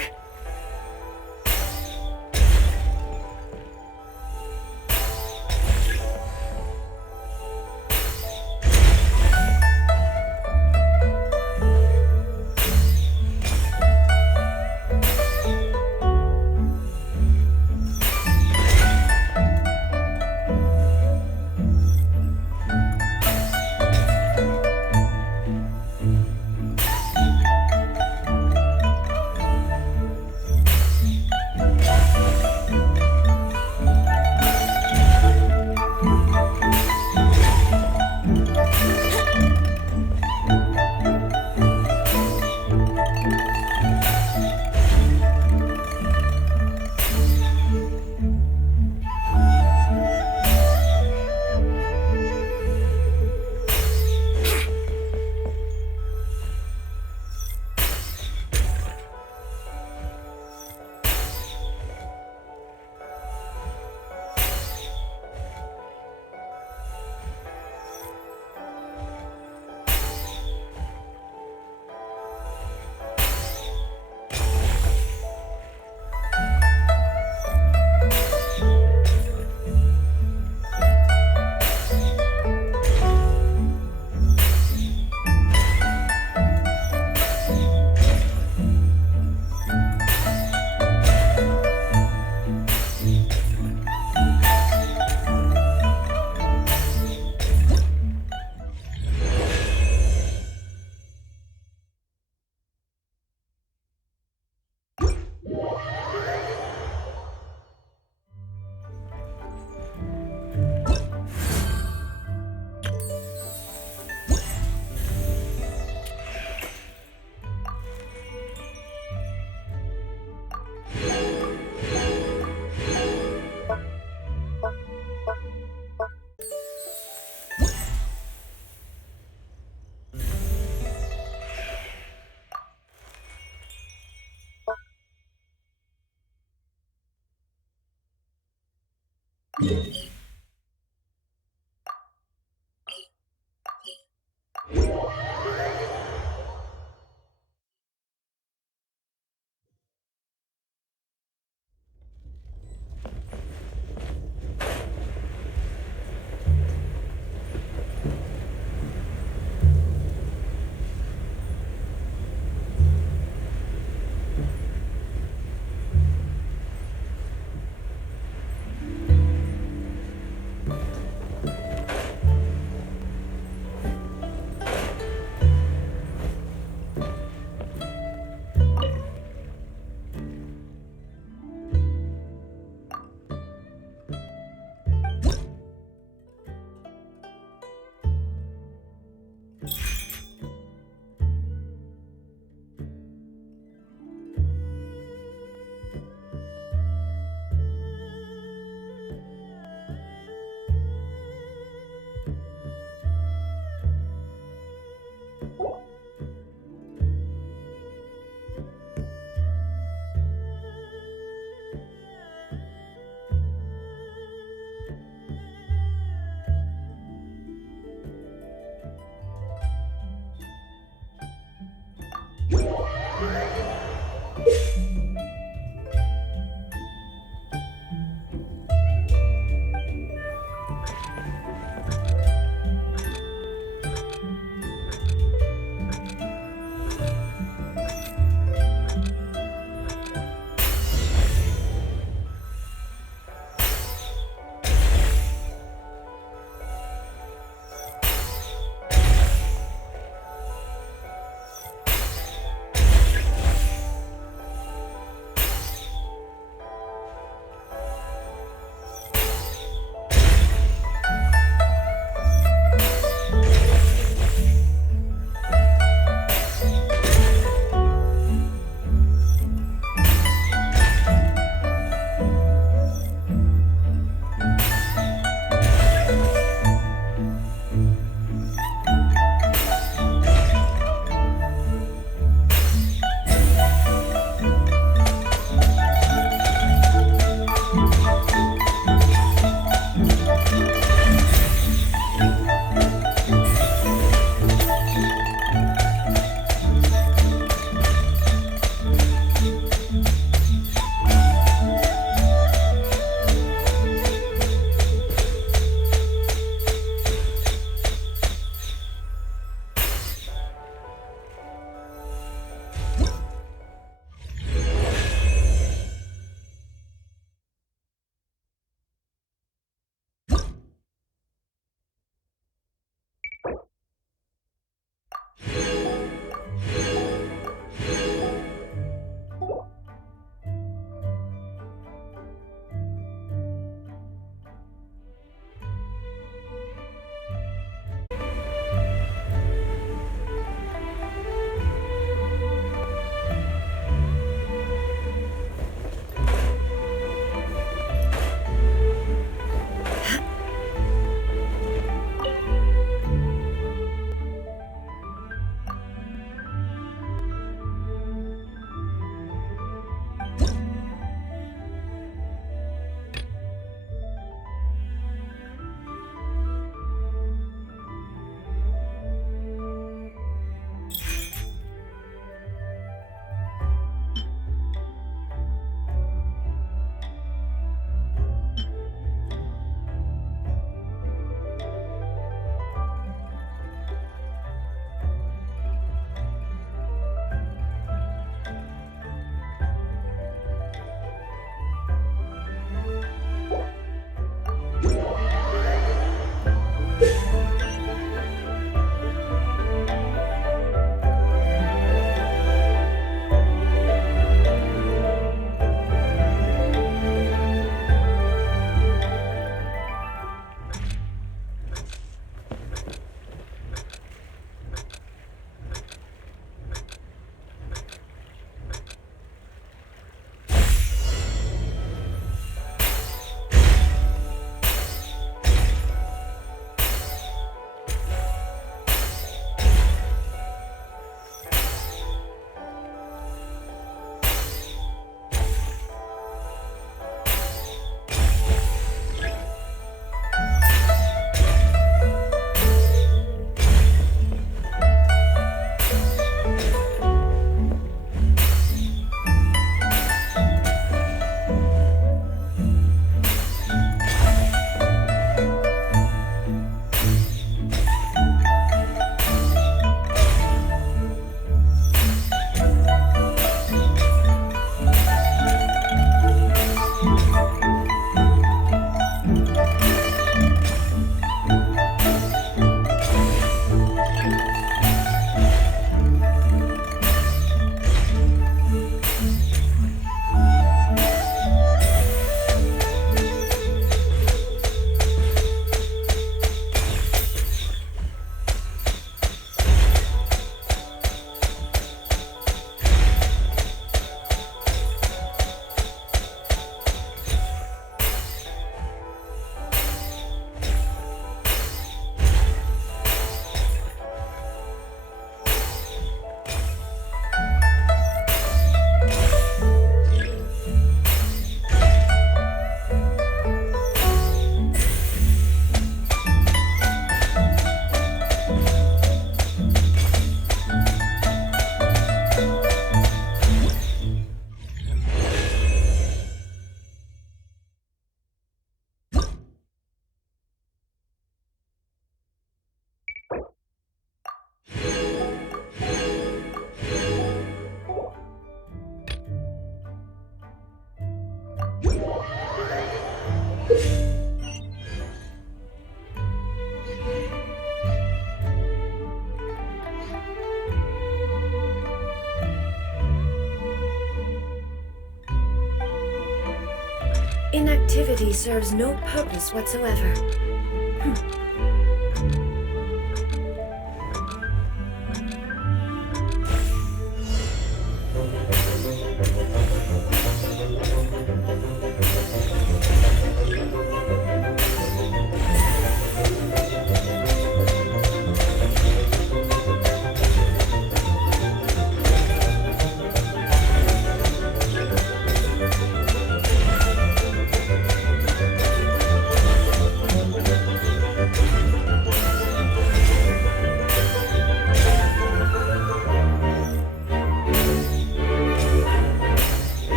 Inactivity serves no purpose whatsoever.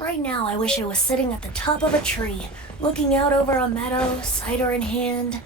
Right now, I wish I was sitting at the top of a tree, looking out over a meadow, cider in hand.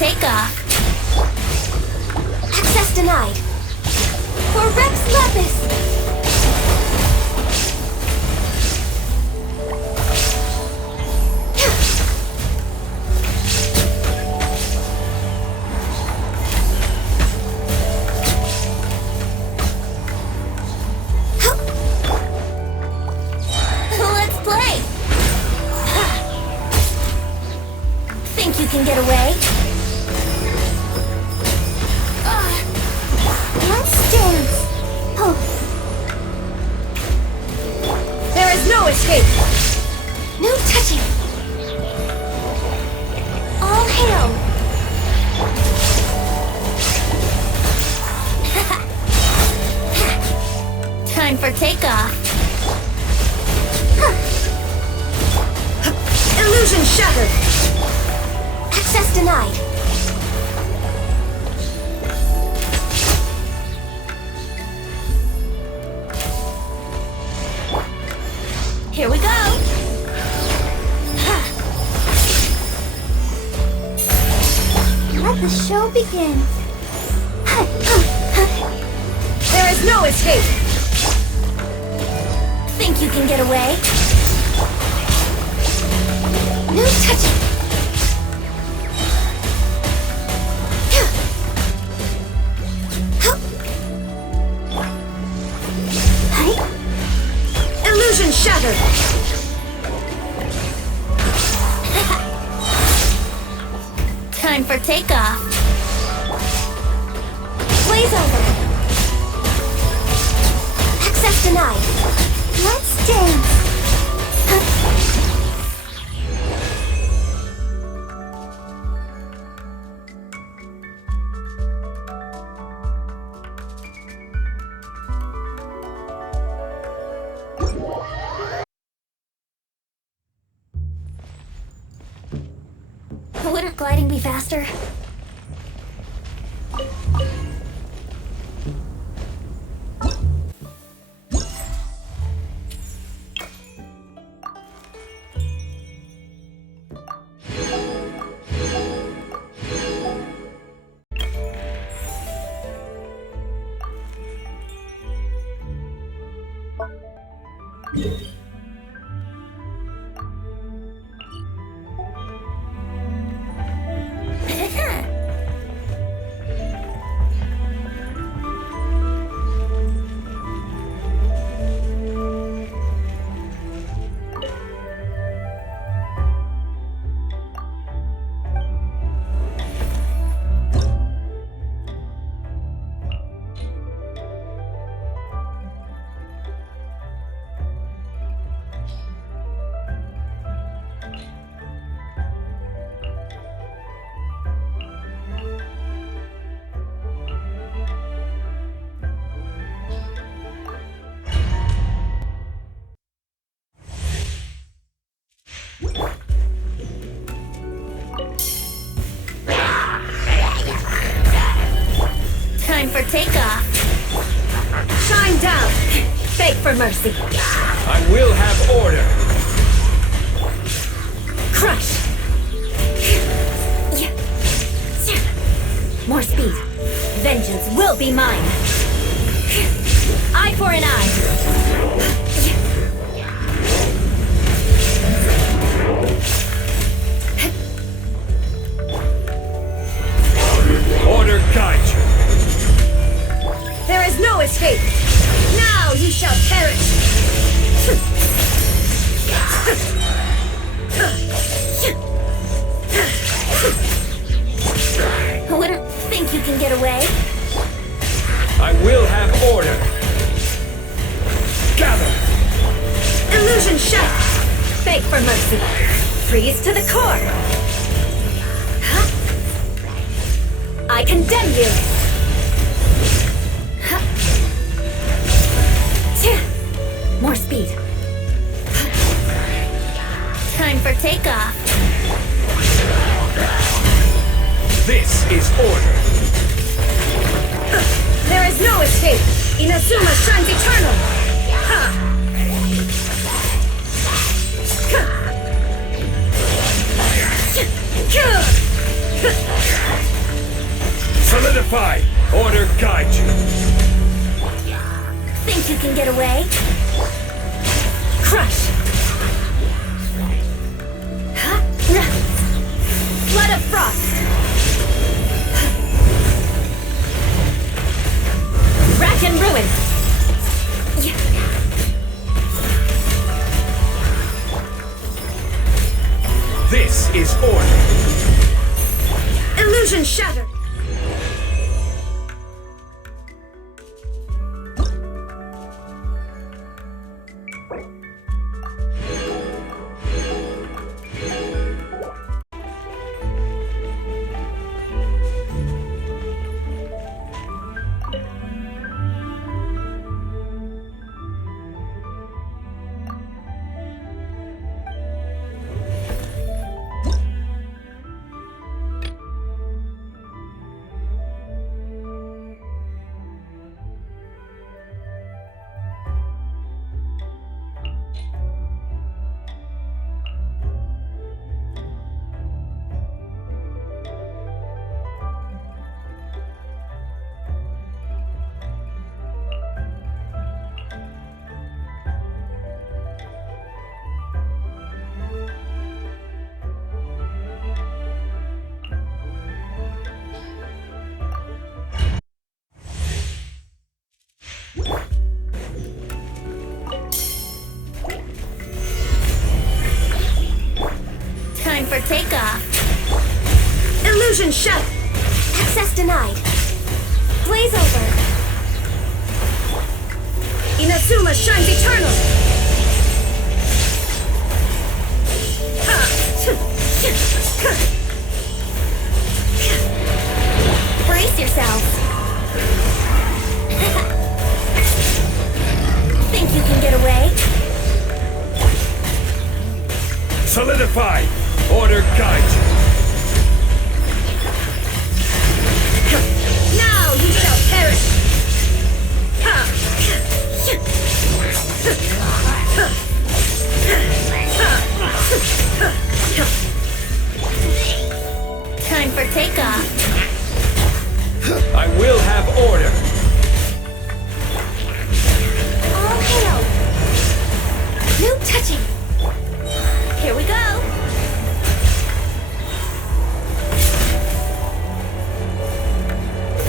takeoff. Access denied. For Rex Lapis! Let's play! Think you can get away? Let's dance! Oh. There is no escape! No touching! All hail! Time for takeoff. Illusion shattered. Access denied. Here we go! Let the show begin! There is no escape! Think you can get away? No touching! Illusion shattered. Time for takeoff. Blaze over. Access denied. Let's dance! Wouldn't gliding be faster? Time for takeoff. Shine down. Beg for mercy. I will have order. Crush. More speed. Vengeance will be mine. Eye for an eye. Order guide you. There is no escape. Now you shall perish. Wouldn't think you can get away. I will have order. Gather. Illusion shattered. Beg for mercy. Freeze to the core. I condemn you. More speed. Time for takeoff. This is order. There is no escape. Inazuma shines eternal. Solidify! Order guide you! Think you can get away? Crush! Flood of frost! Rack and ruin! This is order! Illusion shattered! Time for takeoff. Illusion shut. Access denied. Blaze over. Inazuma shines eternal. Brace yourself. Think you can get away? Solidify! Order guide you! Now you shall perish! Time for takeoff. I will have order! All hail! No touching! Here we go!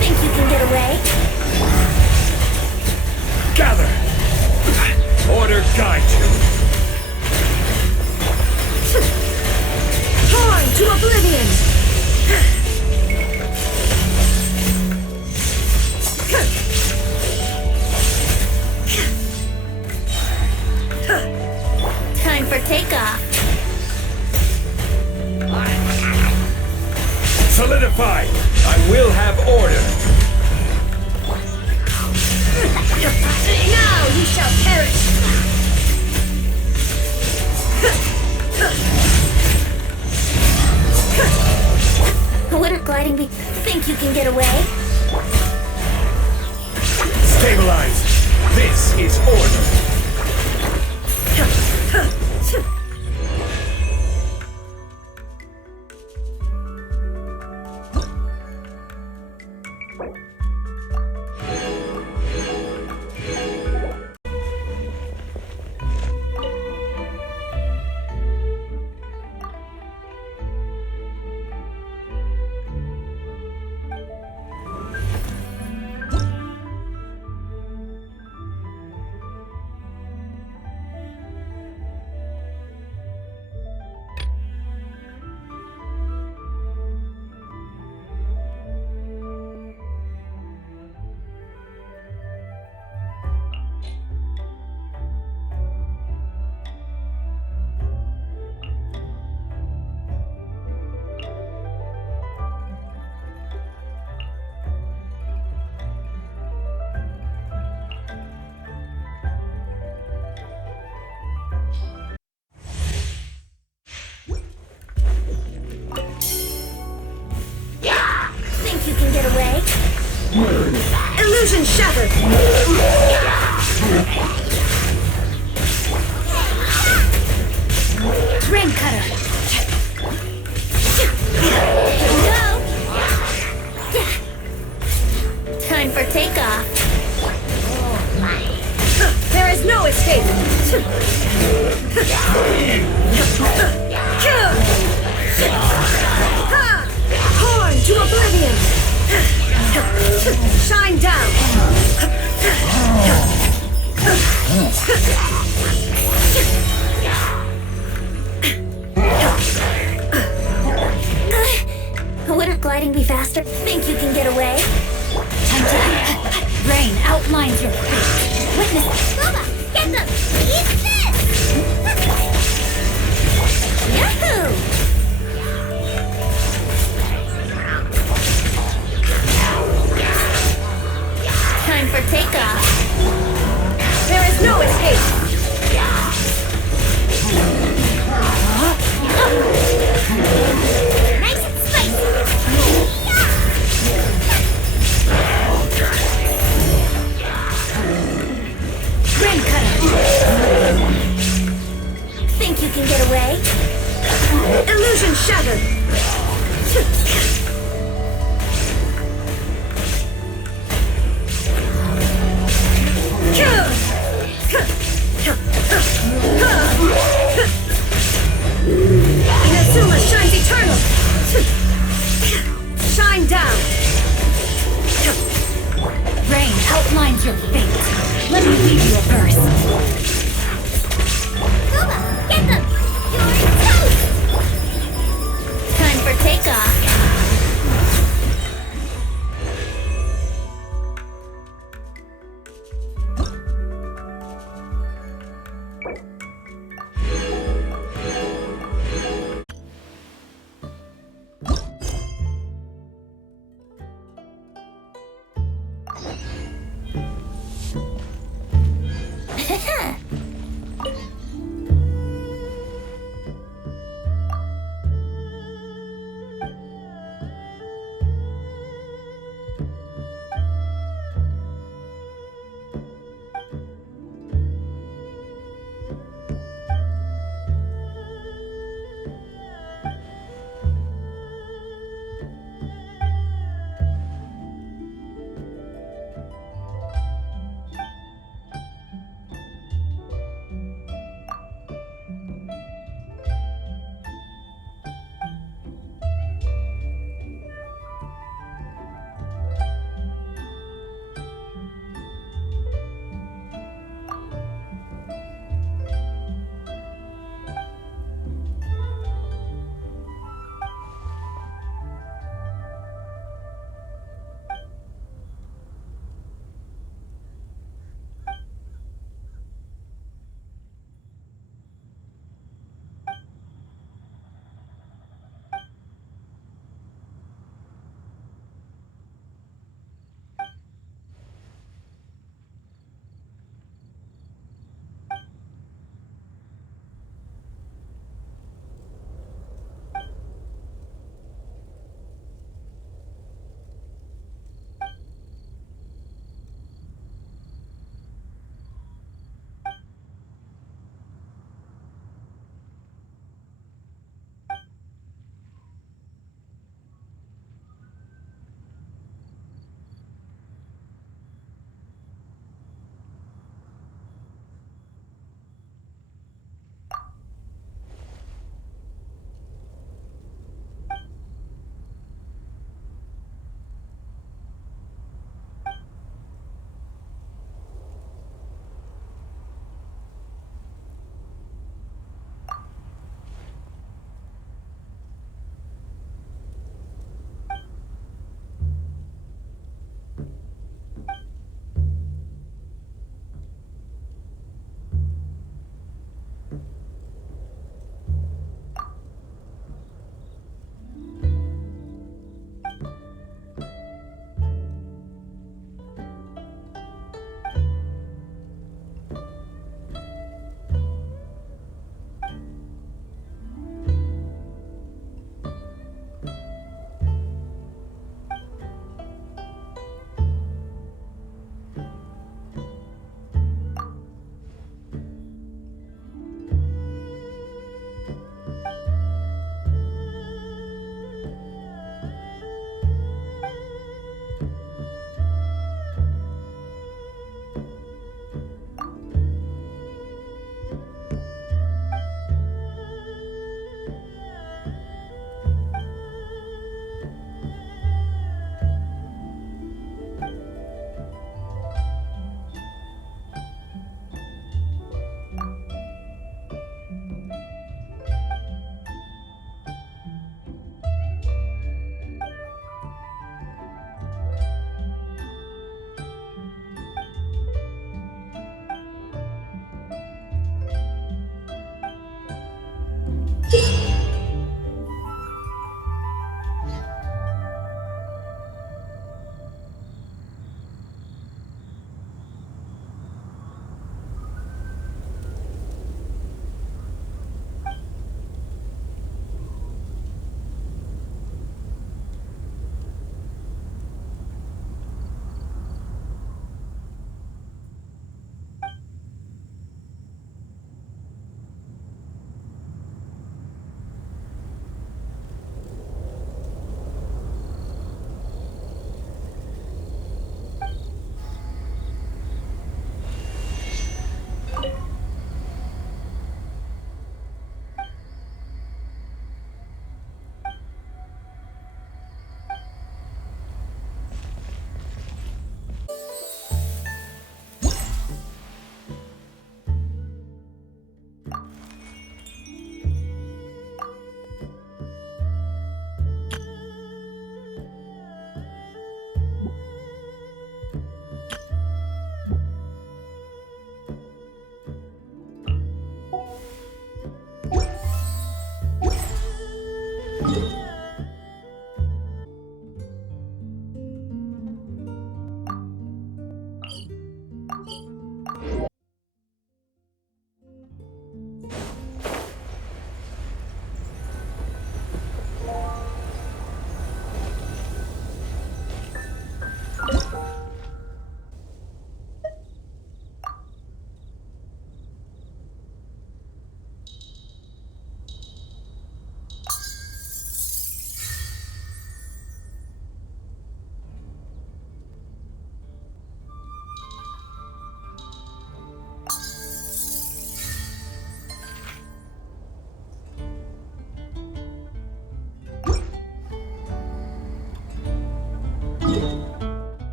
Think you can get away? Gather! Order guide you! Torn to oblivion! Time for takeoff. Solidify! I will have order! Now you shall perish! Wouldn't gliding be... Think you can get away? Stabilize! This is order! Think you can get away? Illusion shattered! Rain cutter! Here we go! Shine down! Wouldn't gliding be faster? Think you can get away? Time to rain outlines your fate. Witness. Bubba, get them! Eat this! Yahoo! Time for takeoff. There is no escape! Nice and spicy! Rain cutter. Think you can get away? Illusion shattered! Inazuma shines eternal! Shine down! Rain outlines your fate. Let me leave you a verse. Bubba, get them! You're toast! Time for takeoff.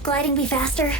not gliding be faster?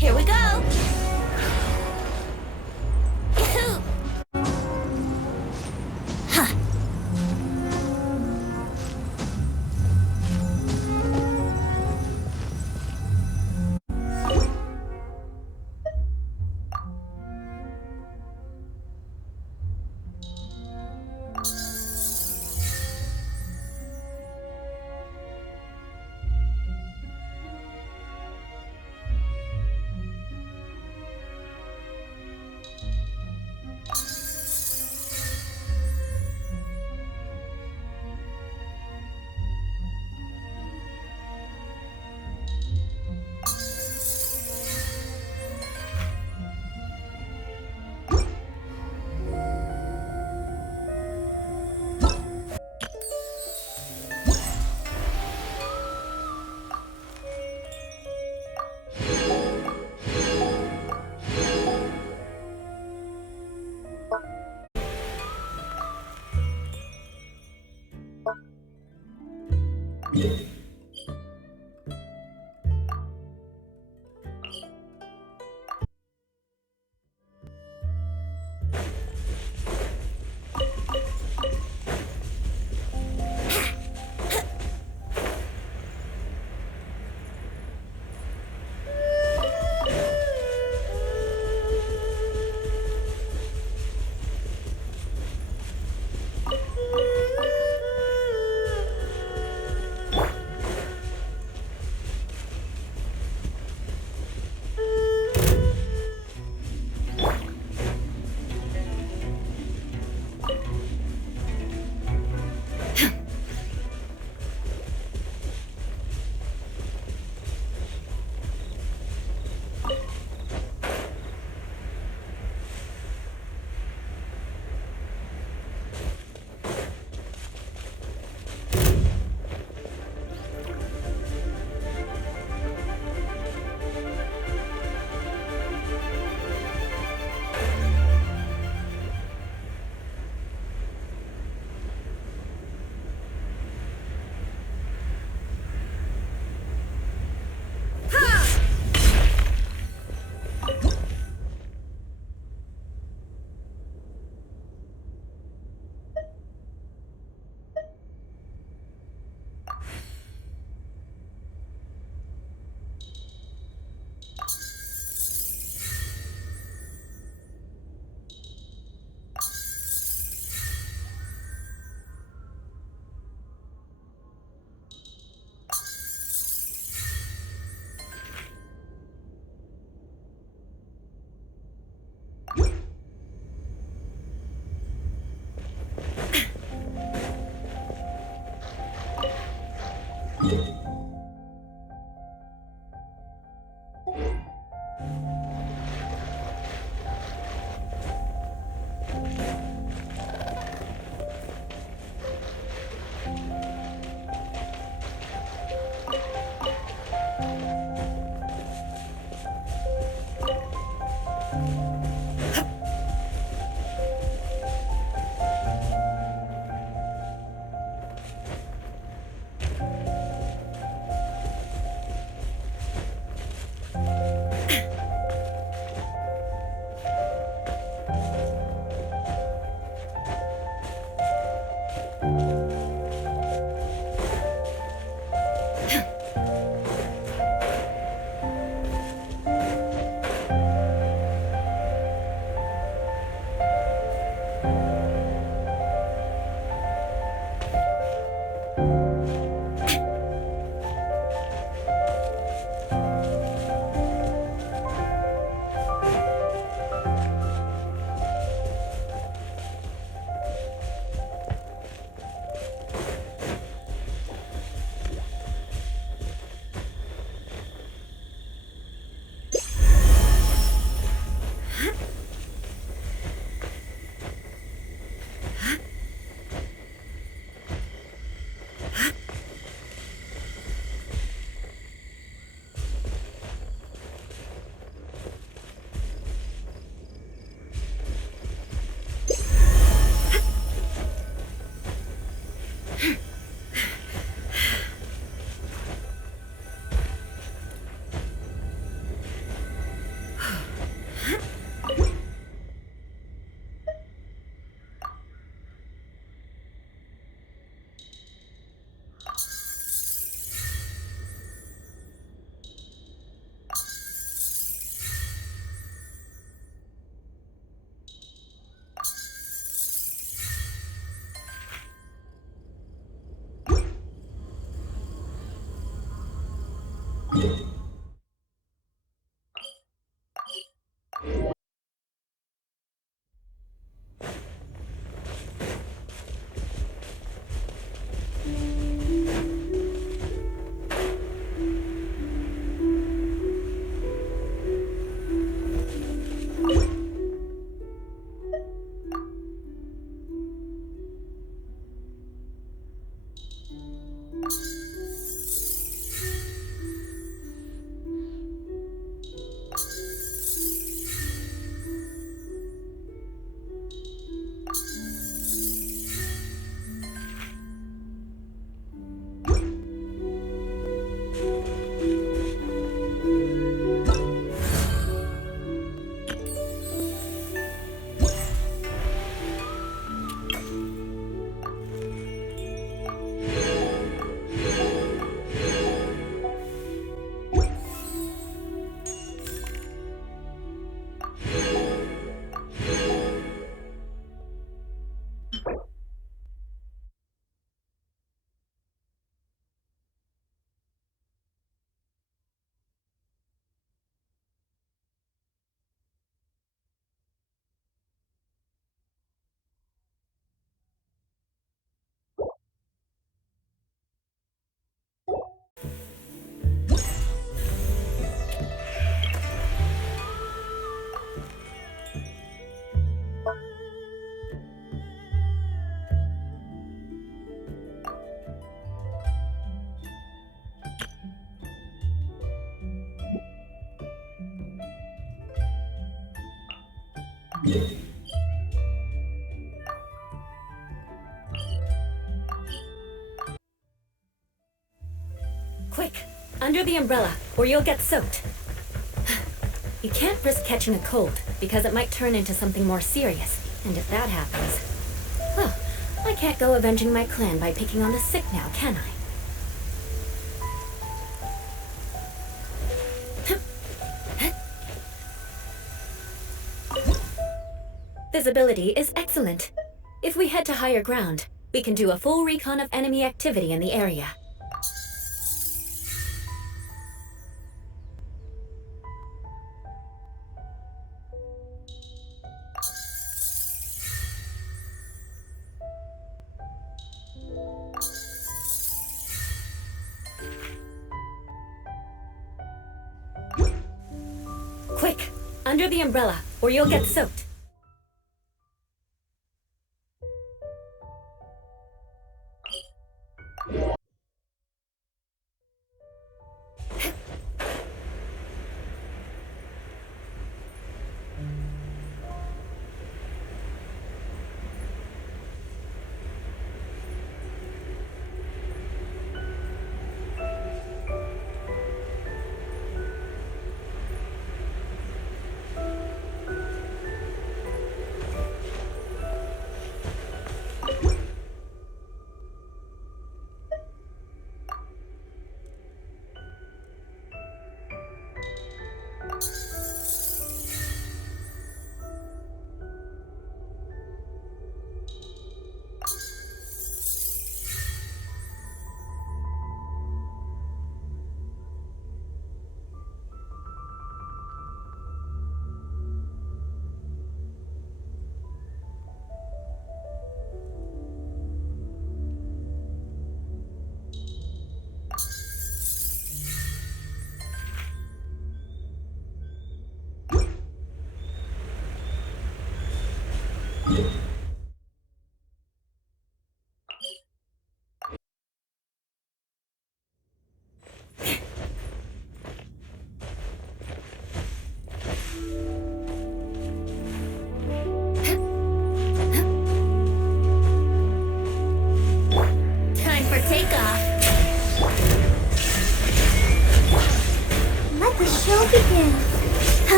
Here we go! Quick, under the umbrella, or you'll get soaked. You can't risk catching a cold, because it might turn into something more serious. And if that happens, well, I can't go avenging my clan by picking on the sick now, can I? Visibility is excellent. If we head to higher ground, we can do a full recon of enemy activity in the area. Quick, under the umbrella, or you'll get soaked.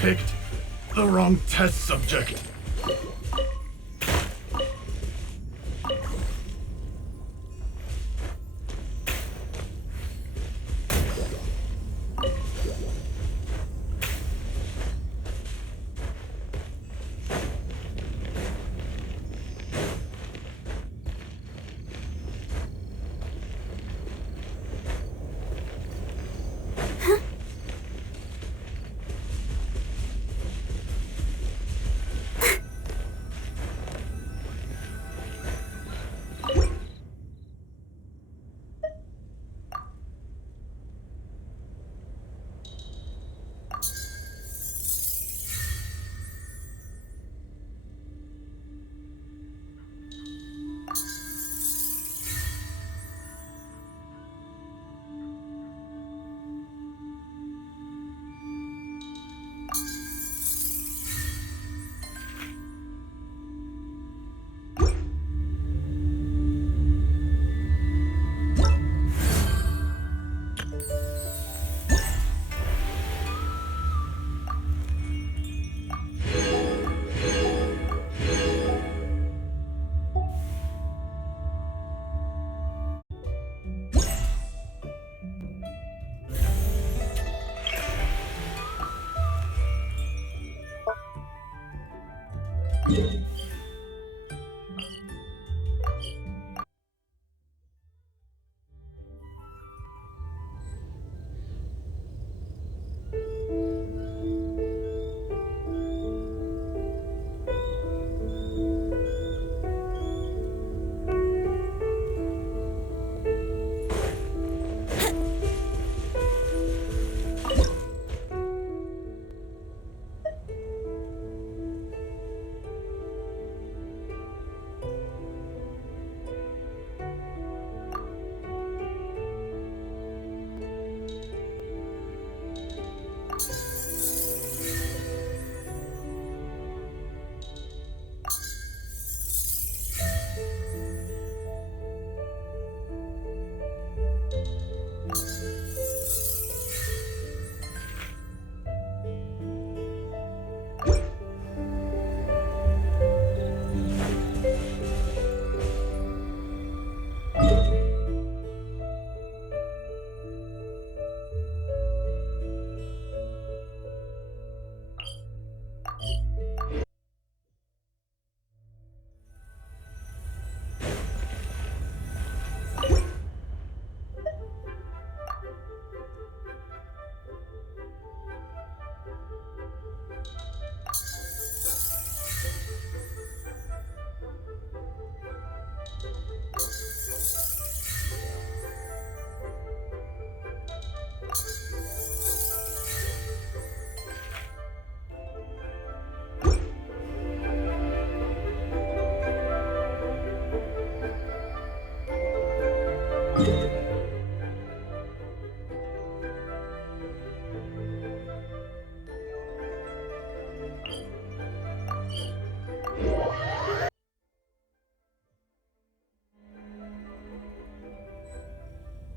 Picked the wrong test subject.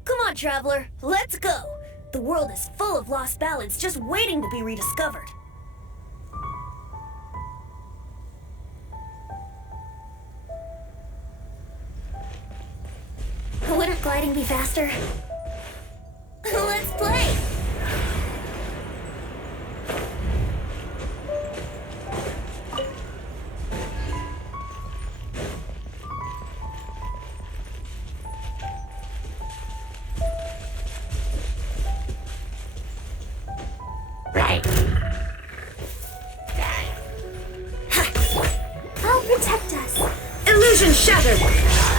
Come on, traveler, let's go! The world is full of lost ballads just waiting to be rediscovered. Wouldn't gliding be faster? Let's play! I'll protect us. Illusion shattered!